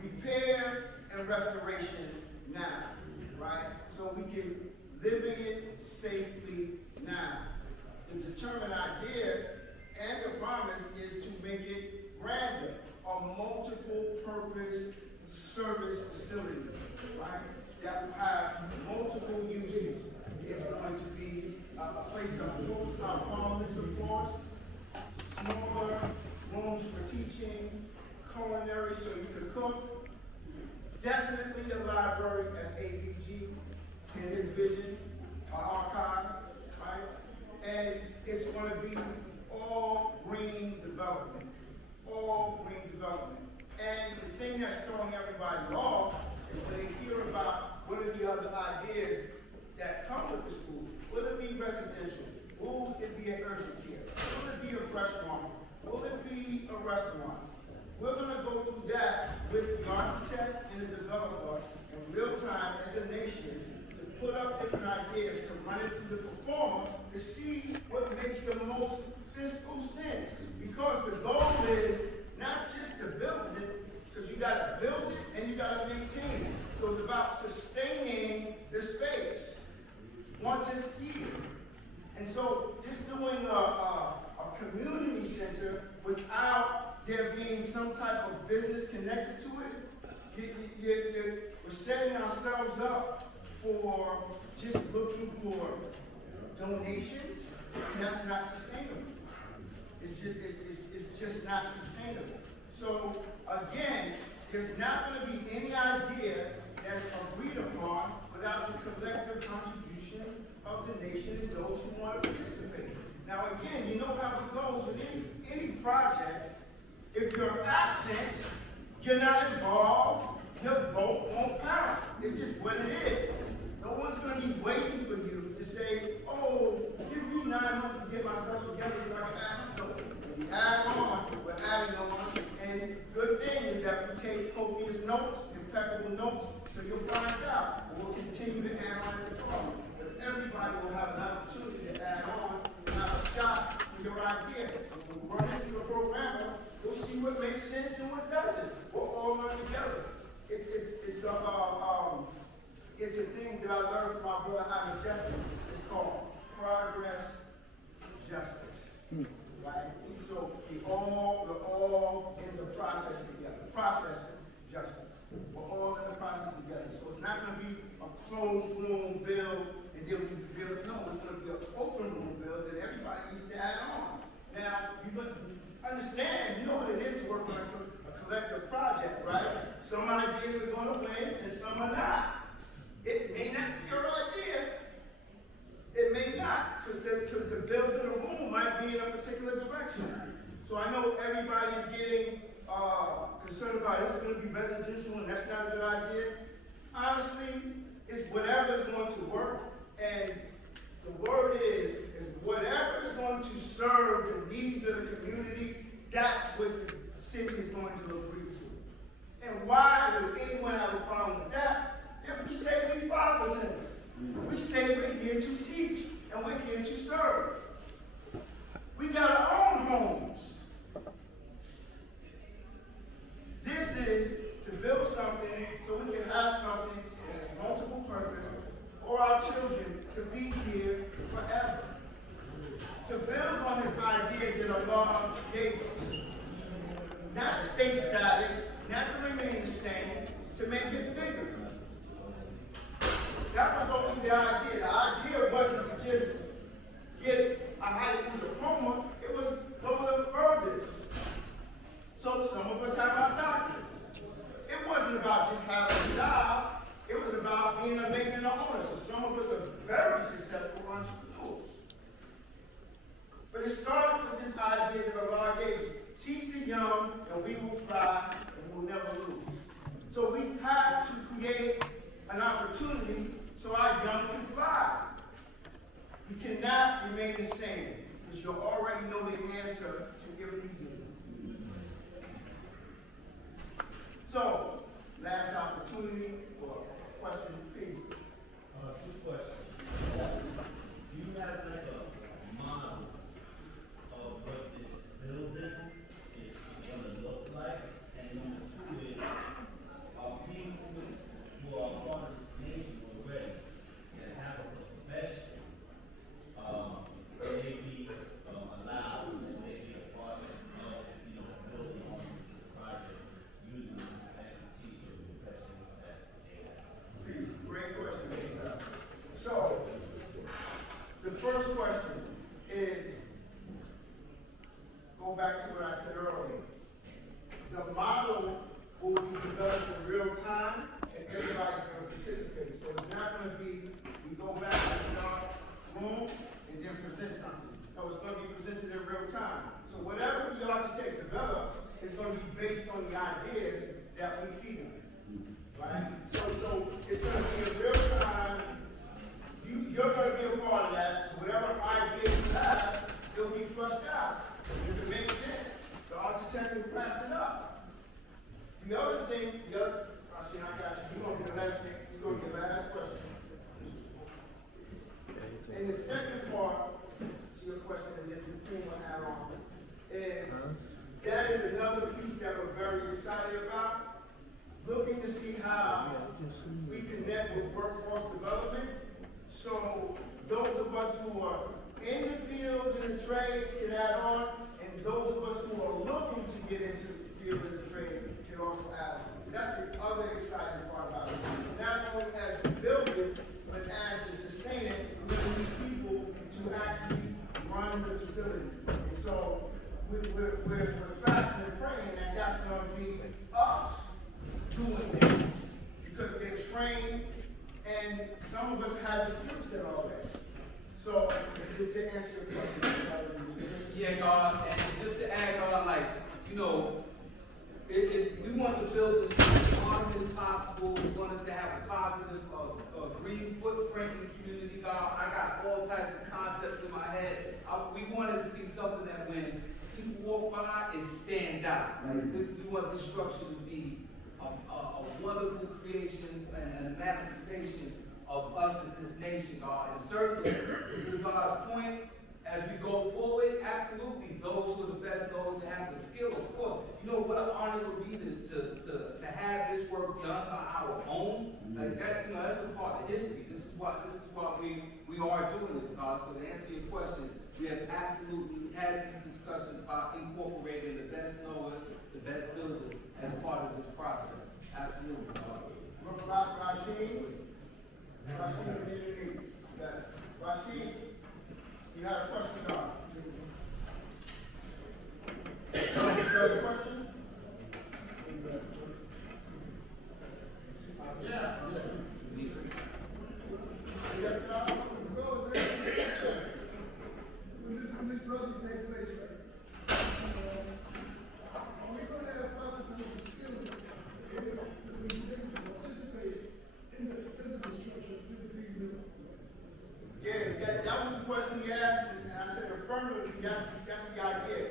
repair and restoration now, right? So we can live in it safely now. The determined idea and the promise is to make it grander, a multiple purpose service facility, right? That will have multiple uses. It's going to be a place to host our parliaments, of course, smaller rooms for teaching, culinary so you can cook, definitely a library as APG in his vision, an archive, right? And it's going to be all green development, And the thing that's throwing everybody off is when they hear about what are the other ideas that come with the school. Will it be residential? Will it be an urgent care? Will it be a restaurant? Will it be a restaurant? We're going to go through that with the architect and the developer in real time as a nation to put up different ideas, to run it through the performer to see what makes the most fiscal sense. Because the goal is not just to build it, because you got to build it and you got to maintain it. So it's about sustaining the space once it's here. And so just doing a community center without there being some type of business connected to it, we're setting ourselves up for just looking for donations, and that's not sustainable. It's just not sustainable. So again, there's not going to be any idea that's agreed upon without the collective contribution of the nation and those who want to participate. Now again, you know how it goes with any project. If you're absent, you're not involved, your vote won't count. It's just what it is. No one's going to be waiting for you to say, oh, give me 9 months to get myself together so I can add. No, we add on, we're adding on. And good thing is that we take copious notes, impeccable notes, so you'll find out. We'll continue to add on the problem. But everybody will have an opportunity to add on and have a shot for your idea. We'll run into the programmer, we'll see what makes sense and what doesn't. We'll all learn together. It's a thing that I learned from my brother Ivan Justice. It's called progress justice. Right? So we're all in the process together. Process justice. We're all in the process together. So it's not not going to be a closed room build and then we build. No, it's going to be an open room build that everybody needs to add on. Now, you understand, you know what it is to work on a collective project, right? Some ideas are going to win and some are not. It may not be your idea. It may not, because the building of a room might be in a particular direction. So I know everybody's getting concerned about it's going to be residential and that's not a good idea. Honestly, it's whatever is going to work, and the word is whatever is going to serve the needs of the community, that's what the city is going to agree to. And why would anyone have a problem with that? If we say we 5%, we say we're here to teach and we're here to serve. We got our own homes. This is to build something so we can have something that has multiple purpose for our children to be here forever. To build on this idea that Allah gave us. Not stay static, not to remain the same, to make it bigger. That was always the idea. The idea wasn't to just get a high school diploma, it was go the furthest. So some of us have our doctorates. It wasn't about just having a job, it was about being a making an owner. So some of us are very successful entrepreneurs. But it started with this idea that Allah gave us. Teach the young and we will fly and we'll never lose. So we have to create an opportunity so our young can fly. You cannot remain the same because you already know the answer to everything you do. So, last opportunity for question, please. Two questions. Do you have like a model of what this building is going to look like? And number two is, are people who are part of this nation already that have a profession, maybe allowed, and maybe a part of, building on the project using the expertise or the profession that they have? Please, great question. So, the first question is, go back to what I said earlier. The model will be developed in real time, and everybody's going to participate. So it's not going to be, we go back to the room and then present something. No, it's going to be presented in real time. So whatever the architect develops is going to be based on the ideas that we feed them. Right? So it's going to be in real time. You're going to be a part of that. So whatever ideas you have, it'll be flushed out. If it makes sense, the architect will craft it up. The other thing, I got you. You're going to be the last thing. You're going to be the last question. And the second part to your question, and then the thing will add on, is that is another piece that we're very excited about. Looking to see how we connect with workforce development. So those of us who are in the fields and the trades can add on, and those of us who are looking to get into the field and the trade can also add on. That's the other exciting part about it. Not only as we build it, but as to sustain it, we need people to actually run the facility. And so we're fasting and praying that that's going to be us doing it, because they're trained and some of us have the skill set already. So, to answer your question, yeah, God, and just to add on, we want the building as modern as possible. We want it to have a positive green footprint in the community, God. I got all types of concepts in my head. We want it to be something that when people walk by, it stands out. We want this structure to be a wonderful creation and a manifestation of us as this nation, God. And certainly, to God's point, as we go forward, absolutely, those who are the best, those that have the skill, of course. You know what an honor it would be to have this work done by our own. Like that, that's a part of history. This is why we are doing this, God. So to answer your question, we have absolutely had these discussions about incorporating the best knowers, the best builders as part of this process. Absolutely, God. Rashid, you had a question, God? Further question? Yeah. Yes, God? When this brother takes place, right? Are we going to have brothers and skills to participate in the physical structure of the big middle? Yeah, that was the question he asked, and I said affirmatively, that's the idea.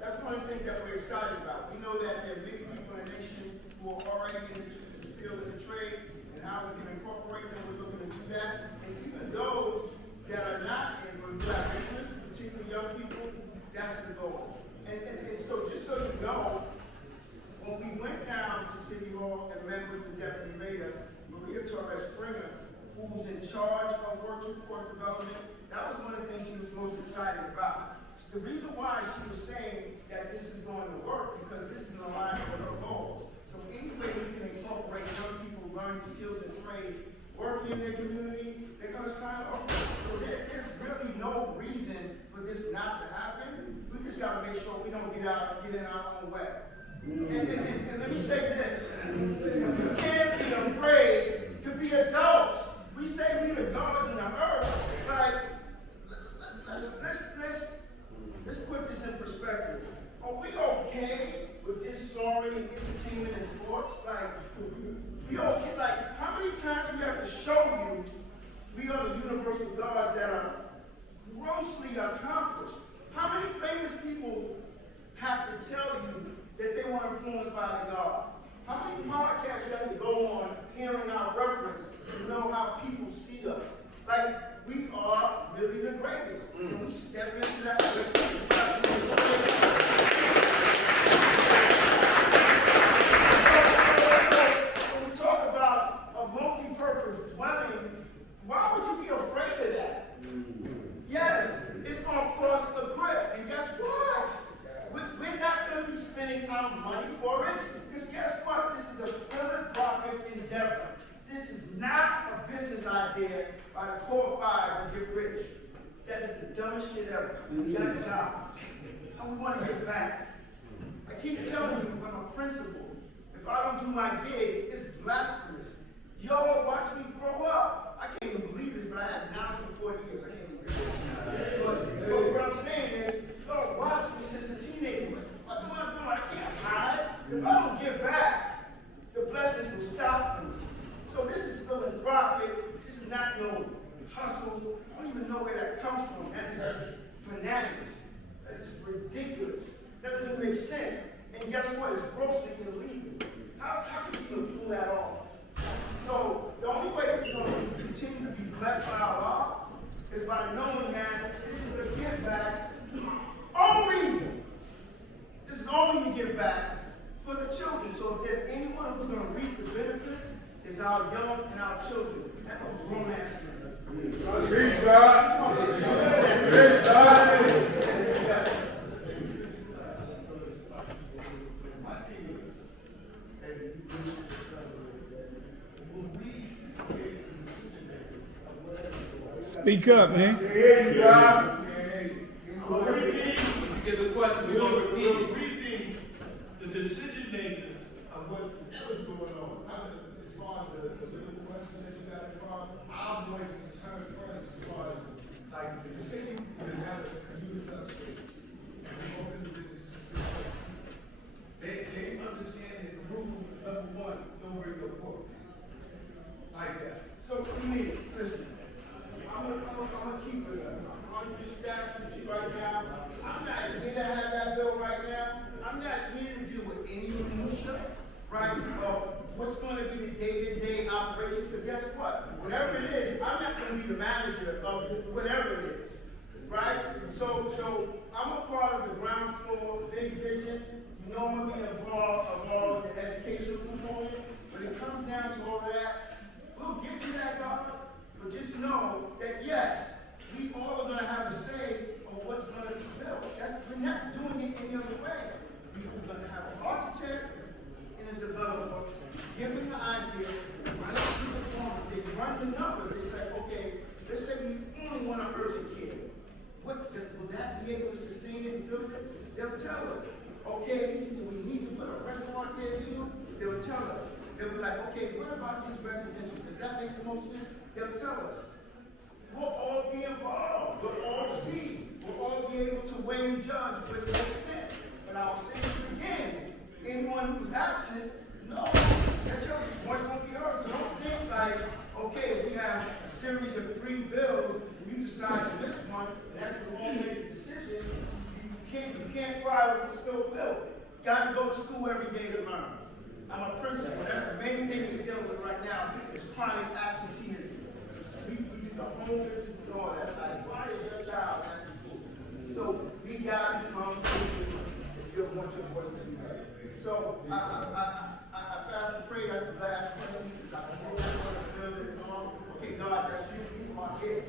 That's one of the things that we're excited about. We know that there are many people in the nation who are already in the field of the trade, and how we can incorporate them. We're looking to do that. And even those that are not in black business, particularly young people, that's the goal. And so just so you know, when we went down to City Hall and met with the Deputy Mayor, Maria Torres Springer, who's in charge of workforce development, that was one of the things she was most excited about. The reason why she was saying that this is going to work, because this is in alignment with her goals. So any way we can incorporate young people learning skills and trade, working in their community, they're going to sign up. So there's really no reason for this not to happen. We just got to make sure we don't get in our own way. And let me say this. You can't be afraid to be adults. We say we the gods in the earth, but let's put this in perspective. Are we okay with just soaring in entertainment and sports? Like, we okay? Like, how many times we have to show you we are the universal gods that are grossly accomplished? How many famous people have to tell you that they were influenced by the gods? How many podcasts you have to go on hearing our reference to know how people see us? Like, we are really the greatest. Can we step into that? When we talk about a multi-purpose dwelling, why would you be afraid of that? Yes, it's going to cost a grip. And guess what? We're not going to be spending our money for it. Because guess what? This is a philanthropic endeavor. This is not a business idea by the core five to get rich. That is the dumbest shit ever. We got jobs. And we want to get back. I keep telling you, I'm a principal. If I don't do my gig, it's blasphemous. Y'all watch me grow up. I can't even believe this, but I had knowledge for 40 years. I can't even believe it. But what I'm saying is, y'all watch me since a teenager. What am I doing? I can't hide. If I don't give back, the blessings will stop me. So this is philanthropic. This is not no hustle. I don't even know where that comes from. That is just bananas. That is ridiculous. That doesn't make sense. And guess what? It's grossly illegal. How can you even pull that off? So the only way this is going to continue to be blessed by Allah is by knowing that this is a give back only. This is only to give back for the children. So if there's anyone who's going to reap the benefits, it's our young and our children. That's a romance. Preach, God. Preach, God. Speak up, man. Give the question, we won't repeat it. Reading the decision makers of whatever's going on. As far as the political question that you got in front, our voice is heard first as far as, like, the city would have a community substate. And we open the business. They understand that the rule, number one, don't bring no pork. Like that. So, what do you mean? Listen, I'm gonna keep it 100 stats with you right now. I'm not here to have that bill right now. I'm not here to deal with any minutia, right? What's going to be the day-to-day operation? Because guess what? Whatever it is, I'm not going to be the manager of whatever it is, right? So I'm a part of the ground floor big vision. You know I'm going to be involved in the educational component. When it comes down to all of that, we'll get to that, God. But just know that yes, we all are going to have a say on what's going to be built. We're not doing it any other way. We're going to have an architect and a developer giving the idea, run the numbers. They say, okay, let's say we only want an urgent care. Will that be able to sustain in the building? They'll tell us. Okay, so we need to put a restaurant there too. They'll tell us. They'll be like, okay, what about these residential? Does that make the most sense? They'll tell us. We'll all be involved. We'll all see. We'll all be able to weigh and judge whether it makes sense. But I'll say this again. Anyone who's absent, no, that your voice won't be heard. So don't think like, okay, we have a series of 3 bills, and you decide to miss one, and that's the wrong way to decision. You can't cry over the spilled milk. You got to go to school every day to learn. I'm a principal. That's the main thing we're dealing with right now is chronic absenteeism. We do the home business and all that. Like, why is your child at school? So we got to come to you if you want your voice to be heard. So I fast and pray. That's the last question. Okay, God, that's you. You are here.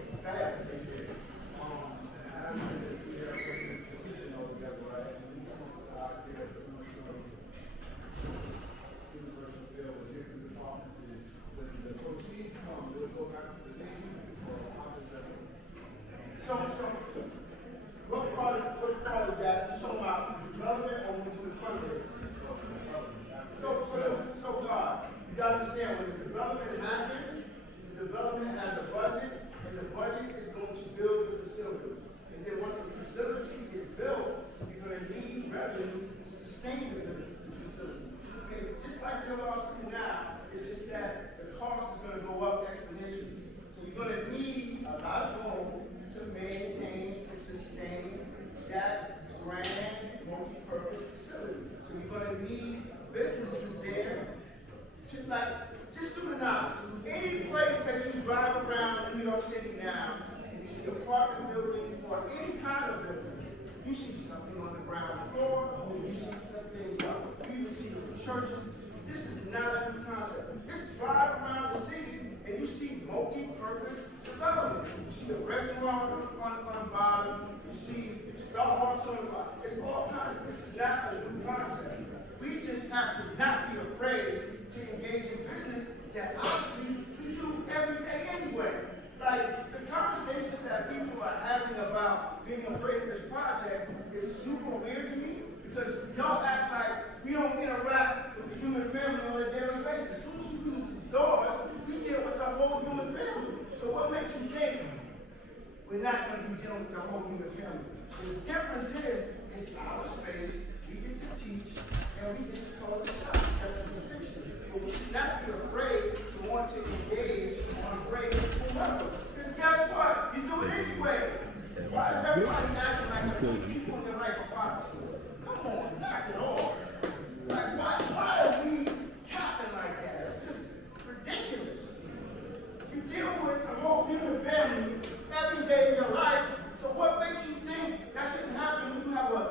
So, what part of that? You talking about development or when you fundraising? So God, you gotta understand when the development happens, the development has a budget, and the budget is going to build the facilities. And then once the facility is built, you're gonna need revenue to sustain the facility. Okay, just like your law school now, it's just that the cost is gonna go up exponentially. So you're gonna need a lot of loan to maintain and sustain that grand multi-purpose facility. So you're gonna need businesses there. Just do the knowledge. Any place that you drive around New York City now, and you see apartment buildings or any kind of building, you see something on the ground floor, you see something up, you even see churches. This is not a new concept. Just drive around the city and you see multi-purpose development. You see a restaurant on the bottom, you see Starbucks on the bottom. It's all kinds. This is not a new concept. We just have to not be afraid to engage in business that actually we do every day anyway. Like the conversations that people are having about being afraid of this project is super weird to me because y'all act like we don't interact with the human family on a daily basis. As soon as you use these doors, we deal with the whole human family. So what makes you think we're not going to be dealing with the whole human family? The difference is, it's our space, we get to teach, and we get to call the shots. That's the distinction. But we should not be afraid to want to engage on break whoever. Because guess what? You do it anyway. Why is everybody acting like people in their life are policy? Come on, knock it off. Like, why are we capping like that? It's just ridiculous. You deal with the whole human family every day in your life, so what makes you think that shouldn't happen when you have an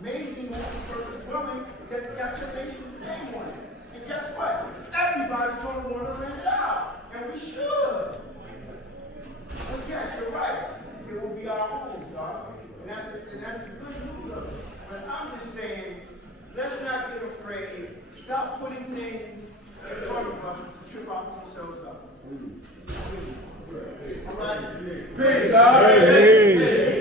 amazing multi-purpose dwelling that got your nation's name on it? And guess what? Everybody's going to want to rent it out, and we should. But yes, you're right. It will be our homes, God. And that's the good news of it. But I'm just saying, let's not get afraid. Stop putting things in front of us to trip ourselves up. All right? Praise God. Hey.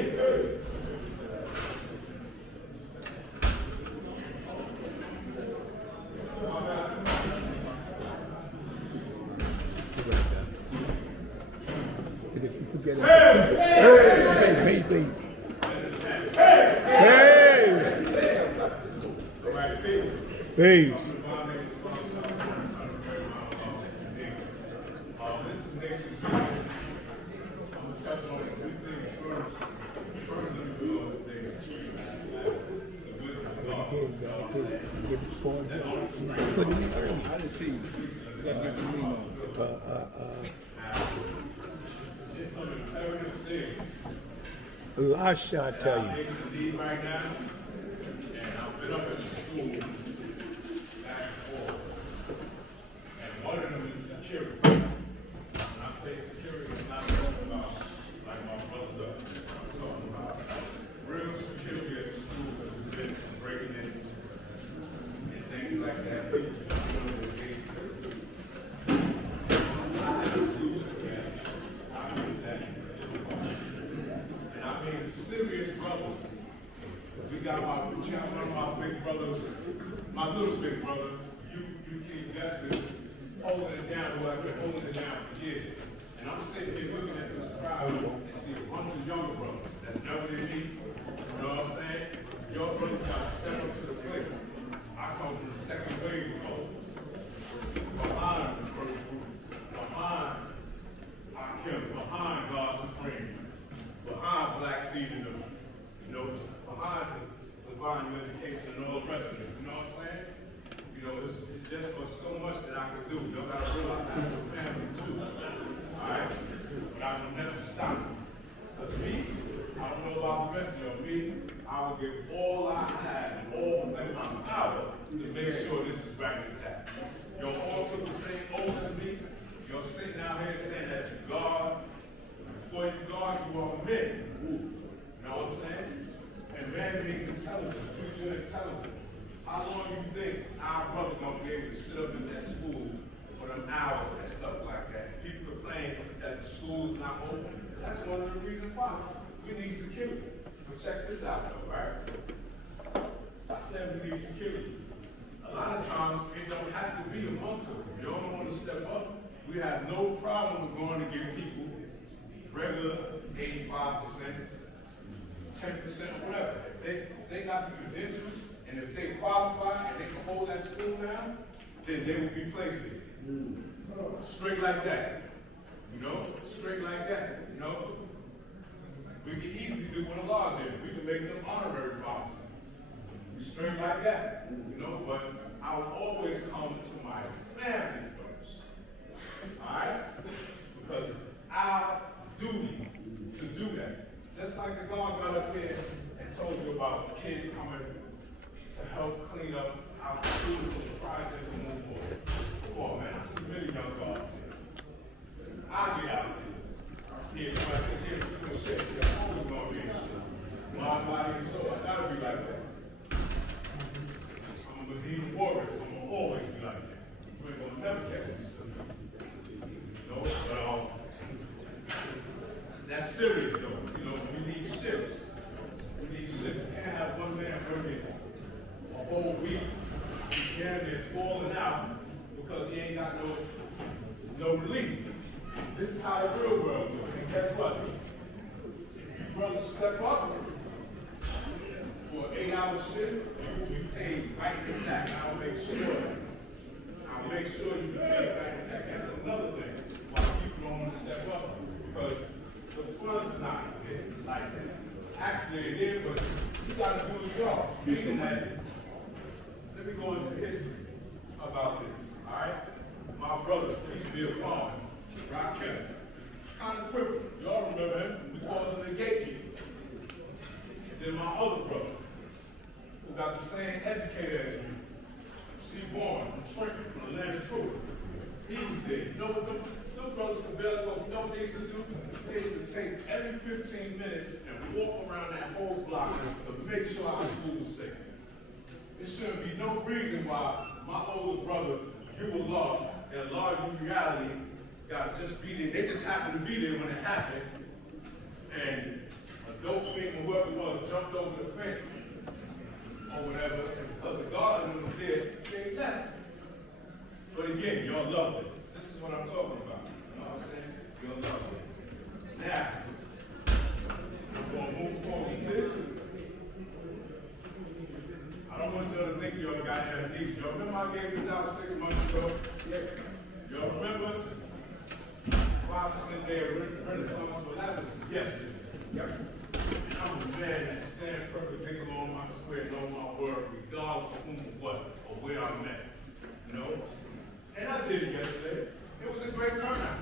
Peace. I didn't see you. You gotta get the name on. Last shot, I tell you. Right now, and I've been up at the school back and forth, and one of them is security. When I say security, I'm not talking about like my brother's up. I'm talking about real security at the schools that prevents from breaking in and things like that. And I'm sitting here looking at this crowd and see a bunch of younger brothers that's never been me. You know what I'm saying? Your brothers got to step up to the plate. I come from the second wave of culture. Behind the first group. Behind Akim. Behind God Supreme. Behind Black Seed in them. You know, behind the divine education and all the rest of it. You know what I'm saying? You know, it's just for so much that I could do. You gotta realize I have a family too. Alright? But I will never stop. Because me, I don't know about the rest of you, me, I will give all I have and all in my power to make sure this is back intact. Y'all all took the same oath as me. You're sitting out here saying that you God. Before you God, you are men. You know what I'm saying? And man means intelligence, future intelligence. How long do you think our brother gonna be able to sit up in that school for them hours and stuff like that? People complain that the school is not open. That's one of the reasons why. We need security. But check this out though, right? I said we need security. A lot of times it don't have to be amongst us. If you don't want to step up, we have no problem with going to give people regular 85%, 10%, whatever. If they got the credentials, and if they qualify and they can hold that school down, then they will be placed there. Straight like that. You know? Straight like that. You know? We can easily do what a law did. We can make them honorary officers. Straight like that. You know? But I will always come to my family first. Alright? Because it's our duty to do that. Just like the God got up there and told you about kids coming to help clean up our schools and projects and move forward. Come on, man. I see many young guys here. I'll get out of here. If I sit here, you're going to shit. You're always going to be in shit. Mind, body, and soul. I got to be like that. I'm a Muslim warrior, so I'm going to always be like that. You ain't going to never catch me. You know, but that's serious, though. You know, we need shifts. We need shifts. We can't have one man working a whole week. He can't be falling out because he ain't got no relief. This is how the real world goes. And guess what? If you brothers step up for an 8-hour shift, you will be paid right intact. I'll make sure you get paid right intact. That's another thing why people don't want to step up, because the funds not like that. Actually, it is, but you got to do the job. Speaking of that, let me go into history about this. All right, my brother, peace be upon him, Rock Kelly, kind of crippled. Y'all remember him? We called him the gatekeeper. Then my other brother, who got the same educator as me, Seaborn from Trenton, from the land of truth. He was there. You know what them brothers could barely go. You know what they used to do? They used to take every 15 minutes and walk around that whole block to make sure our school was safe. There shouldn't be no reason why my older brother, you Allah, and Allah in reality, got to just be there. They just happened to be there when it happened. And a dope thing or whoever it was jumped over the fence or whatever, and because the garden was there, they left. But again, y'all love this. This is what I'm talking about. You know what I'm saying? Y'all love this. Now, we're going to move forward with this. I don't want y'all to think y'all got amnesia. Y'all remember I gave this out 6 months ago? Y'all remember? 5% day of Renaissance, well, that was yesterday. Yep. And I'm a man that stands perfectly along my square, know my word, regardless of whom or what, or where I'm at. You know? And I did it yesterday. It was a great turnout.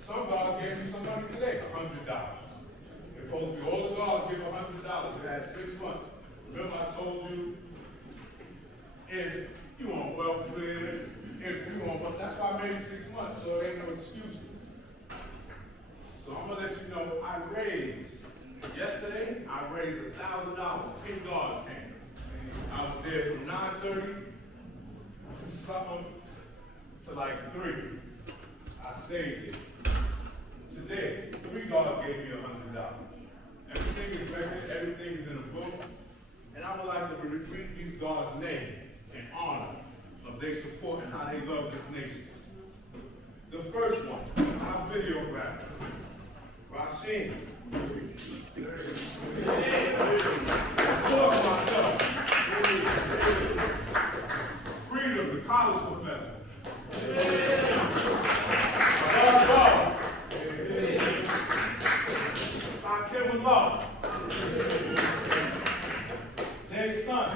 Some guards gave me some money today, $100. It's supposed to be all the guards give $100. It had 6 months. Remember I told you, if you want welfare, if you want, but that's why I made it 6 months, so there ain't no excuses. So I'm gonna let you know I raised, yesterday, I raised $1,000, 10 guards came. I was there from 9:30 to something to like 3. I stayed there. Today, 3 guards gave me $100. Everything is recorded, everything is in a book, and I would like to repeat these guards' name in honor of their support and how they love this nation. The first one, our videographer, Rasheen. Of course, myself. Freedom, the college professor. God. Kevin Love. Jay's son.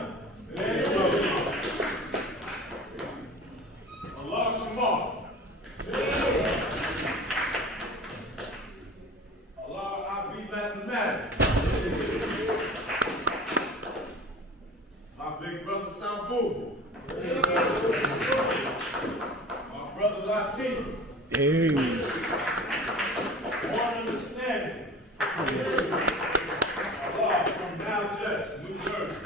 Allah Shamar. Allah, I be mathematics. My big brother Sambu. My brother Latino. Hey. One understanding. Allah from Now Jets, New Jersey.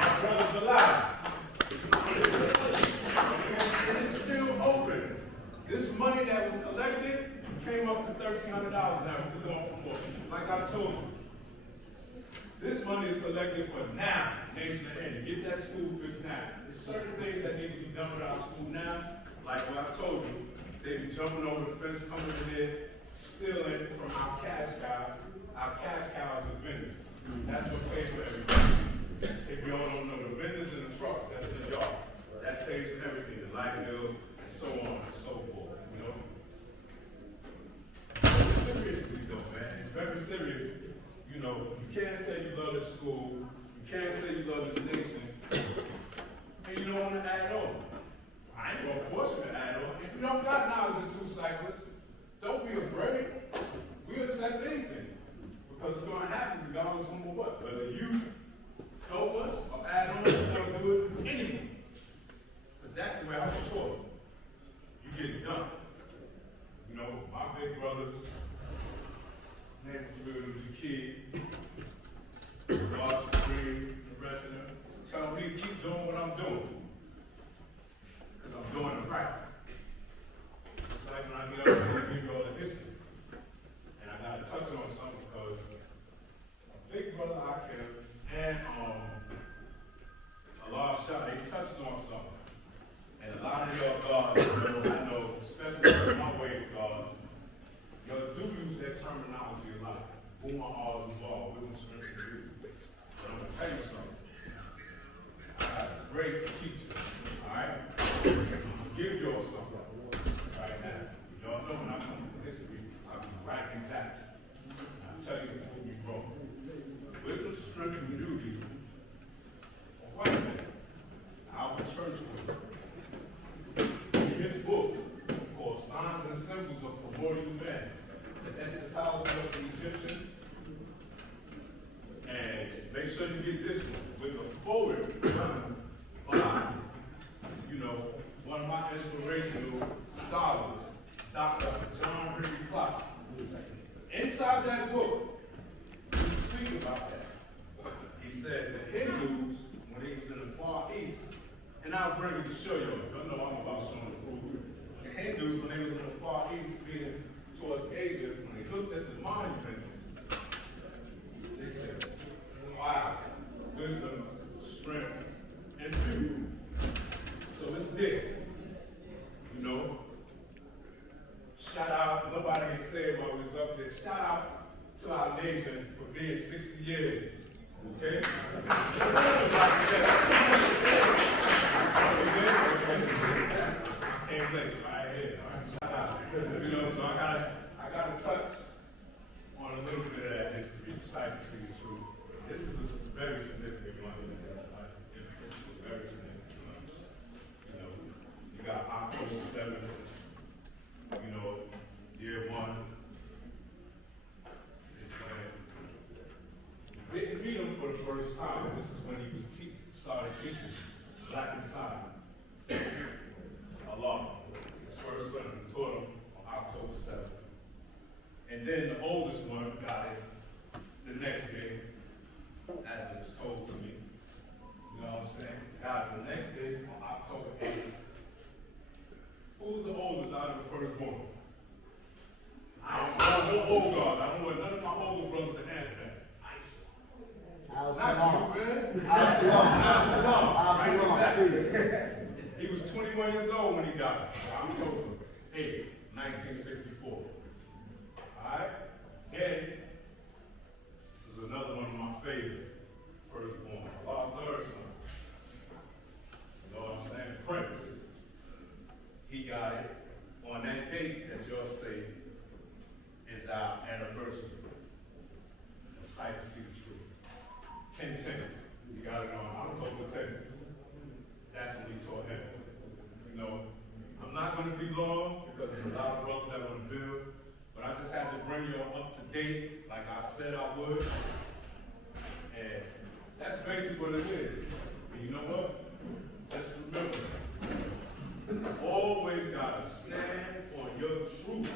My brother's alive. And it's still open. This money that was collected came up to $1,300 now. We're going for more. Like I told you, this money is collected for now, Nation of End. Get that school fixed now. There's certain things that need to be done with our school now. Like what I told you, they be jumping over the fence, coming in there, stealing from our cash cows. Our cash cows are vendors. That's what pays for everything. If y'all don't know, the vendors in the trucks, that's the yard. That pays for everything, the light bill, and so on and so forth, you know? Seriously though, man, it's very serious. You know, you can't say you love this school, you can't say you love this nation, and you don't want to add on. I ain't gonna force you to add on. If you don't got knowledge in 2 cycles, don't be afraid. We accept anything. Because it's gonna happen regardless of what. Whether you help us or add on, or do it anyway. Because that's the way I was taught. You get it done. You know, my big brother's name was when he was a kid. God's free, the rest of them. Tell me to keep doing what I'm doing. Because I'm doing it right. It's like when I get up and I give you all the history. And I got to touch on something because my big brother Akim and Allah Shah, they touched on something. And a lot of y'all gods, I know, especially my way of gods, y'all do use that terminology a lot. Whom are all involved, with them strength and beauty. But I'm going to tell you something. I got a great teacher, all right? I'm going to give y'all something right now. Y'all know when I come to history, I'll be right exact. I'll tell you before we grow. Wisdom, strength, and beauty, wait a minute. Our church was in his book called Signs and Symbols of Primordial Man, the eschatology of the Egyptians. And make sure you get this one with the forward done by, you know, one of my inspirational scholars, Dr. John Henry Clark. Inside that book, he speaks about that. He said the Hindus, when he was in the Far East, and I'll bring it to show you, y'all know I'm about showing the proof. The Hindus, when they was in the Far East, being towards Asia, when they looked at the monuments, they said, wow, wisdom, strength, and beauty. So it's there. You know, shout out, nobody can say it while we was up there, shout out to our nation for being 60 years. Okay? Can't bless you, right here. All right, shout out. You know, so I gotta touch on a little bit of that history, cypressy the truth. This is a very significant one. It's a very significant one. You know, you got October 7th, you know, year 1. Didn't meet him for the first time. This is when he was started teaching Black Messiah. Allah, his first son, he taught him on October 7th. And then the oldest one got it the next day, as it was told to me. You know what I'm saying? Got it the next day on October 8th. Who's the oldest out of the firstborn? I don't know old gods. I don't want none of my older brothers to answer that. He was 21 years old when he died. October 8, 1964. our anniversary of Cyber City Tree. 10-10. You got it on October 10th. That's when we taught him. You know, I'm not going to be long because there's a lot of brothers that want to build, but I just had to bring you up to date like I said I would. And that's basically what it is. And you know what? Just remember, you always got to stand on your truth.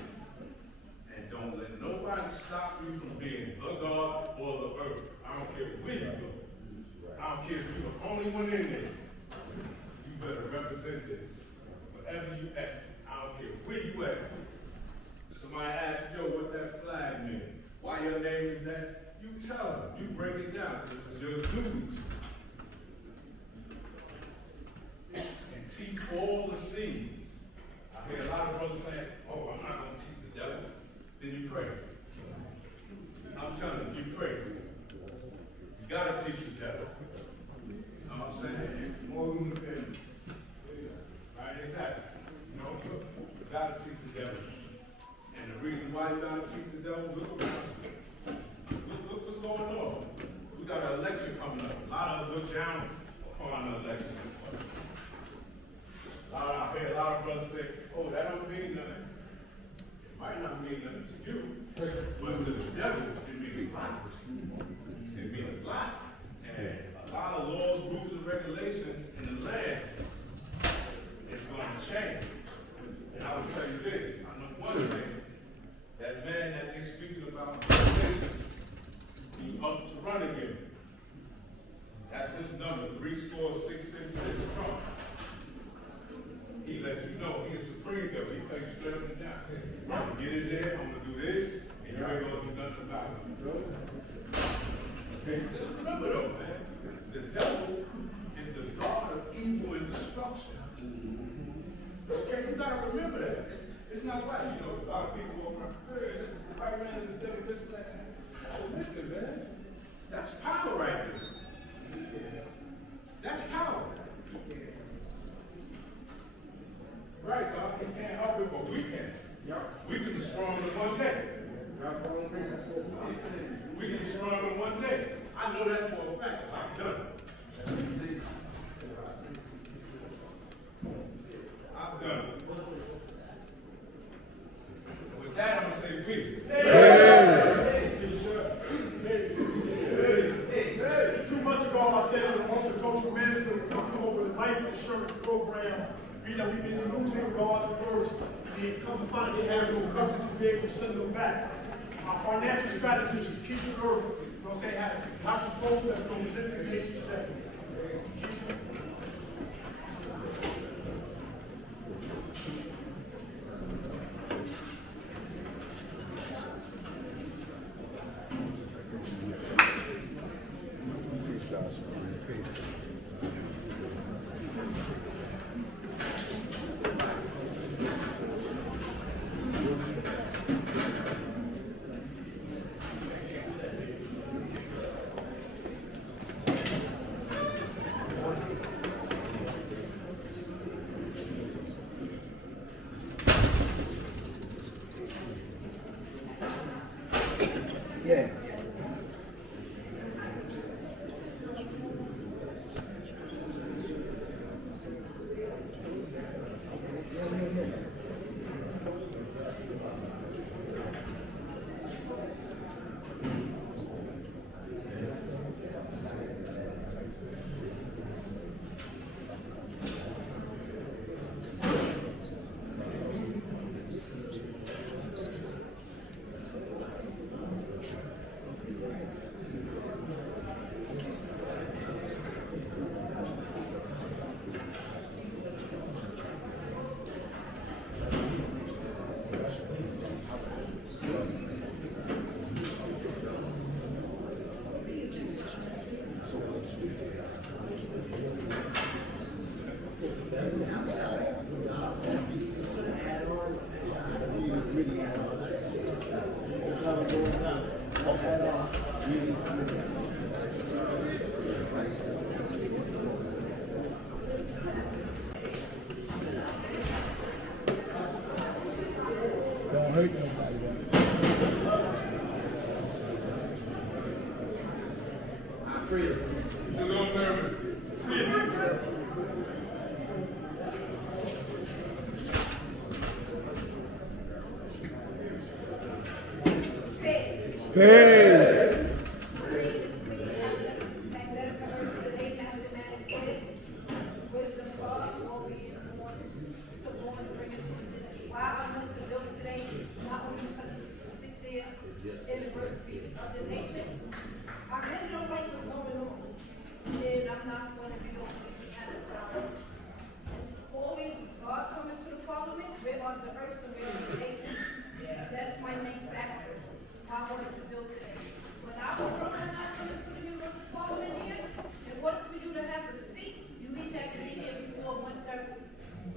And don't let nobody stop you from being the God or the earth. I don't care where you go. I don't care if you're the only one in there. You better represent this. Whatever you at, I don't care where you at. Somebody asks you, yo, what that flag mean? Why your name is that? You tell them. You break it down. This is your duties. And teach all the seeds. I hear a lot of brothers saying, oh, I'm not going to teach the devil. Then you crazy. I'm telling you, you crazy. You got to teach the devil. You know what I'm saying? More room to pay. Right, exactly. You know, you got to teach the devil. And the reason why you got to teach the devil, look what's going on. We got an election coming up. A lot of us look down upon the election. I hear a lot of brothers say, oh, that don't mean nothing. It might not mean nothing to you, but to the devil, it means a lot. It means a lot. And a lot of laws, rules, and regulations in the land is going to change. And I will tell you this, I know one thing, that man that they're speaking about, he up to run again. That's his number, 34666 Trump. He lets you know he is supreme governor. He tells you straight up and down. I'm gonna get in there, I'm gonna do this, and you ain't gonna do nothing about it. Okay, just remember though, man, the devil is the god of evil and destruction. Okay, you gotta remember that. It's not right, you know, a lot of people walk around, hey, the right man is the devil, this and that. Oh, listen, man, that's power right there. That's power. Right, God, he can't help it, but we can. We can be stronger one day. We can be stronger one day. I know that for a fact. I've done it. I've done it. With that, I'm going to say peace. Hey, 2 months ago, I said to the multicultural management, come over the life insurance program. We've been losing God's words. We come to find they have no coverage to be able to send them back. Our financial strategy is to keep the earth. You know what I'm saying? Have lots of folks that's going to present the nation today. Yeah. Don't hurt nobody. a little nervous. Please. Peace. Anniversary of the nation. I really don't like what's going on. And I'm not going to be open at a problem. It's always God coming to the parliament, where are the earths and where are the nations? That's my main factor. I wanted to build today. When I was growing up, I came to the Universal Parliament here, and what for you to have a seat, you at least had to be here before 1:30.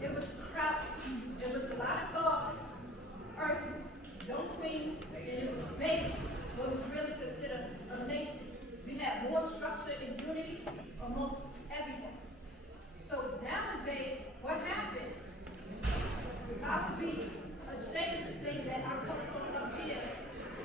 It was crowded. There was a lot of guards, earths, young queens, and it was babies. What was really considered a nation. We had more structure and unity amongst everyone. So nowadays, what happened? I would be ashamed to say that I'm coming from up here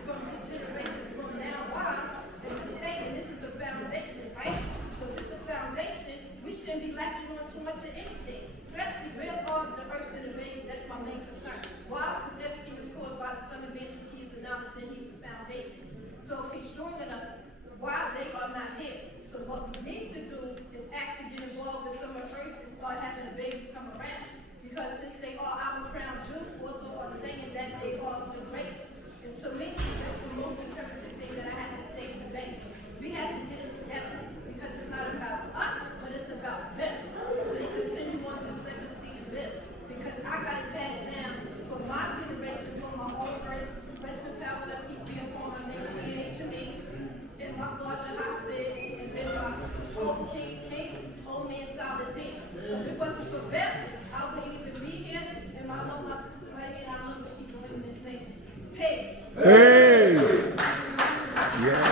from this generation from now on. And this state, and this is a foundation, right? So this is a foundation. We shouldn't be lacking on too much of anything. Especially real God, the earth and the babies, that's my main concern. Why? Because everything is caused by the Son of Man, He is the knowledge and He's the foundation. So He's strong enough while they are not here. So what we need to do is actually get involved with some of the earth and start having the babies come around. Because since they are our crown Jews, also are saying that they are the greatest. And to me, that's the most important thing that I have to say today. We have to get it together because it's not about us, but it's about them. So they continue on this legacy and live. Because I got it passed down from my generation, from my own earth. Rest in power, let peace be upon my name, and my father, I said, and then my old king, old man, solid thing. So if it wasn't for them, I wouldn't even be here. And I love my sister right here, and I love what she's doing in this nation. Peace. Peace. Yeah.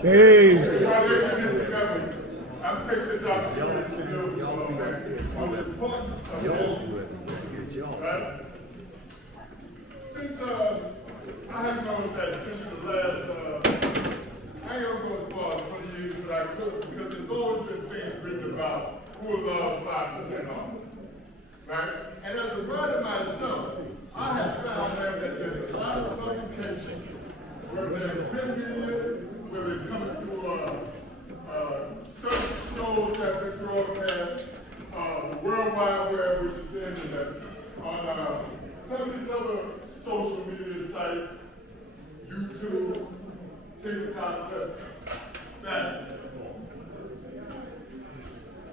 Peace. I'm taking this opportunity to build on the importance of this. Right? Since I have known that since the last, I ain't gonna go as far as 20 years as I could because there's always been things written about who loves 5% off. Right? And as a writer myself, I have found that there's a lot of publications where they're print media, where they're coming through certain shows that they broadcast, the World Wide Web, which is the internet, on some of these other social media sites, YouTube, TikTok, that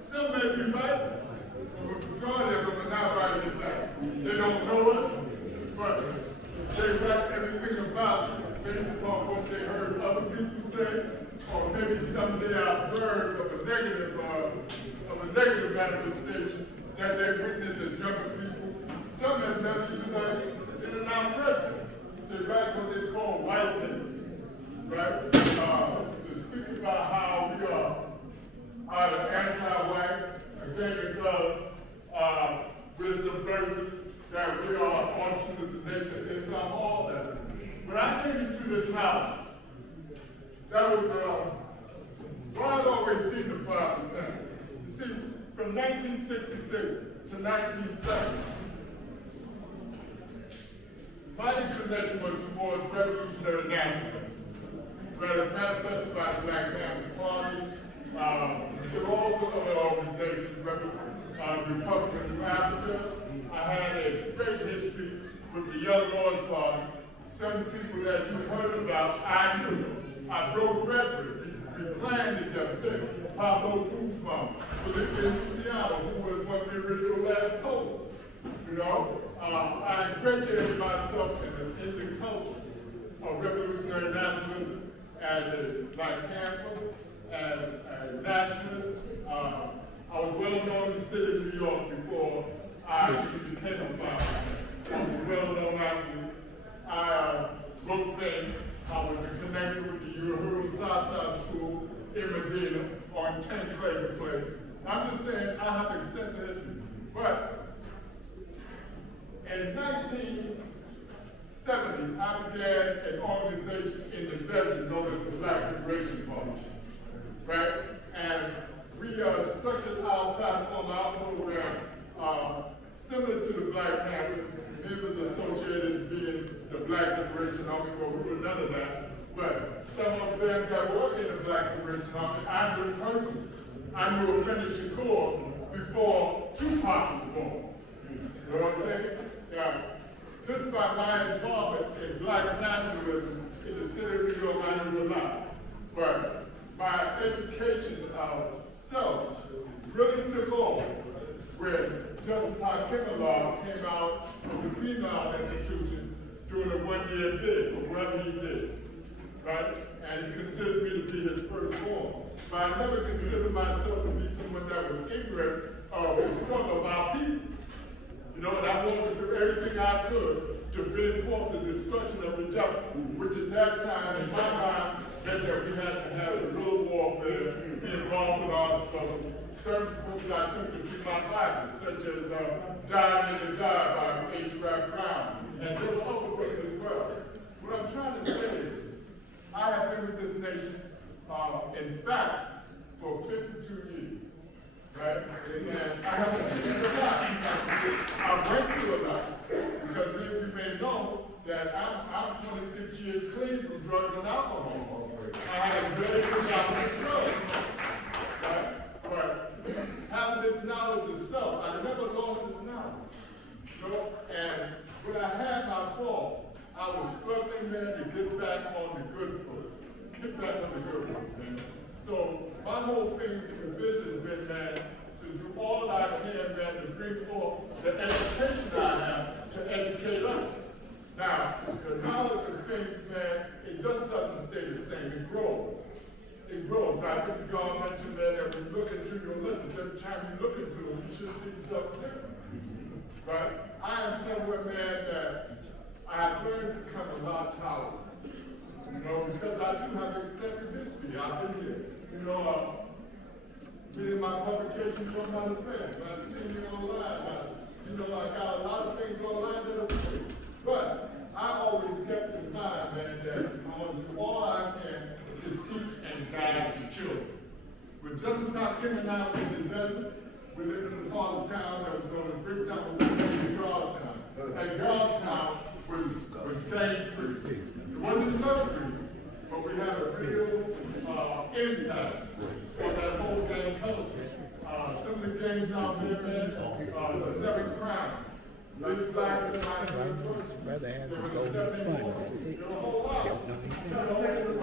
some may be right, but the majority of them are not right exactly. They don't know us, but they write everything about it based upon what they heard other people say, or maybe something they observed of a negative manifestation that they witness as younger people. Some have never even been in our presence. They write what they call white papers, right? To speak about how we are either anti-white, again because we're subversive, that we are on to the nature of Islam, all that. When I came into this house, that was, God always seen the 5%. You see, from 1966 to 1970, my inclination was towards revolutionary nationalism, whether manifested by the Black Panther Party. There were also other organizations, Republican of Africa, Young Lord's Party, some of the people that you heard about, I knew. I broke bread with. We planned together. Pablo Cruz's mom, Felipe Luciano, who was one of the original last poets. You know, I ingratiated myself in the culture of revolutionary nationalism as a Black Panther, as a nationalist. I was well known in the city of New York before I became a father. I was a well-known athlete. I wrote things. I was connected with the Uhuru Sasa School in Medina on 10 Clayton Place. I'm just saying I have extensive history. But in 1970, I began an organization in the desert known as the Black Liberation Party. Right? And we structured our platform, our program, similar to the Black Panther. It was associated as being the Black Liberation Army, but we were none of that. But some of them that were in the Black Liberation Army, I knew personally. I knew Offender Shakur before Tupac was born. You know what I'm saying? Yeah. Just by my involvement in Black nationalism in the city of New York, I knew a lot. But my education of self really took off when Justice Hakeem Law came out of the female institution doing a one-year bid for whatever he did, right? And he considered me to be his firstborn. But I never considered myself to be someone that was ignorant of the struggle of our people. You know, and I wanted to do everything I could to bring forth the destruction of the devil, which at that time, in my mind, meant that we had to have a real warfare, be involved with all the struggle. Certain books I took to be my Bible, such as Dying in the Die by H. Rap Brown, and there were other books as well. What I'm trying to say is, I have been with this nation, in fact, for 52 years, right? And I have achieved a lot. I went through a lot, because many of you may know that I'm 26 years clean from drugs and alcohol. I had a very good job with drugs, right? But having this knowledge of self, I never lost this knowledge. You know? And when I had my fall, I was struggling, man, to get back on the good foot. Get back on the good foot, man. So my whole thing in this has been, man, to do all I can, man, to bring forth the education I have to educate others. Now, the knowledge of things, man, it just doesn't stay the same. It grows. It grows. I think God mentioned that when you look into your lessons, every time you look into them, you should see something different. Right? I am somewhere, man, that I have learned to become a lot taller. You know, because I do have extensive history. I've been here. You know, getting my publications from my friends. I've seen you online. You know, I got a lot of things online that are free. But I always kept in mind, man, that I want to do all I can to teach and guide the children. When Justice Hakeem and I were in the desert, we lived in a part of town that was known as Bricktown, we lived in Godtown. And Godtown was gang-free. It wasn't drug-free, but we had a real impact on that whole gang culture. Some of the gangs out there, man, the Seven Crowns. Rather have to go with fun. That's it. Don't know anything.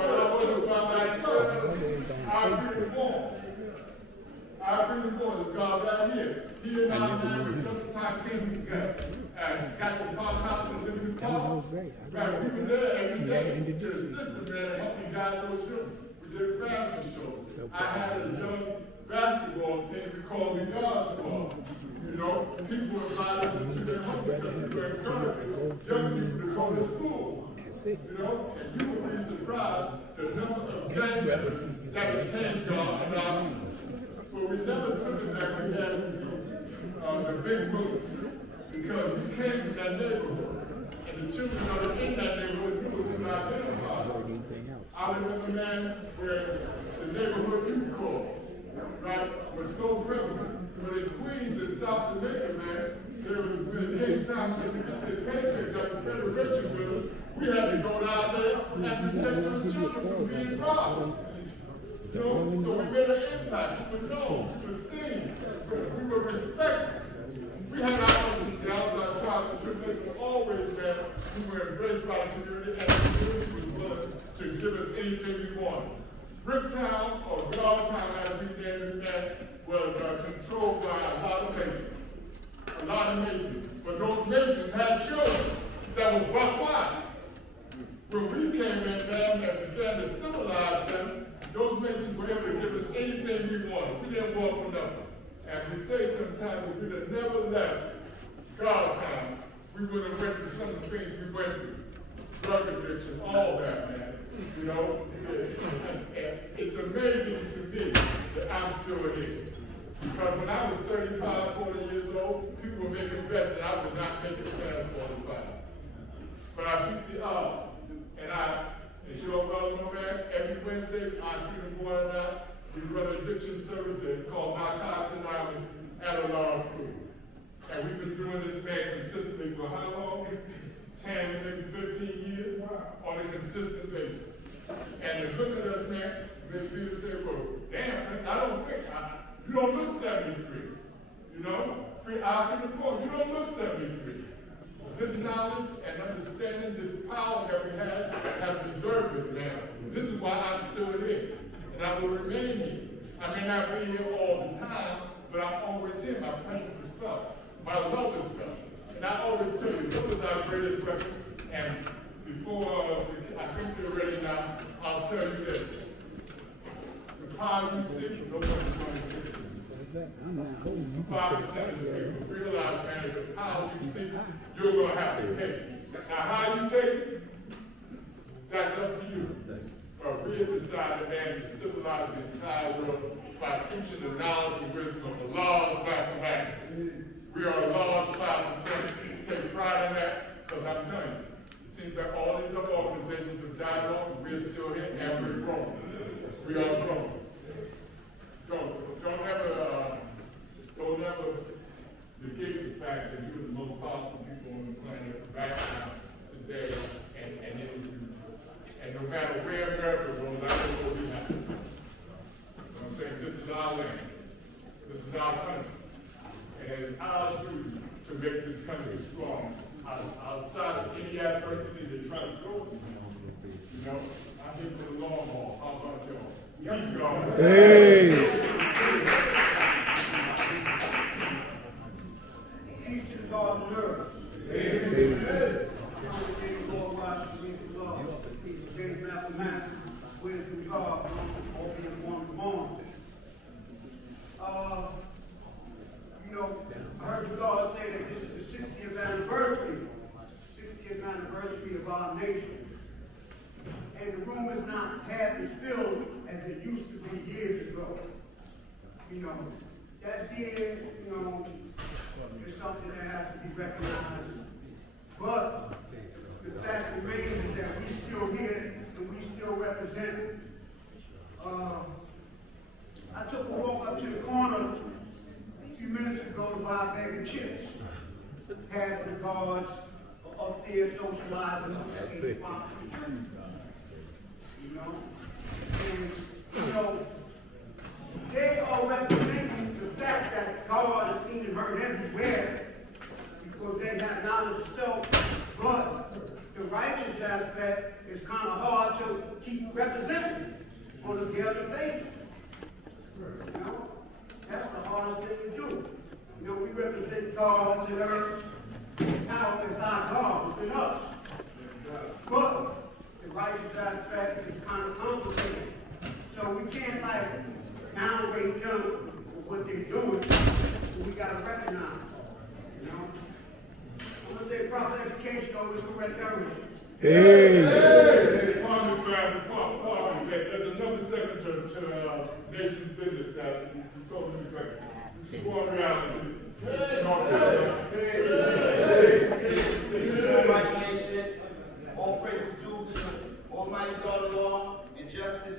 I bring forth God right here. He and I with Justice Hakeem got the powerhouse and living in the park. Right, we were there every day to assist them there to help me guide those children. We did a family show. I had a young basketball team we called the God's Ball. You know, people invite us into their home because we were encouraging young people to go to school. You know, and you would be surprised the number of gang members that became God in our school. So we never took it that we had the big room because we came from that neighborhood. And the children that were in that neighborhood, you couldn't identify. I remember, man, where the neighborhood youth corps, right, was so prevalent. But in Queens and South Jamaica, man, there was when it came time to get his paychecks at the Federation Building, we had to go down there and protect the children from being robbed. You know, so we made an impact. We were known, we were seen, we were respected. We had our own jobs, our tribes, but always, man, we were embraced by the community, and the community was willing to give us anything we wanted. Bricktown, or Dogtown as we named it, was controlled by a lot of Masons. A lot of Masons. But those Masons had children that were buck wild. When we came in, man, and began to civilize them, those Masons were able to give us anything we wanted. We didn't want for nothing. And we say sometimes if we'd have never left Godtown, we would have went through some of the things we went through. Drug addiction, all that, man. You know, it's amazing to me that I'm still here. Because when I was 35, 40 years old, people were making bets that I would not make it past 45. But I beat the odds. And your brother, no man, every Wednesday, I'm Peter Boy and we run an addiction service called Mecca at a law school. And we've been doing this, man, consistently for how long? 10, maybe 15 years on a consistent basis. And the look at us, man, when people say, well, damn, Prince, I don't think, you don't look 73. You know? Out in the court, you don't look 73. This knowledge and understanding, this power that we have, has preserved us now. This is why I'm still here. And I will remain here. I may not be here all the time, but I'm always here. My presence is felt. My love is felt. And I always tell you, what is our greatest weapon? And before I think you're ready now, I'll tell you this. The power you seek, nobody's going to get it. 5% of the people realize, man, that the power you seek, you're going to have to take it. Now, how you take it, that's up to you. But we have decided, man, to civilize the entire world by teaching the knowledge and wisdom of the laws back to back. We are a laws 5%. Take pride in that, because I'm telling you, it seems like all these other organizations have died off, and we're still here, and we're growing. We are growing. Don't ever negate the fact that you're the most powerful people on the planet right now, today, and in the future. And no matter where America goes, I know what we have. You know what I'm saying? This is our land. This is our country. And it's our duty to make this country strong. Outside of any adversity they try to throw at me. You know, I'm here for the long haul. How about y'all? Peace, God. Hey! Peace to God on earth. Amen. Lord, Washington, God, faith, mathematics, wisdom, God, all being one born. You know, I heard the Lord say that this is the 60th anniversary of our nation. And the room is not half as filled as it used to be years ago. You know, that did, you know, is something that has to be recognized. But the fact remains is that we still here and we still represent. I took a walk up to the corner a few minutes ago to buy a bag of chips. Had the guards up there socializing at 8 o'clock. You know? And, you know, they are representing the fact that God is seen and heard everywhere because they have knowledge of self, but the righteous aspect is kind of hard to keep representing on a daily basis. You know? That's the hardest thing to do. You know, we represent God to earth. Power is our God within us. But the righteous aspect is kind of complicated. So we can't like downgrade them for what they're doing. So we gotta recognize it. You know? I'm gonna say proper education over the correct area. Hey! There's another second to nation's business that you told me to go around. All praise is due to Almighty God of law and justice.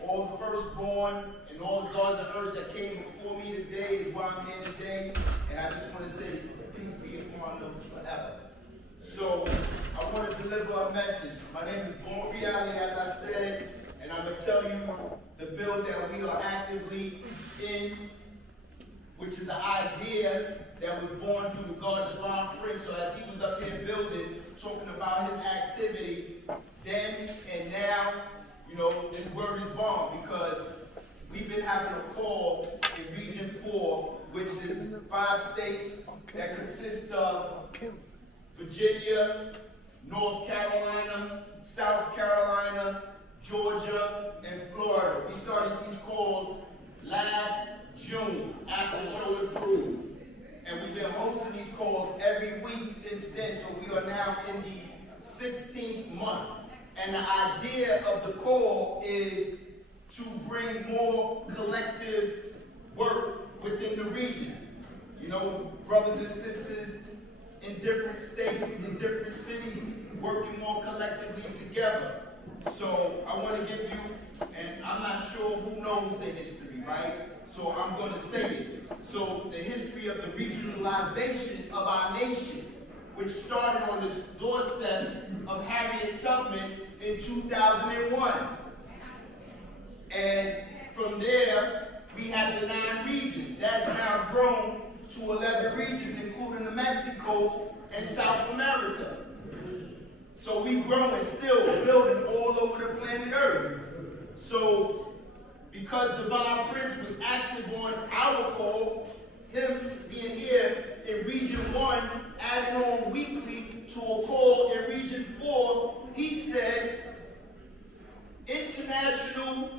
All the firstborn and all the gods of earth that came before me today is why I'm here today. And I just want to say, peace be upon them forever. So I want to deliver a message. My name is Born Reality, as I said, and I'm going to tell you the bill that we are actively in which is an idea that was born through the God Divine Prince. So as he was up there building, talking about his activity, then and now, you know, this word is born because we've been having a call in Region 4, which is 5 states that consist of Virginia, North Carolina, South Carolina, Georgia, and Florida. We started these calls last June after Show Improved. And we've been hosting these calls every week since then. So we are now in the 16th month. And the idea of the call is to bring more collective work within the region. You know, brothers and sisters in different states, in different cities, working more collectively together. So I want to give you, and I'm not sure who knows the history, right? So I'm going to say it. So the history of the regionalization of our nation, which started on the doorsteps of Harriet Tubman in 2001. And from there, we had the 9 regions. That's now grown to 11 regions, including Mexico and South America. So we're growing still, building all over the planet Earth. So because Divine Prince was active on our call, him being here in Region 1, adding on weekly to a call in Region 4, he said, International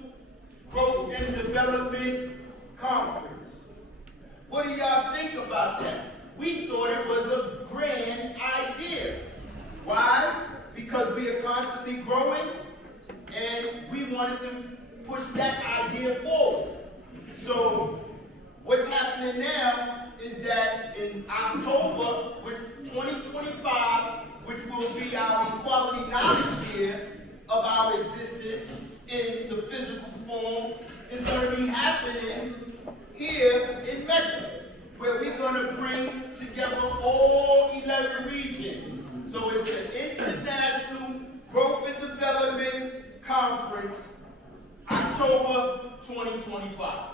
Growth and Development Conference. What do y'all think about that? We thought it was a grand idea. Why? Because we are constantly growing and we wanted to push that idea forward. So what's happening now is that in October, with 2025, which will be our equality knowledge year of our existence in the physical form, is going to be happening here in Mecca, where we're going to bring together all 11 regions. So it's the International Growth and Development Conference, October 2025.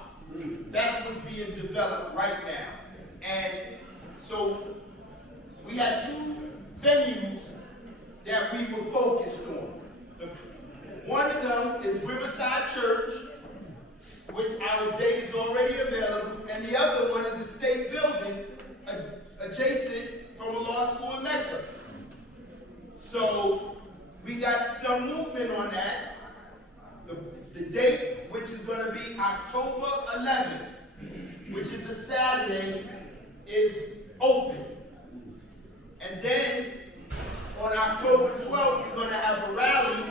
That's what's being developed right now. And so we had 2 venues that we were focused on. One of them is Riverside Church, which our date is already available, and the other one is a state building adjacent from a law school in Mecca. So we got some movement on that. The date, which is going to be October 11th, which is a Saturday, is open. And then on October 12th, we're going to have a rally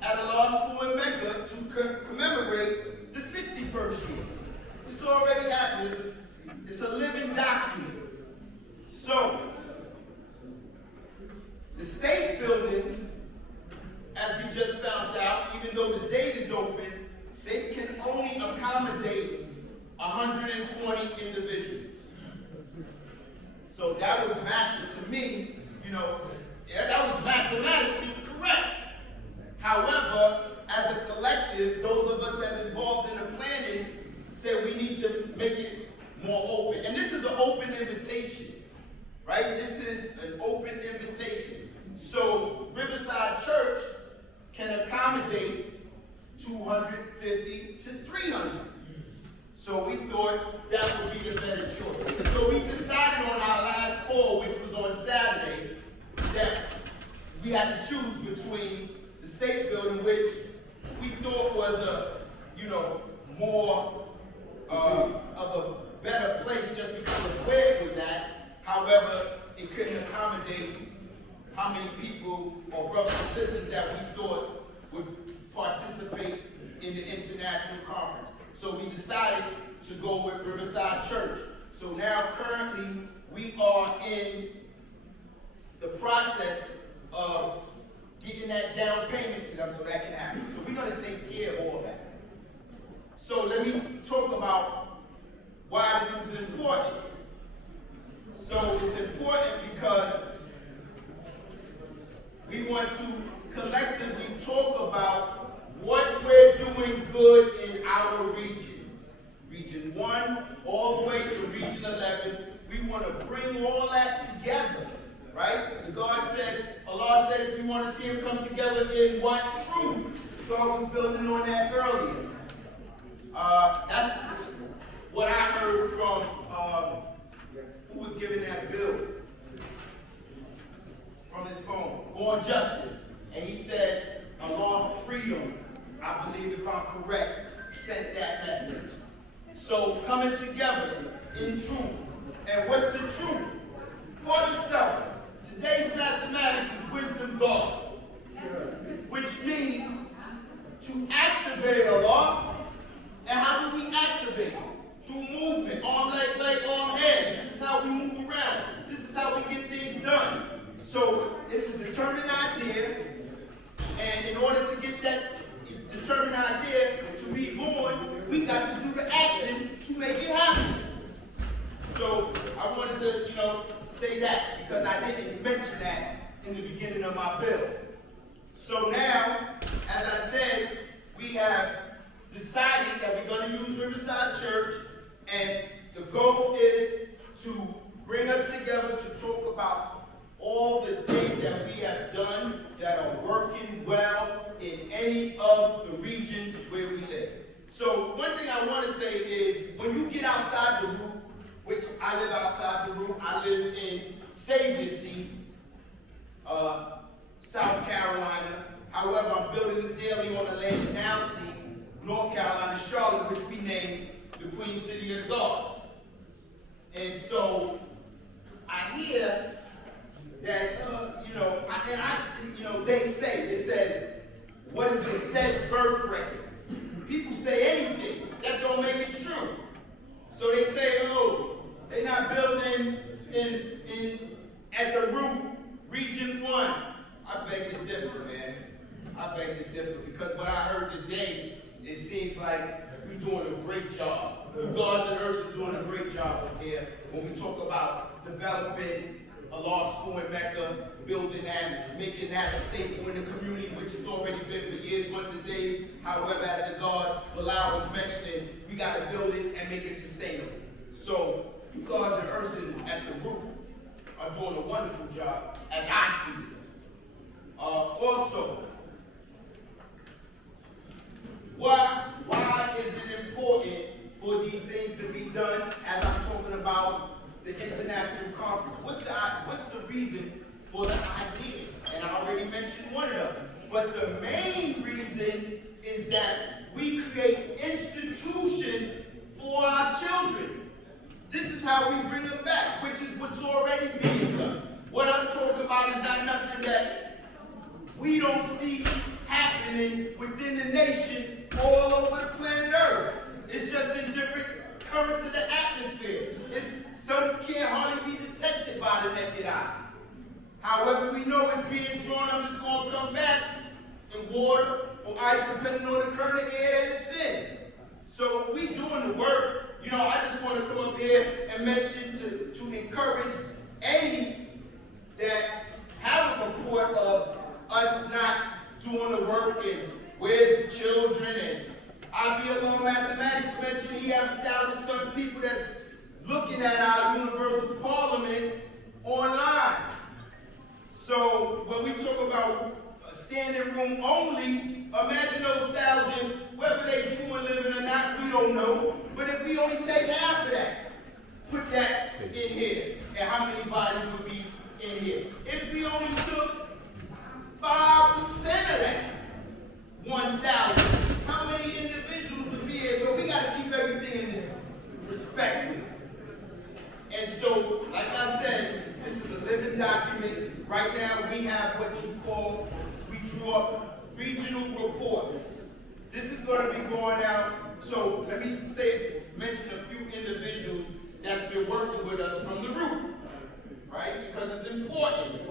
at a law school in Mecca to commemorate the 61st year. It's already happened. It's a living document. So, the state building, as we just found out, even though the date is open, they can only accommodate 120 individuals. So that was to me, you know, that was mathematically correct. However, as a collective, those of us that are involved in the planning said we need to make it more open. And this is an open invitation, right? This is an open invitation. So Riverside Church can accommodate 250 to 300. So we thought that would be the better choice. So we decided on our last call, which was on Saturday, that we had to choose between the state building, which we thought was a, you know, more of a better place just because of where it was at. However, it couldn't accommodate how many people or brothers and sisters that we thought would participate in the international conference. So we decided to go with Riverside Church. So now currently we are in the process of getting that down payment to them so that can happen. So we're going to take care of all that. So let me talk about why this is important. So it's important because we want to collectively talk about what we're doing good in our regions. Region 1 all the way to Region 11. We want to bring all that together, right? The God said, Allah said, if we want to see him come together in what? Truth. So I was building on that earlier. That's what I heard from who was giving that bill from his phone, on justice. And he said, Allah freedom, I believe if I'm correct, sent that message. So coming together in truth. And what's the truth? For yourself. Today's mathematics is wisdom God, which means to activate Allah. And how do we activate? Through movement, arm, leg, arm, head. This is how we move around. This is how we get things done. So it's a determined idea, and in order to get that determined idea to be born, we got to do the action to make it happen. So I wanted to, say that because I didn't mention that in the beginning of my bill. So now, as I said, we have decided that we're going to use Riverside Church, and the goal is to bring us together to talk about all the things that we have done that are working well in any of the regions where we live. So one thing I want to say is, when you get outside the room, which I live outside the room, I live in Civic, South Carolina. However, I'm building daily on the land in Nassau, North Carolina, Charlotte, which we named the Queen City of the Gods. And so I hear that, they say, it says, what is the said birth rate? People say anything. That don't make it true. So they say, they're not building at the root, Region 1. I beg to differ, man. I beg to differ, because what I heard today, it seems like we're doing a great job. The Gods and Earth is doing a great job up here when we talk about developing a law school in Mecca, building that, making that a staple in the community, which has already been for years, months, and days. However, as the God Bilal was mentioning, we got to build it and make it sustainable. So, you Gods and Earth at the root are doing a wonderful job, as I see it. Also, why is it important for these things to be done as I'm talking about the international conference? What's the reason for the idea? And I already mentioned one of them. But the main reason is that we create institutions for our children. This is how we bring them back, which is what's already being done. What I'm talking about is not nothing that we don't see happening within the nation all over the planet Earth. It's just in different currents of the atmosphere. Some can't hardly be detected by the naked eye. However, we know it's being drawn up, it's going to come back in water or ice, depending on the current of air that it's in. So we doing the work. I just want to come up here and mention to encourage any that have a report of us not doing the work and where's the children, and IBLO Mathematics mentioned he have 1,000-some people that's looking at our universal parliament online. So when we talk about standing room only, imagine those 1,000, whether they true and living or not, we don't know. But if we only take half of that, put that in here, and how many bodies would be in here? If we only took 5% of that, 1,000, how many individuals would be here? So we got to keep everything in this perspective. And so, like I said, this is a living document. Right now, we have what you call, we drew up regional reports. This is going to be going out. So let me mention a few individuals that's been working with us from the root, right? Because it's important.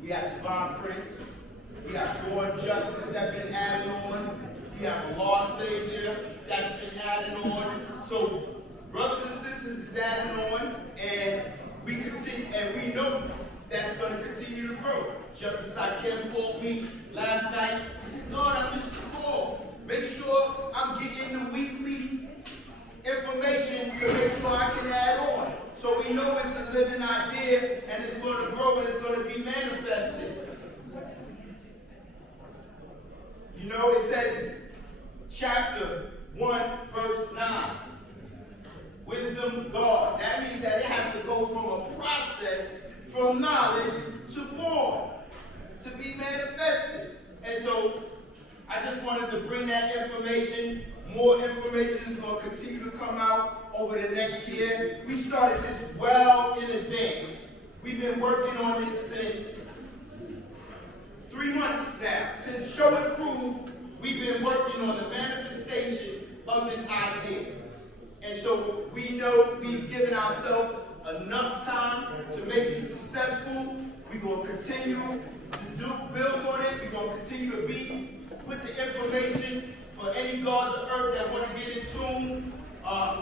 We have Divine Prince, we have Born Justice that's been added on, we have the Law Savior that's been added on. So brothers and sisters is added on, and we continue, and we know that's going to continue to grow. Justice Hakim called me last night. He said, Lord, I missed your call. Make sure I'm getting the weekly information to we know it's a living idea, and it's going to grow, and it's going to be manifested. You know, it says, chapter 1, verse 9. Wisdom, God. That means that it has to go from a process, from knowledge to born, to be manifested. And so, I just wanted to bring that information. More information is going to continue to come out over the next year. We started this well in advance. We've been working on this since 3 months now. Since Show and Prove, we've been working on the manifestation of this idea. And so we know we've given ourselves enough time to make it successful. We're going to continue to build on it. We're going to continue to put the information for any gods of earth that want to get in tune.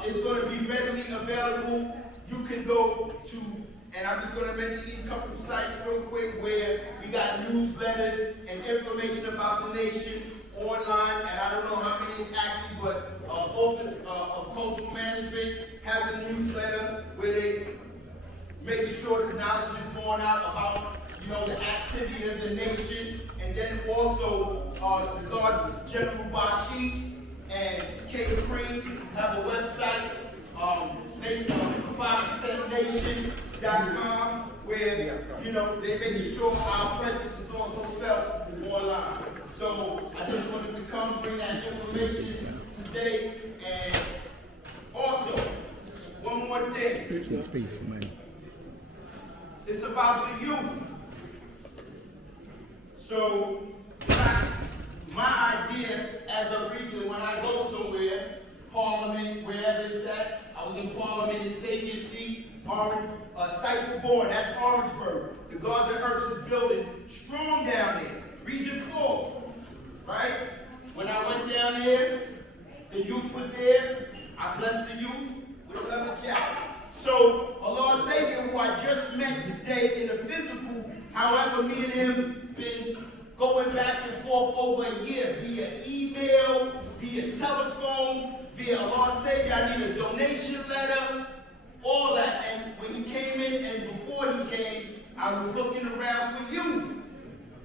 It's going to be readily available. You can go to, and I'm just going to mention these couple of sites real quick where we got newsletters and information about the nation online, and I don't know how many is active, but Office of Cultural Management has a newsletter where they making sure the knowledge is going out about, you know, the activity of the nation. And then also the God General Bashi and Kate Cream have a website, 5centnation.com, where, you know, they're making sure our presence is also felt online. So I just wanted to come bring that information today. And also, one more thing. It's about the youth. So my idea as of recent, when I go somewhere, Parliament, wherever it's at, I was in Parliament, in Savior Seat, Cypher Bourne, that's Orangeburg. The Guards and Ursus building, strong down there, Region 4, right? When I went down there, the youth was there. I blessed the youth with a leather jacket. So, Allah Savior, who I just met today in the physical, however, me and him been going back and forth over a year via email, via telephone, via Allah Savior, I need a donation letter, all that. And when he came in, and before he came, I was looking around for youth.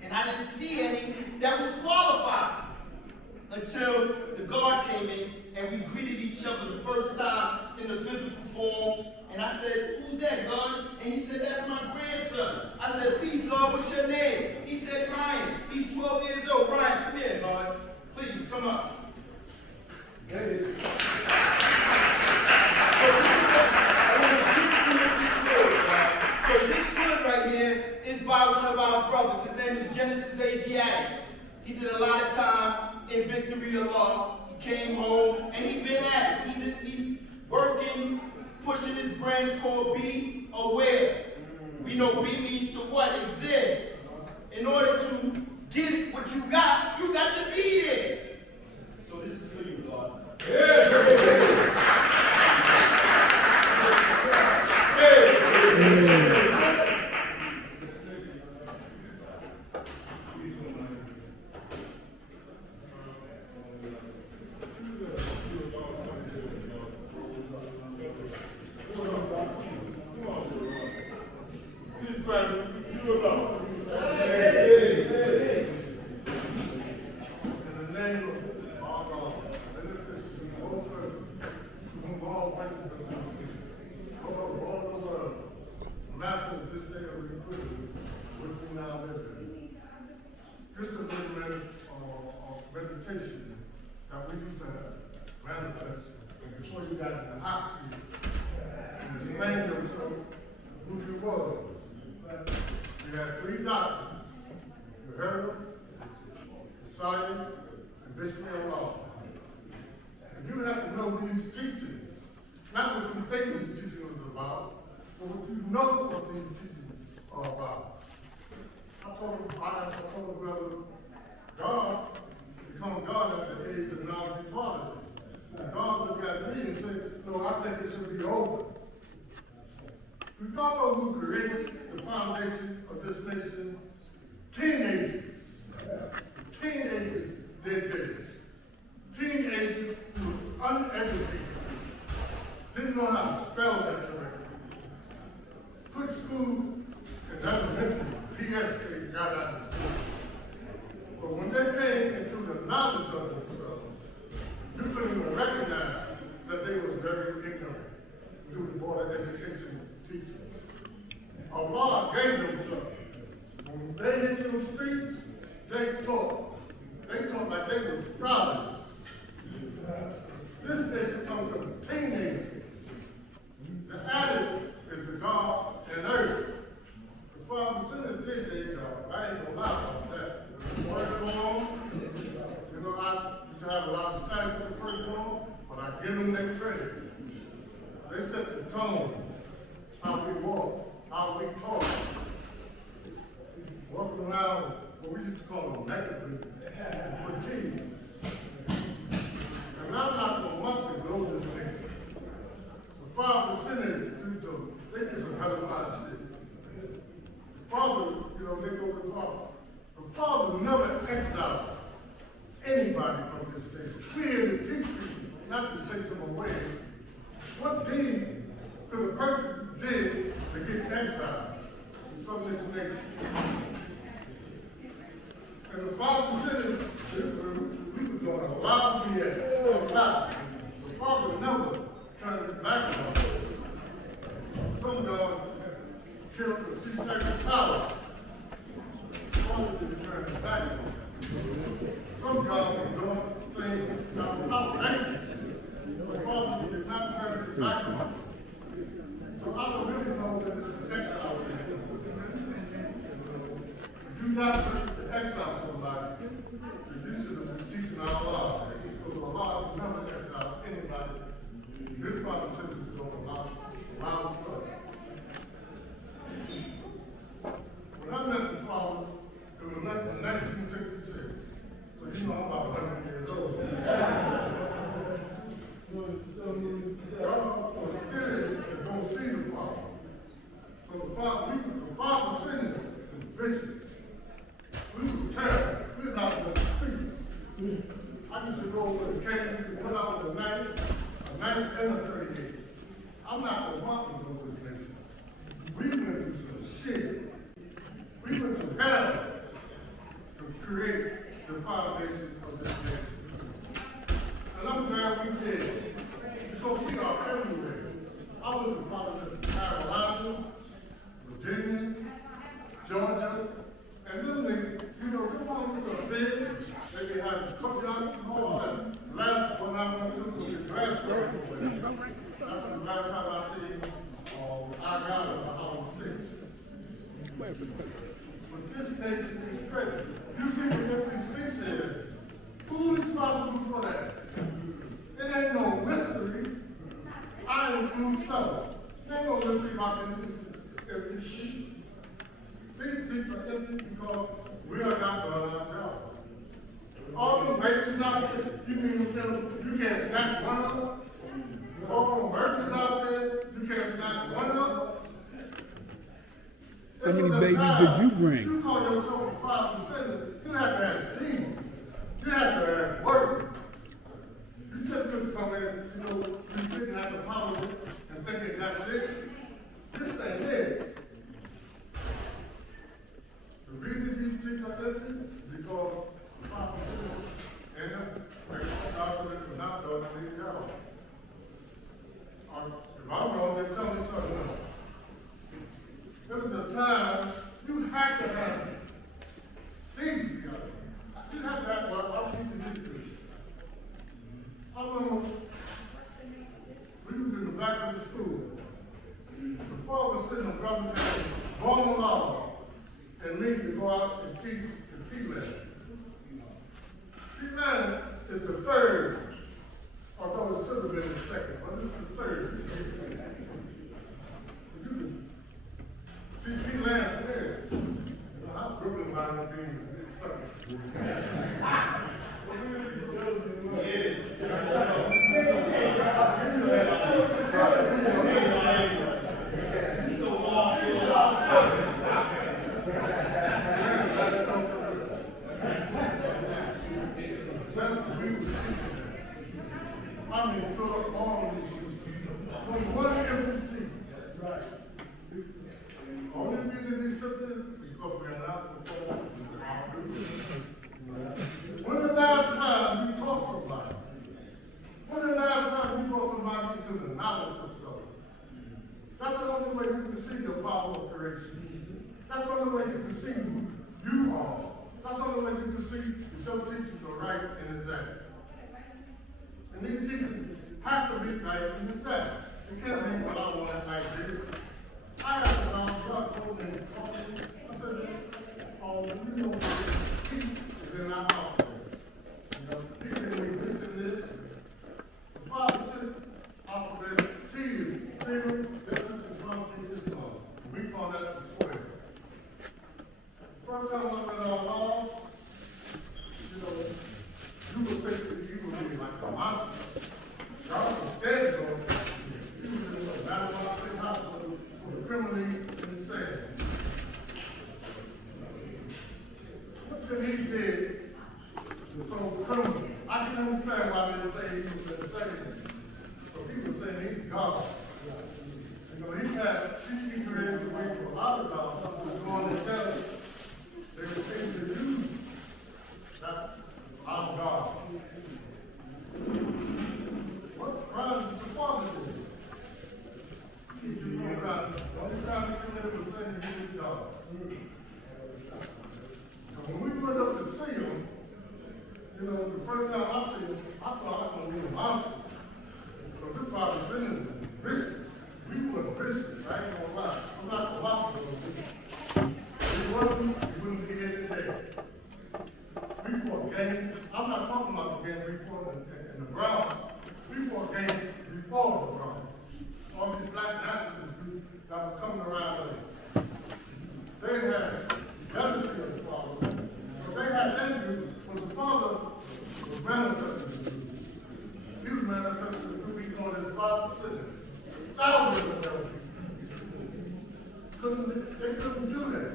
And I didn't see any that was qualified until the guard came in and we greeted each other the first time in the physical form. And I said, "Who's that, God?" And he said, "That's my grandson." I said, "Please, God, what's your name?" He said, "Ryan." He's 12 years old. "Ryan, come here, God. Please, come up." Hey. So this one right here is by one of our brothers. His name is Genesis Asiatic. He did a lot of time in Victory of Law. He came home and he's been at it. He's working, pushing his brand. It's called Be Aware. We know B means to what? Exist. In order to get what you got to be there. So this is for you, God. Meditation that we used to manifest before you got in the hot seat and explain yourself who you was. We had 3 doctors, the Herald, the Science, and Bismillah Law. And you have to know these teachings, not what you think these teachings are about, but what you know what these teachings are about. I told him, brother, God become God at the age of knowledge and quality. And God looked at me and said, "No, I think it should be over." We don't know who created the foundation of this nation. Teenagers. Teenagers did this. Teenagers who were uneducated, didn't know how to spell that correctly, school in elementary, PSK got out of school. But when they came into the knowledge of themselves, you couldn't even recognize that they was very ignorant through the Board of Education teachers. Allah gave them something. When they hit those streets, they taught. They taught like they were scholars. This nation comes from teenagers. The addict is the God and earth. The Father sent did their job. I ain't gonna lie about that. The work going on, you know, I used to have a lot of study for the firstborn, but I give them their credit. They set the tone, how we walk, how we talk. Walking around what we used to call them Mecca fatigue. And I'm not going to want to go this nation. The Father sent it through them. They did some hell of a lot of shit. The Father, you know, they go to the Father. The Father never exiled anybody from this nation. We're here to teach people, not to take them away. What deed could a person did to get exiled from this nation? And the Father said we were going to allow me a lot. The Father never turned his back on us. Some God killed the C-section power. The Father didn't turn his back on us. Some God was doing things that were outrageous. The Father did not turn his back on us. So I don't really know that it's an exile. If you got to exile somebody, you should have been teaching our law. Because Allah never exile anybody. His Father said he was going to allow stuff. When I met the Father, it was in 1966. So you know I'm about 100 years old. God was scared to go see the Father. So the Father sent him to visit. We were terrible. We was out in the streets. I used to go over the cave, we could put out with a 90 and a 38. I'm not going to want to go to this nation. We went through some shit. We went to hell to create the foundation of this nation. And I'm glad we did. Because we are everywhere. I was a part of Carolina, Virginia, Georgia, and then they, you know, the ones that are big, they had cookouts and all that. Last one I went to was the Glasgow. That's the last time I seen, I got it, I was 6. But this nation is great. You see the empty streets here. Who is responsible for that? It ain't no mystery. I include some. There ain't no mystery about empty streets. These streets are empty because we are not doing our job. All the babies out there, you mean you can't snatch one of them? All the murders out there, you can't snatch one of them? How many babies did you bring? You call yourself a 5%, you have to have seeds. You have to have work. You just couldn't come in, you know, you sitting at the parliament and thinking that's it. This ain't it. The reason these streets are empty is because the 5% and the government for not doing their job. If I'm wrong, then tell me something else. There was a time you had to have things together. You have to have what I'm teaching history. I remember we was in the back of the school. The father was sitting on brother Roman law and me to go out and teach the P-Land. P-Land is the third, although it should have been the second, but it's the third. See, P-Land there. I'm Brooklyn line of being I mean, fill up all of these. One empty seat. That's right. see the power of correction. That's the only way you can see who you are. That's the only way you can see some teachers are right and exact. And these teachers have to be right and exact. It can't be what I want it like this. I have to allow God to go and talk to me. I said, oh, you know, the teeth is in our mouth. You know, people need this and this. The Father said, offer that to you. Freedom, this is the promise of this law. We call that the square. First time I went on law, you know, you would think that you would be like a monster. God was scared of you. You would just like, that's why I say hospital for the criminally insane. What did he did? So criminal. I can understand why they say he was insane. So people saying he's God. You know, he created a way for a lot of dogs to go on and tell us they were things to do. That I'm God. What crime did the Father do? You know about the only time he committed was saying he was God. So when we went up to see him, you know, the first time I see him, I thought I was going to be a monster. So this Father was in him, risky. We were risky, I ain't gonna lie. I'm not gonna lie to you. If it wasn't, we wouldn't be here today. We fought games. I'm not talking about the game we fought in the Browns. We fought games before the Browns. All these black nationalist groups that were coming around us. They had jealousy of the Father. So they had that group, so the Father was manifesting the group. He was manifesting the group he called his 5%. Thousands of them. They couldn't do that.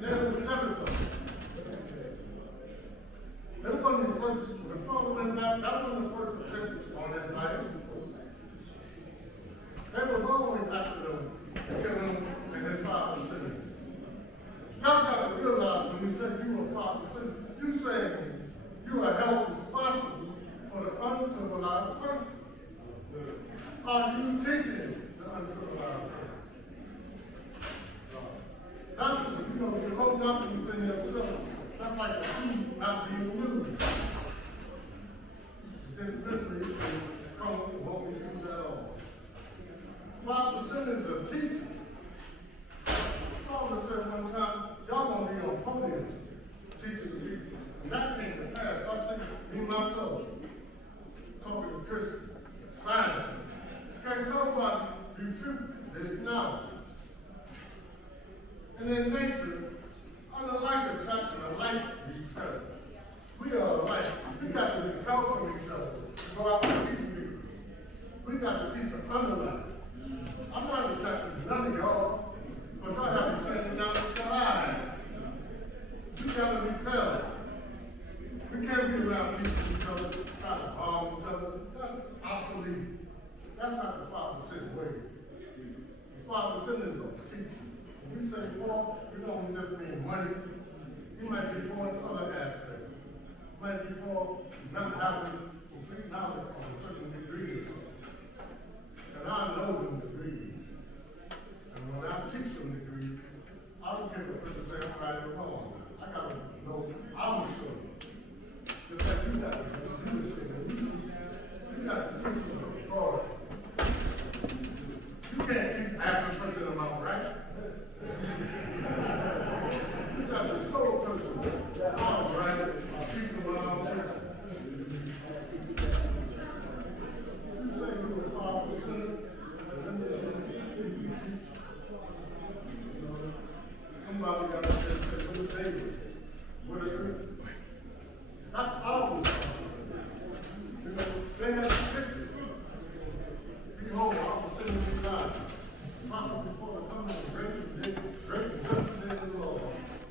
They had to protect themselves. They wasn't the first, when the Father went back, that wasn't the first attempt on his life. They was always after them to kill him and his 5%. Y'all got to realize when you say you are 5%, you saying you are held responsible for the uncivilized person. Are you teaching the uncivilized person? That's, you know, you hold nothing within yourself. That's like a food not being used. Then eventually it won't be used at all. 5% is a teacher. Father said one time, y'all gonna be on podiums teaching the people. And that came to pass. I see me myself talking to Christians, scientists. Can't nobody refute this knowledge. And in nature, unlike attracting a like each other, we are alike. We got to repel from each other to go out and teach people. We got to teach the underlying. I'm not attacking none of y'all, but y'all have to send it down to the line. We got to repel. We can't be around teaching each other, trying to harm each other. That's obsolete. That's not the 5% way. The 5% is a teacher. When you say poor, you don't just mean money. You might be poor in other aspects. You might be poor not having complete knowledge on a certain degree. And I know them degrees. And when I teach them degrees, I don't care what people say I'm right or wrong. I gotta know I'm sure. Just like you got to do the same. You got to teach them authority. You can't teach African person about right. You got the soul person. I'm right. I teach them what I'm teaching. You say you were 5%. Somebody got to say, what is David? What is it? That's always you know, they had to pick it. Behold, I was sitting in the line. Prophet before the coming of great and judgment in the Lord.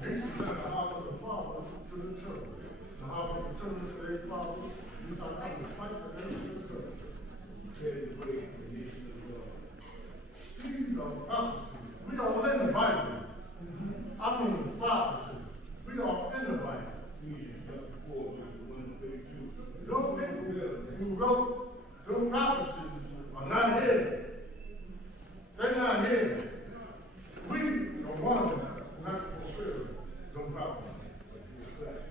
These are the heart of the Father to the church. The heart of the children to their Father. You shall come to fight for them to the church. These are prophecies. We are in the Bible. I mean the prophecy. We are in the Bible. Those people who wrote those prophecies are not here. They're not here. We don't want to not fulfill them promises.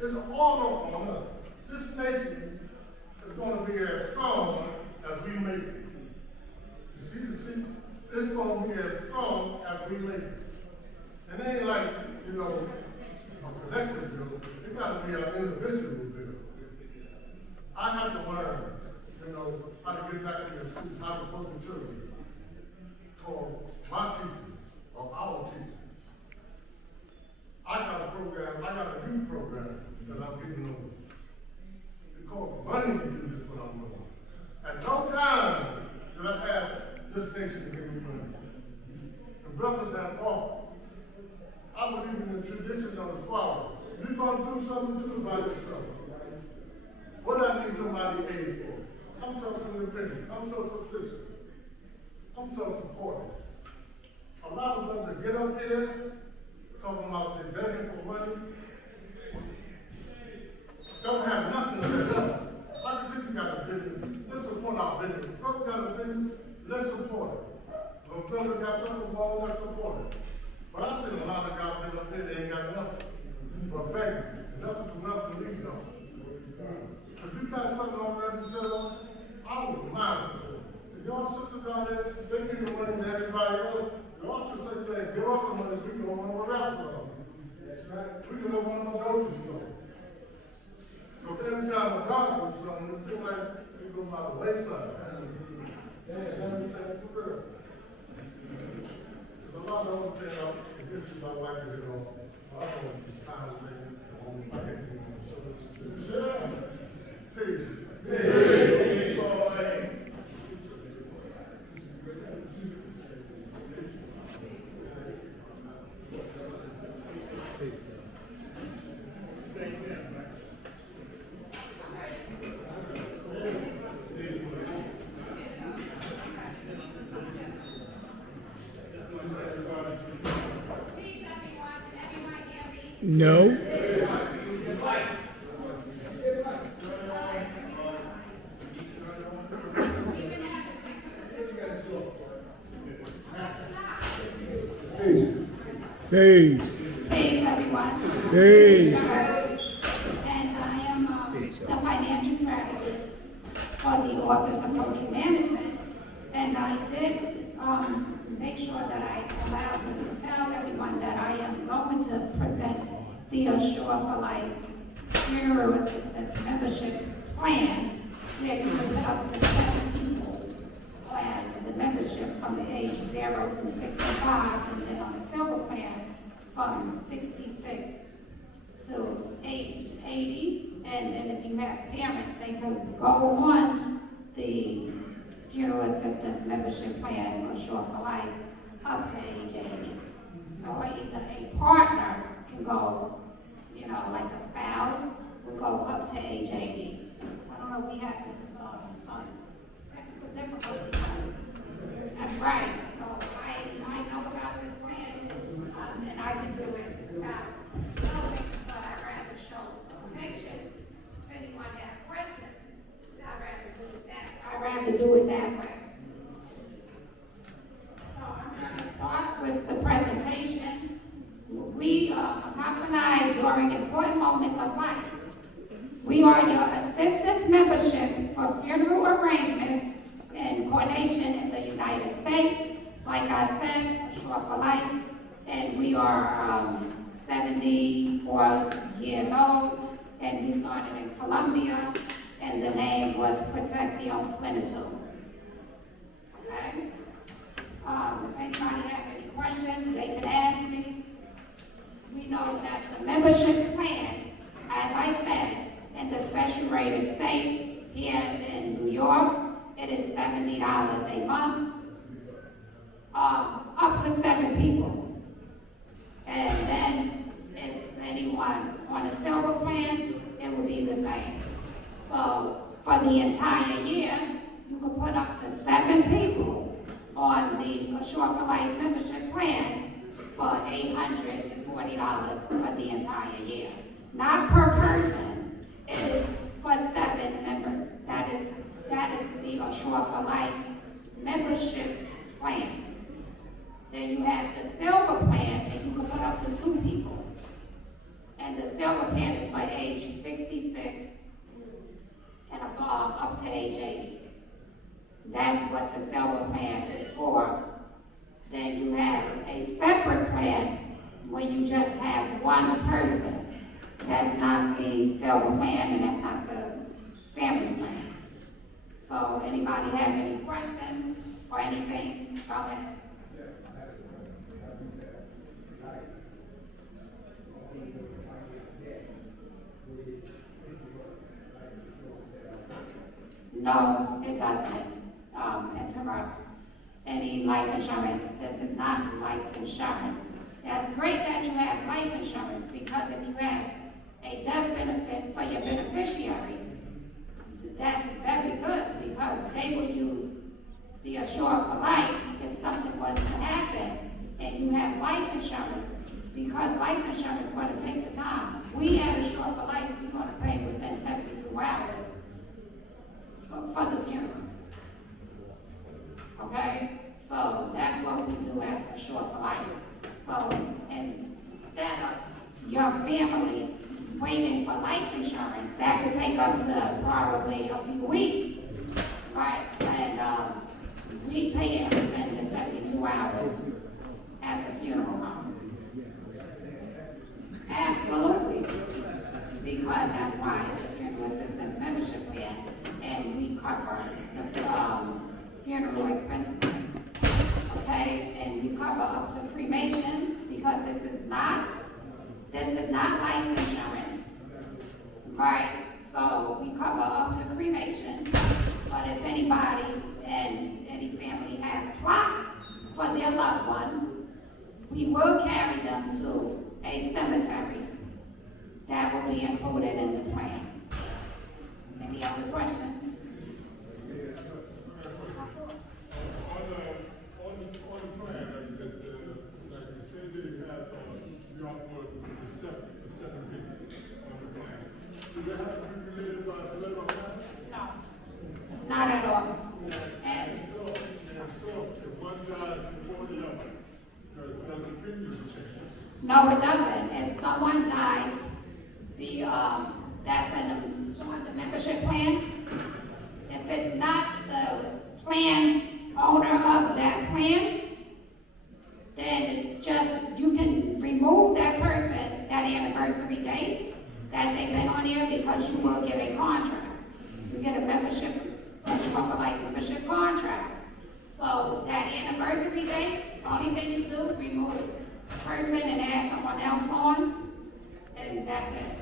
It's an order on us. This nation is going to be as strong as we make it. You see, it's going to be as strong as we make it. And it ain't like, a collective bill. It got to be an individual bill. I have to learn, how to get back to the schools, how to coach the children. For my teachers, or our teachers. I got a youth program that I'm getting over. It costs money to do this, what I'm doing. At no time did I ask this nation to give me money. The brothers have offered. I believe in the tradition of the Father. You're going to do something, do it by yourself. What I need somebody aid for. I'm self-independent. I'm self-sufficient. I'm self-supporting. A lot of them that get up here talking about they're begging for money, don't have nothing set up. Like I said, you got a business. Let's support our business. Brother got a business, let's support it. When brother got something wrong, let's support it. But I see a lot of guys get up here, they ain't got nothing. But begging, and nothing from nothing to leave them. If you got something already set up, I wouldn't mind supporting. If y'all sisters out there, they give the money to everybody else, y'all should say, give us the money, we can open up a restaurant. We can open up a grocery store. Because every time a God does something, it seems like it goes by the wayside. That's for real. There's a lot of other things out there. This is my wife to hit on. I don't know if it's time to make it on my head. Peace. Peace. No. Peace. Peace, everyone. Peace. And I am the financial strategist for the Office of Cultural Management. And I did make sure that I allowed to tell everyone that I am going to present the Assure for Life Funeral Assistance Membership Plan, where you will up to 7 people on the membership from the age 0 to 65, and then on the silver plan from 66 to age 80. And then if you have parents, they can go on the funeral assistance membership plan, Assure for Life, up to age 80. Or either a partner can go, like a spouse, will go up to age 80. I don't know, we have some technical difficulties. That's right. So I know about this plan, and I can do it without knowing, but I'd rather show pictures. If anyone has questions, I'd rather do it that way. So I'm going to start with the presentation. We accompany during important moments of life. We are your assistance membership for funeral arrangements and coordination in the United States. Like I said, Assure for Life, and we are 74 years old, and we started in Colombia, and the name was Protección Plenitud. Okay? If anybody has any questions, they can ask me. We know that the membership plan, as I said, in the special rated states, here in New York, it is $70 a month, up to 7 people. And then if anyone on a silver plan, it will be the same. So for the entire year, you can put up to 7 people on the Assure for Life membership plan for $840 for the entire year. Not per person, it is for 7 members. That is the Assure for Life membership plan. Then you have the silver plan, and you can put up to 2 people. And the silver plan is by age 66 and above, up to age 80. That's what the silver plan is for. Then you have a separate plan where you just have one person. That's not the silver plan, and that's not the family plan. So anybody have any questions or anything? Go ahead. No, it doesn't interrupt any life insurance. This is not life insurance. It's great that you have life insurance, because if you have a death benefit for your beneficiary, that's very good, because they will use the Assure for Life if something was to happen, and you have life insurance, because life insurance is going to take the time. We at Assure for Life, we're going to pay within 72 hours for the funeral. Okay? So that's what we do at Assure for Life. So instead of your family waiting for life insurance, that could take up to probably a few weeks, right? And we pay it within the 72 hours at the funeral home. Absolutely, because that's why it's a funeral assistance membership plan, and we cover the funeral expenses. Okay, and we cover up to cremation, because this is not life insurance, right? So we cover up to cremation, but if anybody and any family have plot for their loved one, we will carry them to a cemetery that will be included in the plan. Any other questions? Not at all. And so if one dies before the other, does the premium change? no, it doesn't. If someone dies, that's on the membership plan. If it's not the plan owner of that plan, then it's just, you can remove that person, that anniversary date that they've been on here, because you will get a contract. You get a membership, membership contract. So that anniversary date, the only thing you do is remove the person and add someone else on, and that's it.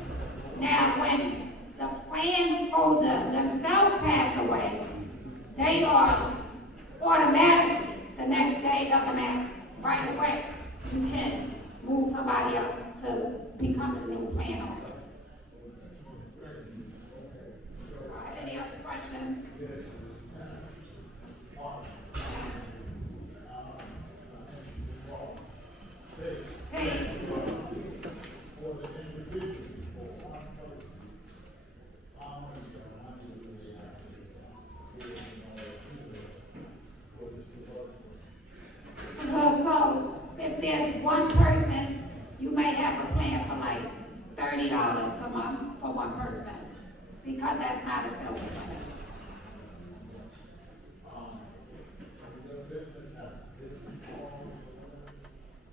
Now, when the plan holder themselves pass away, they are automatically, the next day, doesn't matter, right away, you can move somebody up to become a new plan owner. Any other questions? Hey. So if there's one person, you may have a plan for like $30 a month for one person, because that's not a silver plan.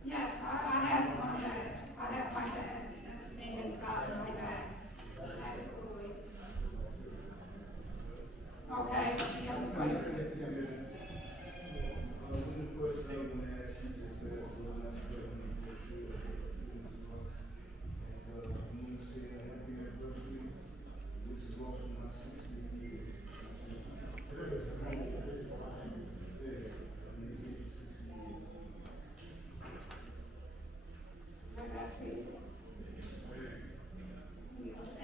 Yes, I have my dad. I have my dad and everything inside of my dad. Absolutely. Okay, any other questions?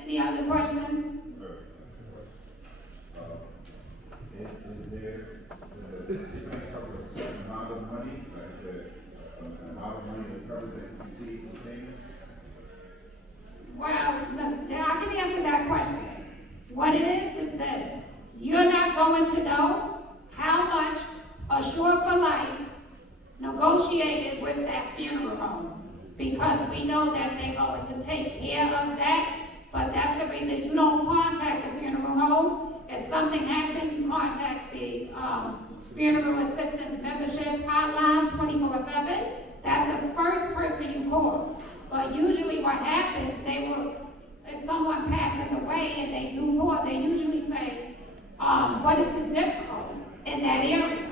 Any other questions? Is there a certain amount of money, like the amount of money that covers that you see for things? Well, I can answer that question. What it is this: you're not going to know how much Assure for Life negotiated with that funeral home, because we know that they're going to take care of that, but that's the reason you don't contact the funeral home. If something happened, you contact the funeral assistance membership hotline 24/7. That's the first person you call. But usually what happens, if someone passes away and they do call, they usually say, what is the zip code in that area?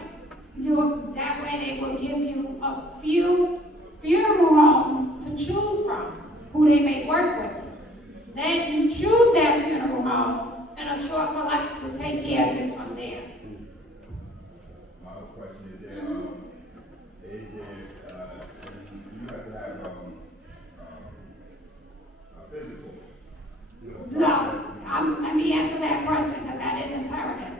That way they will give you a few funeral homes to choose from, who they may work with. Then you choose that funeral home, and a short for life will take care of it from there. My other question is there, you have to have a physical? No, let me answer that question because that is imperative.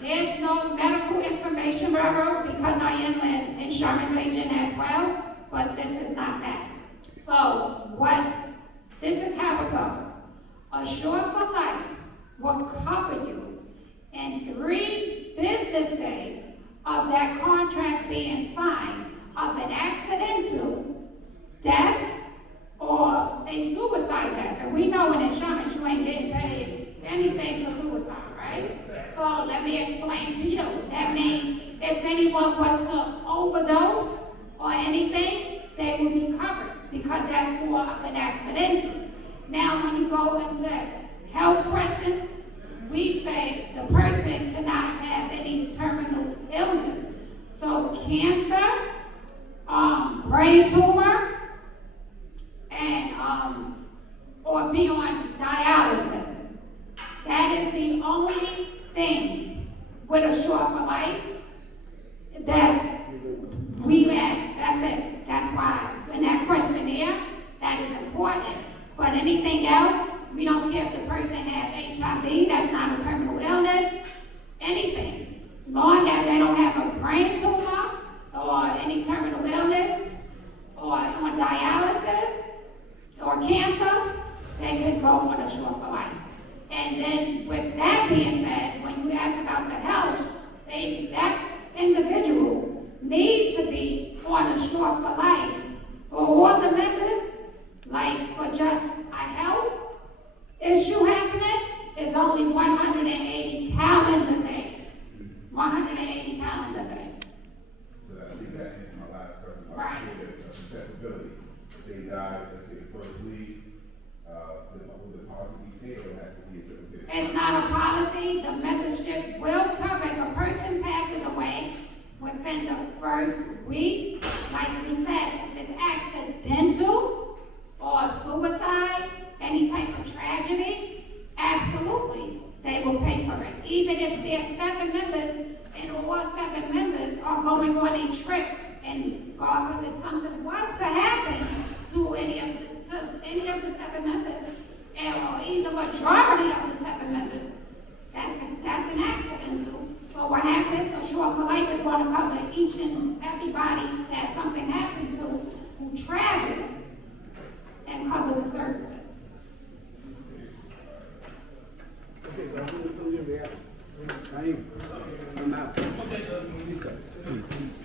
There's no medical information bureau because I am an insurance agent as well, but this is not that. So this is how it goes. Assure for Life will cover you in 3 business days of that contract being signed of an accidental death or a suicide death. And we know in insurance you ain't getting paid anything for suicide, right? So let me explain to you. That means if anyone was to overdose or anything, they will be covered because that's more of an accidental. Now when you go into health questions, we say the person cannot have any terminal illness. So cancer, brain tumor, and or be on dialysis. That is the only thing with Assure for Life that we ask. That's it. That's why in that questionnaire, that is important. But anything else, we don't care if the person has HIV, that's not a terminal illness, anything. Long as they don't have a brain tumor or any terminal illness or on dialysis or cancer, they could go on Assure for Life. And then with that being said, when you ask about the health, that individual needs to be on Assure for Life. For all the members, like for just a health issue happening, it's only 180 calendar days. 180 calendar days. So I think that answers my last question about Right. accessibility. If they die, let's say the first week, will the policy be paid or has to be a certificate? It's not a policy. The membership will cover if a person passes away within the first week. Like we said, if it's accidental or suicide, any type of tragedy, absolutely, they will pay for it. Even if there's 7 members and all 7 members are going on a trip and God forbid something was to happen to any of the 7 members, or either majority of the 7 members, that's an accidental. So what happened, Assure for Life is going to cover each and everybody that something happened to who traveled and cover the services. I'm out. Please, sir. Please.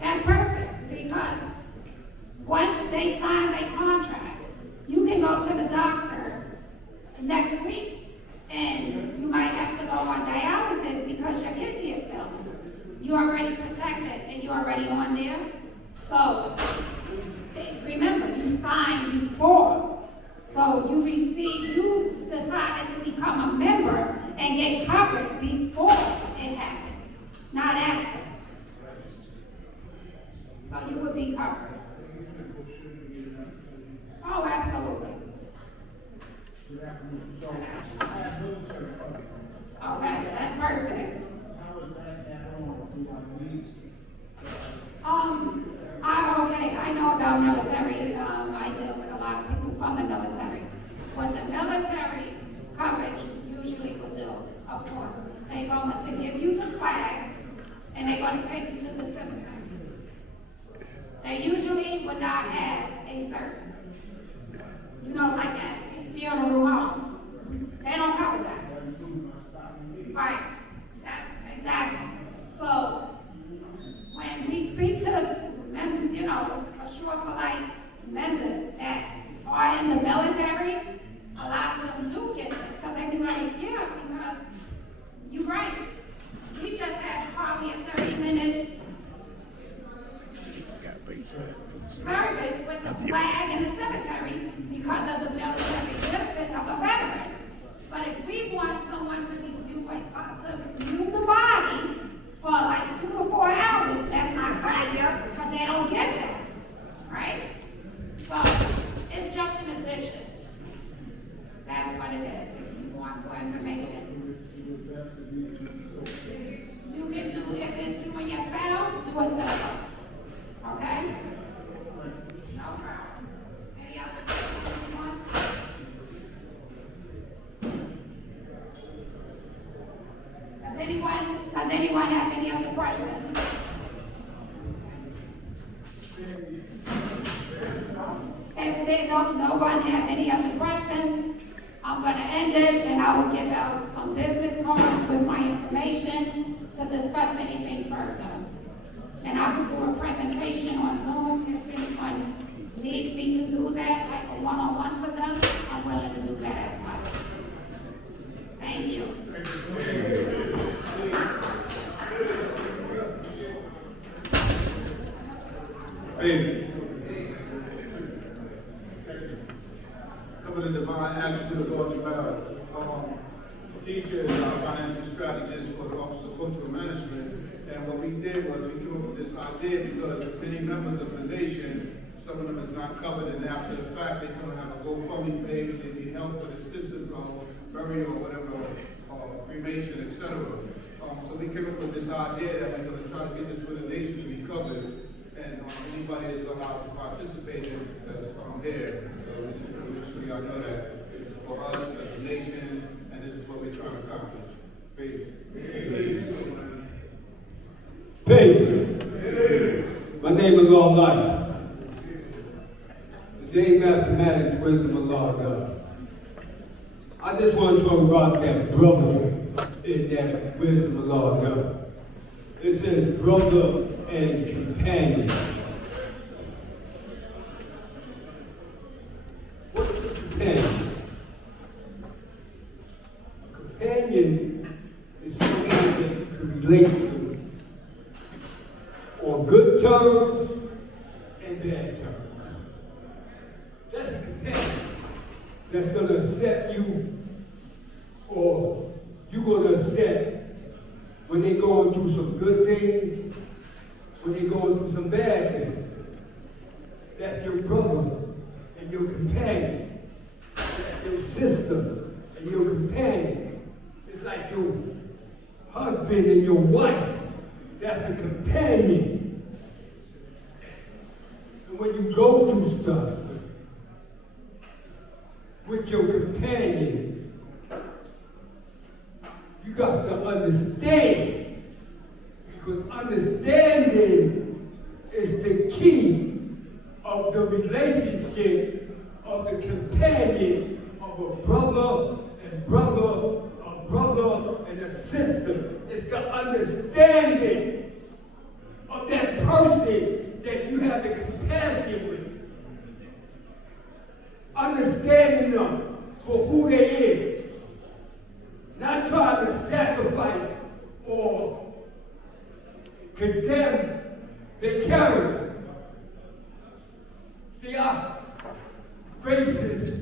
That's perfect because once they sign their contract, you can go to the doctor next week and you might have to go on dialysis because your kidney is failing. You're already protected and you're already on there. So remember, you signed before. So you decided to become a member and get covered before it happened, not after. So you would be covered. Oh, absolutely. Okay, that's perfect. I know about military. I deal with a lot of people from the military. what the military coverage usually will do, of course. They're going to give you the flag, and they're going to take you to the cemetery. They usually would not have a service. You know, like that funeral home. They don't cover that. Right. Exactly. So when we speak to a short polite members that are in the military, a lot of them do get this because they be like, yeah, because you're right. We just had probably a 30-minute service with the flag in the cemetery because of the military benefits of a veteran. But if we want someone to view the body for like 2 to 4 hours, that's not good because they don't get that, right? So it's just an addition. That's what it is. If you want more information, you can do, if it's you and your spouse, do a setup. Okay? No problem. Any other questions? Does anyone have any other questions? If they don't, no one have any other questions, I'm going to end it and I will give out some business cards with my information to discuss anything further. And I will do a presentation on Zoom if anyone needs me to do that, like a one-on-one for them. I'm willing to do that as well. Thank you. Cover the divine attribute of Lord Jamel. Keisha is our financial strategist for the Office of Cultural Management. And what we did was we came up with this idea because many members of the nation, some of them is not covered, and after the fact, they come and have a GoFundMe page, they need help with assistance or burial or whatever, cremation, etc. So we came up with this idea that we're going to try to get this for the nation to be covered, and anybody is allowed to participate in that's here. So we just want to make sure y'all know that this is for us as a nation, and this is what we're trying to accomplish. Peace. Peace. My name is Lord Light. Today, mathematics, wisdom of Lord God. I just want to talk about that brother in that wisdom of Lord God. It says brother and companion. What's a companion? A companion is someone that you can relate to on good terms and bad terms. That's a companion that's going to accept you, or you're going to accept when they're going through some good things, when they're going through some bad things. That's your brother and your companion. That's your sister and your companion. It's like your husband and your wife. That's a companion. And when you go through stuff with your companion, you got to understand, because understanding is the key of the relationship of the companion of a brother and a sister. It's the understanding of that person that you have the compassion with. Understanding them for who they is. Not trying to sacrifice or condemn their character. See, our gracious,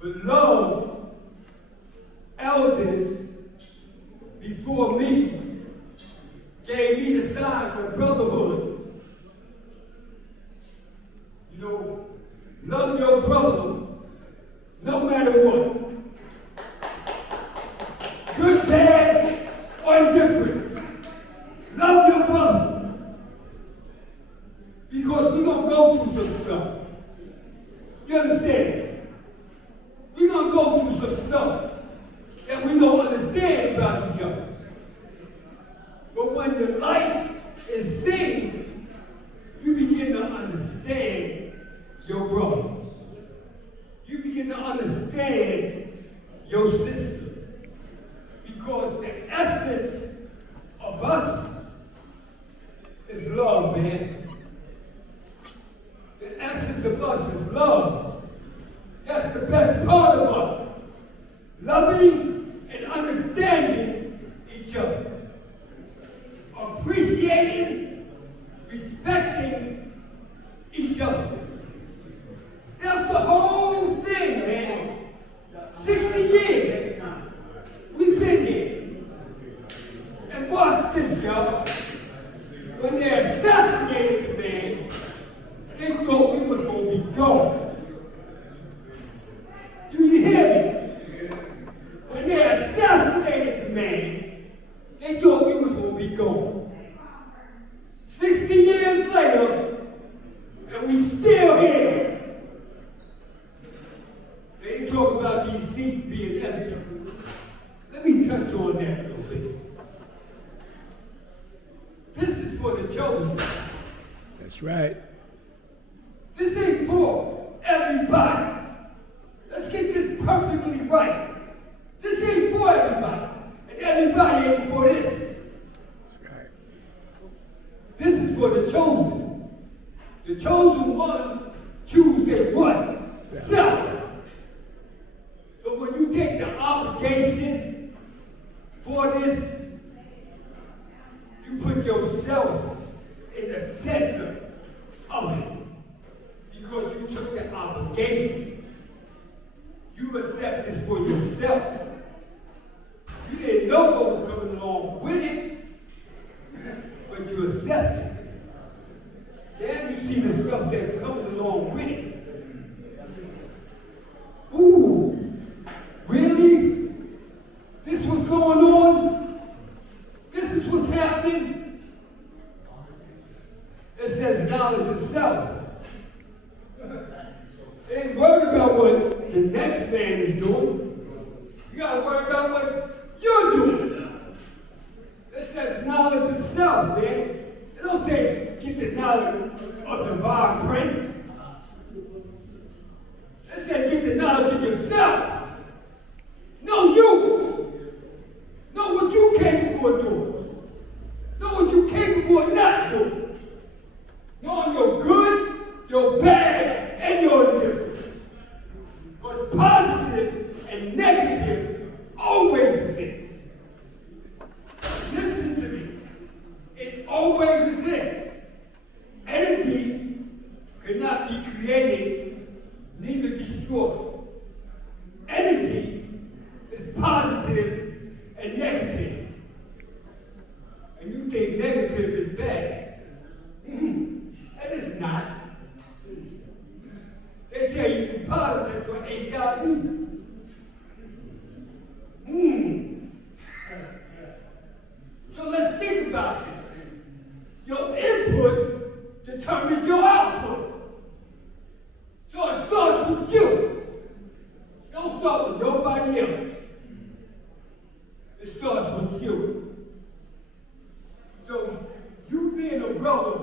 beloved elders before me gave me the signs of brotherhood. You know, love your brother no matter what. Good, bad, or indifferent. Love your brother. Because we're going to go through some stuff. You understand? we're going to go through some stuff that we don't understand about each other. But when the light is seen, you begin to understand your brothers. You begin to understand your sister. Because the essence of us is love, man. The essence of us is love. That's the best part of us. Loving and understanding each other. Appreciating, respecting each other. That's the whole thing, man. 60 years we've been here. And watch this, y'all. When they assassinated the man, they thought we was going to be gone. Do you hear me? When they assassinated the man, they thought we was going to be gone. 60 years later, and we still here. They talk about these seats being empty. Let me touch on that a little bit. This is for the chosen. That's right. This ain't for everybody. Let's get this perfectly right. This ain't for everybody. And everybody ain't for this. That's right. This is for the chosen. The chosen ones choose their what? Self. So when you take the obligation for this, you put yourself in the center of it. Because you took the obligation. You accept this for yourself. You didn't know what was coming along with it, but you accept it. Then you see the stuff that's coming along with it. Ooh, really? This was going on? This is what's happening? It says knowledge of self. They ain't worried about what the next man is doing. You gotta worry about what you're doing. It says knowledge of self, man. It don't say get the knowledge of the divine prince. It says get the knowledge of yourself. Know you. Know what you're capable of doing. Know what you're capable of not doing. Knowing your good, your bad, and your indifference. But positive and negative always exist. Listen to me. It always exists. Energy cannot be created, neither destroyed. Energy is positive and negative. And you think negative is bad. And it's not. They tell you you're positive for HIV. So let's think about it. Your input determines your output. So it starts with you. Don't start with nobody else. It starts with you. So you being a brother,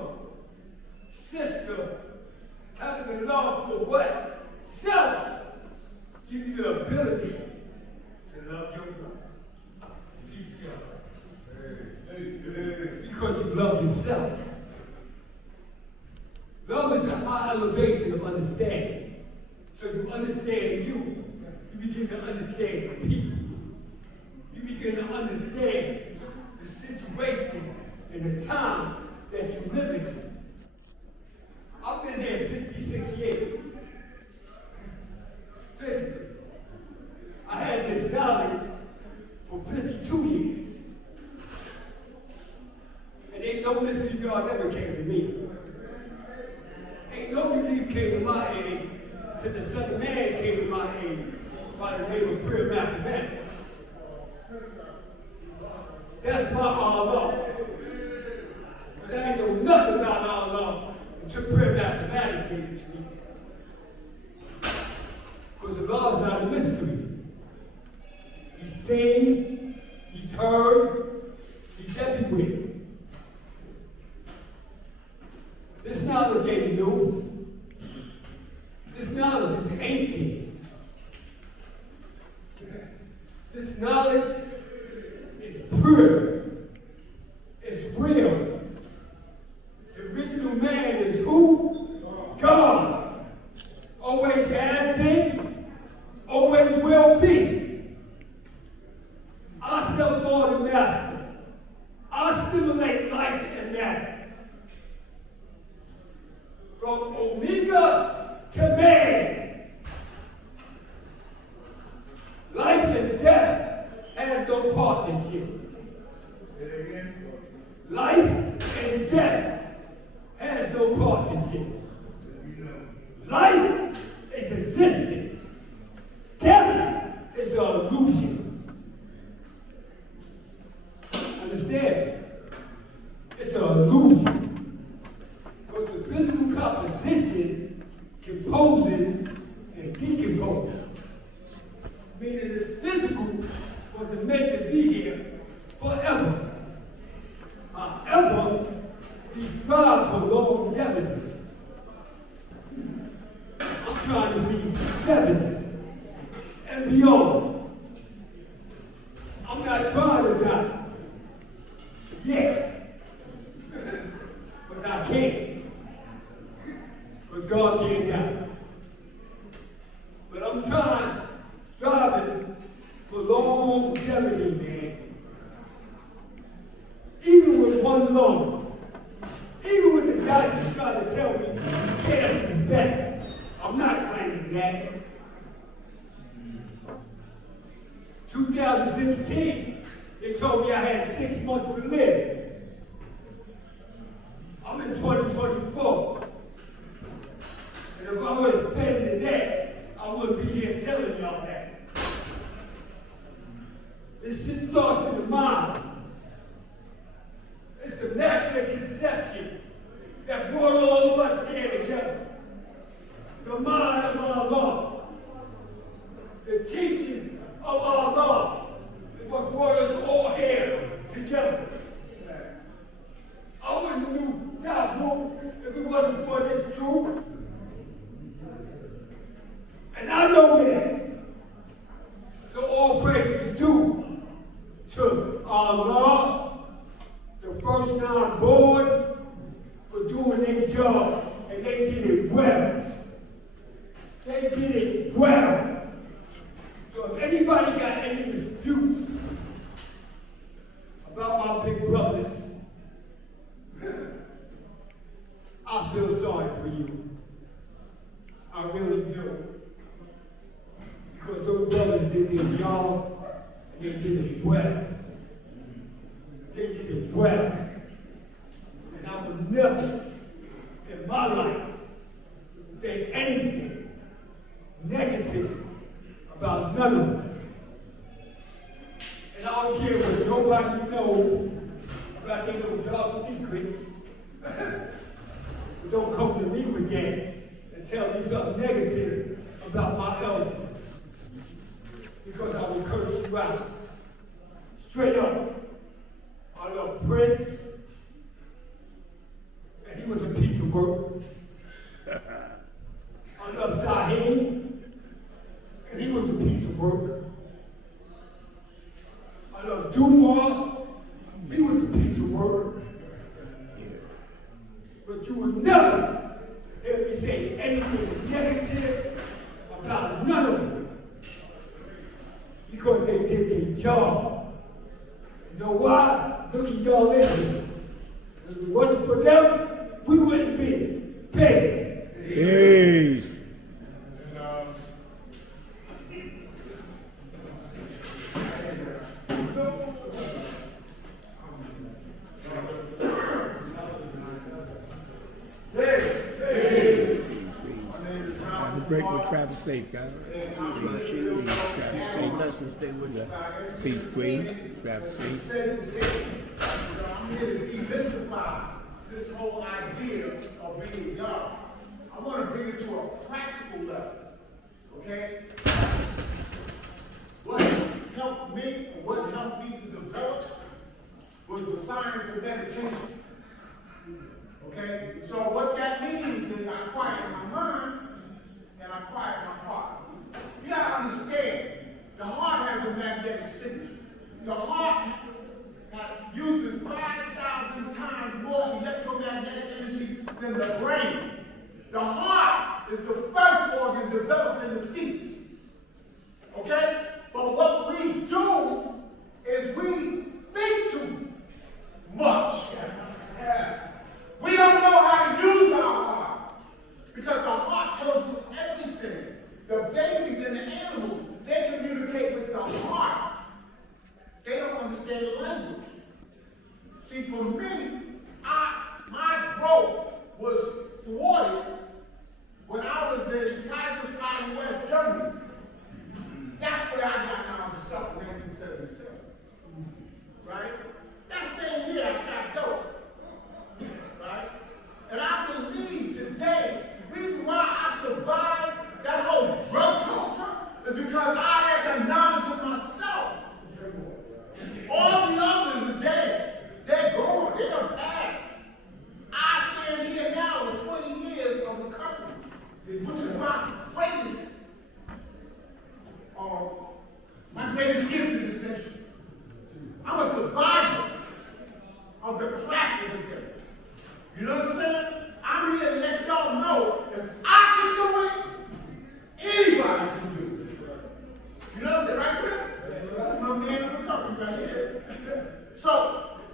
sister, having a love for what? Self. Give you the ability to love your brother. Because you love yourself. Love is a high elevation of understanding. So you understand you begin to understand the people. You begin to understand the situation and the time that you live in. I've been there 66 years. 50. I had this knowledge for 52 years. And ain't no mystery God ever came to me. Ain't no relief came to my aid till the Son of Man came to my aid by the name of prayer mathematics. That's my Allah. But I ain't know nothing about Allah until prayer mathematics came to me. Because the law is not a mystery. ancient. This knowledge is pure. It's real. The original man is who? God. Always has been, always will be. I self-born master. I stimulate life and matter. From Omega to man. Life and death has no partnership. Life and death has no partnership. Life is existence. Death is the illusion. Understand? It's an illusion. Because the physical composition composes and decomposes. Meaning this physical wasn't meant to be here forever. However, we strive for longevity. I'm trying to see 70 and beyond. I'm not trying to die yet, but I can't. But God can't die. But I'm striving for longevity, man. Even with one lung, even with the doctors trying to tell me cancer is better, I'm not claiming that. 2016, they told me I had 6 months to live. I'm in 2024. And if I was better than that, I wouldn't be here telling y'all that. This shit starts in the mind. It's the immaculate conception that brought all of us here together. The mind of our Lord. The teaching of our Lord is what brought us all here together. I wouldn't have moved South if it wasn't for this truth. And I know it. So all praise is due to our Lord, the first 9 board, for doing their job, and they did it well. They did it well. So if anybody got any disputes about my big brothers, I feel sorry for you. I really do. Because those brothers did their job, and they did it well. They did it well. And I would never, in my life, say anything negative about none of them. And I don't care what nobody knows about their little dark secrets. But don't come to me with that and tell me something negative about my elders. Because I will curse you out. Straight up. I love Prince, and he was a piece of work. I love Zaheem, and he was a piece of work. I love Dumar, he was a piece of work. But you will never hear me say anything negative about none of them. Because they did their job. You know why? Look at y'all in here. If it wasn't for them, we wouldn't be. Peace. Peace. Break with travel safe, guys. Peace, travel safe. Blessings stay with you. Peace, Queen. Travel safe. I'm here to demystify this whole idea of being God. I want to bring it to a practical level. Okay? What helped me, or what helped me to develop, was the science of meditation. Okay? So what that means is I quiet my mind and I quiet my heart. The heart uses 5,000 times more electromagnetic energy than the brain. The heart is the first organ developed in the feet. Okay? But what we do is we think too much. We don't know how to use our heart. Because the heart tells you everything. The babies and the animals, they communicate with the heart. They don't understand the language. See, for me, my growth was thwarted when I was in Kaiserslautern, West Germany. That's where I got down to self in 1977. Right? That same year I shot dope. Right? And I believe today, the reason why I survived that whole drug culture is because I had the knowledge of myself. All the others are dead. They're gone. They done passed. I stand here now with 20 years of recovery, which is my greatest gift in this nation. I'm a survivor of the crack of the day. You know what I'm saying? I'm here to let y'all know if I can do it, anybody can do it. You know what I'm saying, right, Chris? My man in recovery right here. So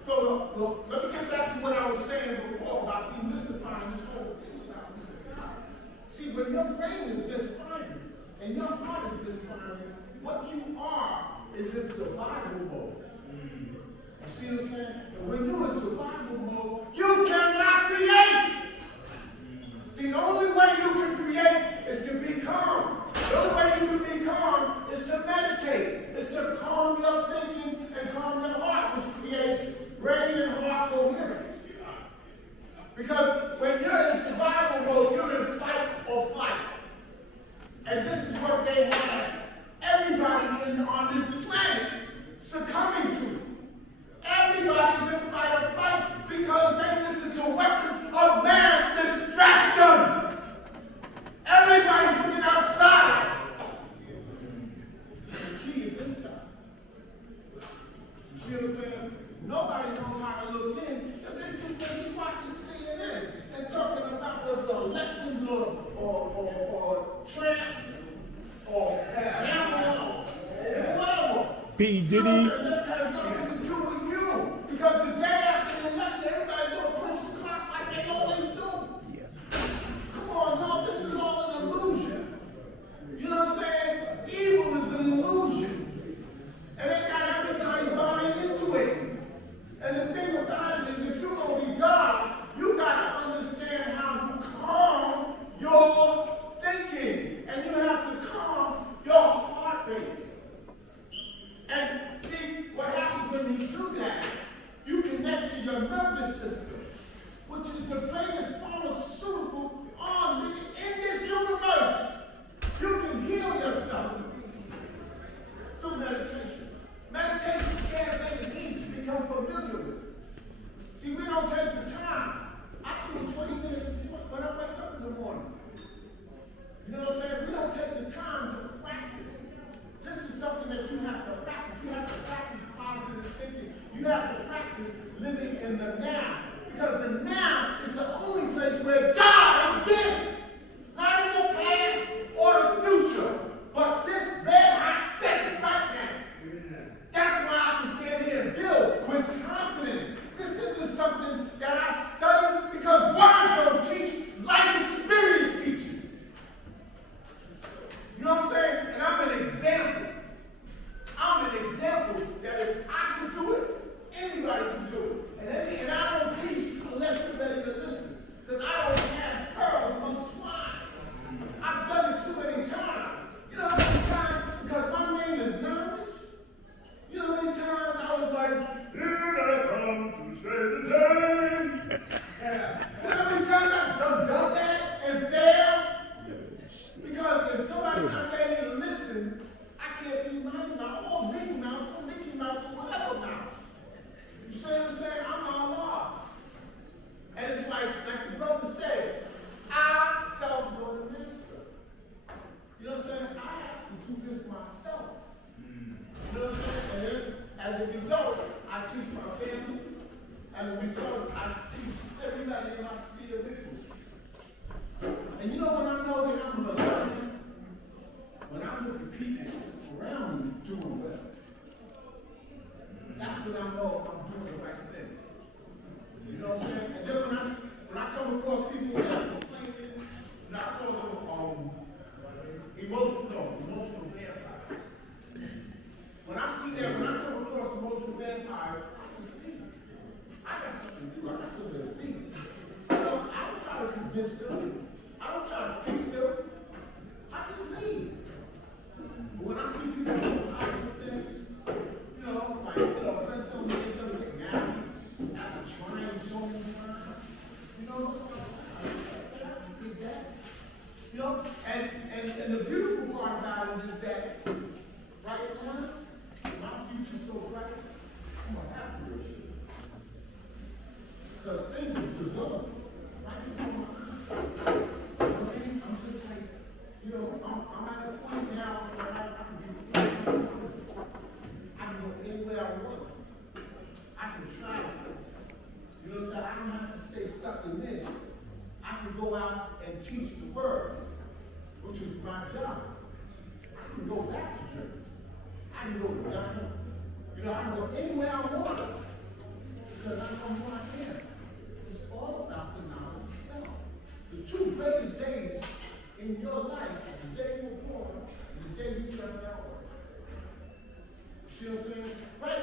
look, let me get back to what I was saying before about demystifying this whole thing about God. See, when your brain is misfiring and your heart is misfiring, what you are is in survival mode. You see what I'm saying? And when you're in survival mode, you cannot create. The only way you can create is to be calm. The only way you can be calm is to meditate, is to calm your thinking and calm your heart, which creates brain and heart coherence. Because when you're in survival mode, you're in fight or flight. And this is what they have everybody on this planet succumbing to. Everybody's in fight or flight because they listen to weapons of mass distraction. Everybody's looking outside. The key is inside. You see what I'm saying? Nobody knows how to look in. And they're too busy watching CNN and talking about the elections or Trump or Hammer or whoever. P. Diddy. That has nothing to do with you. Because the day after the election, everybody's going to punch the clock like they always do. Come on, no, this is all an illusion. You know what I'm saying? Evil is an illusion. And they got everybody buying into it. And the thing about it is, if you're going to be God, you got to understand how to calm your thinking. And you have to calm your heart rate. And see, And the beautiful part about it is that right now, my future's so bright, I'm gonna have to worship. Because things is developing. Right before my eyes. I'm just like, I'm at a point now where I can do anything. I can go anywhere I want. I can travel. You know what I'm saying? I don't have to stay stuck in this. I can go out and teach the word, which is my job. I can go back to church. I can go to Ghana. I can go anywhere I want. Because I'm who I am. It's all about the knowledge of self. The two greatest days in your life are the day you were born and the day you left out. You see what I'm saying? Right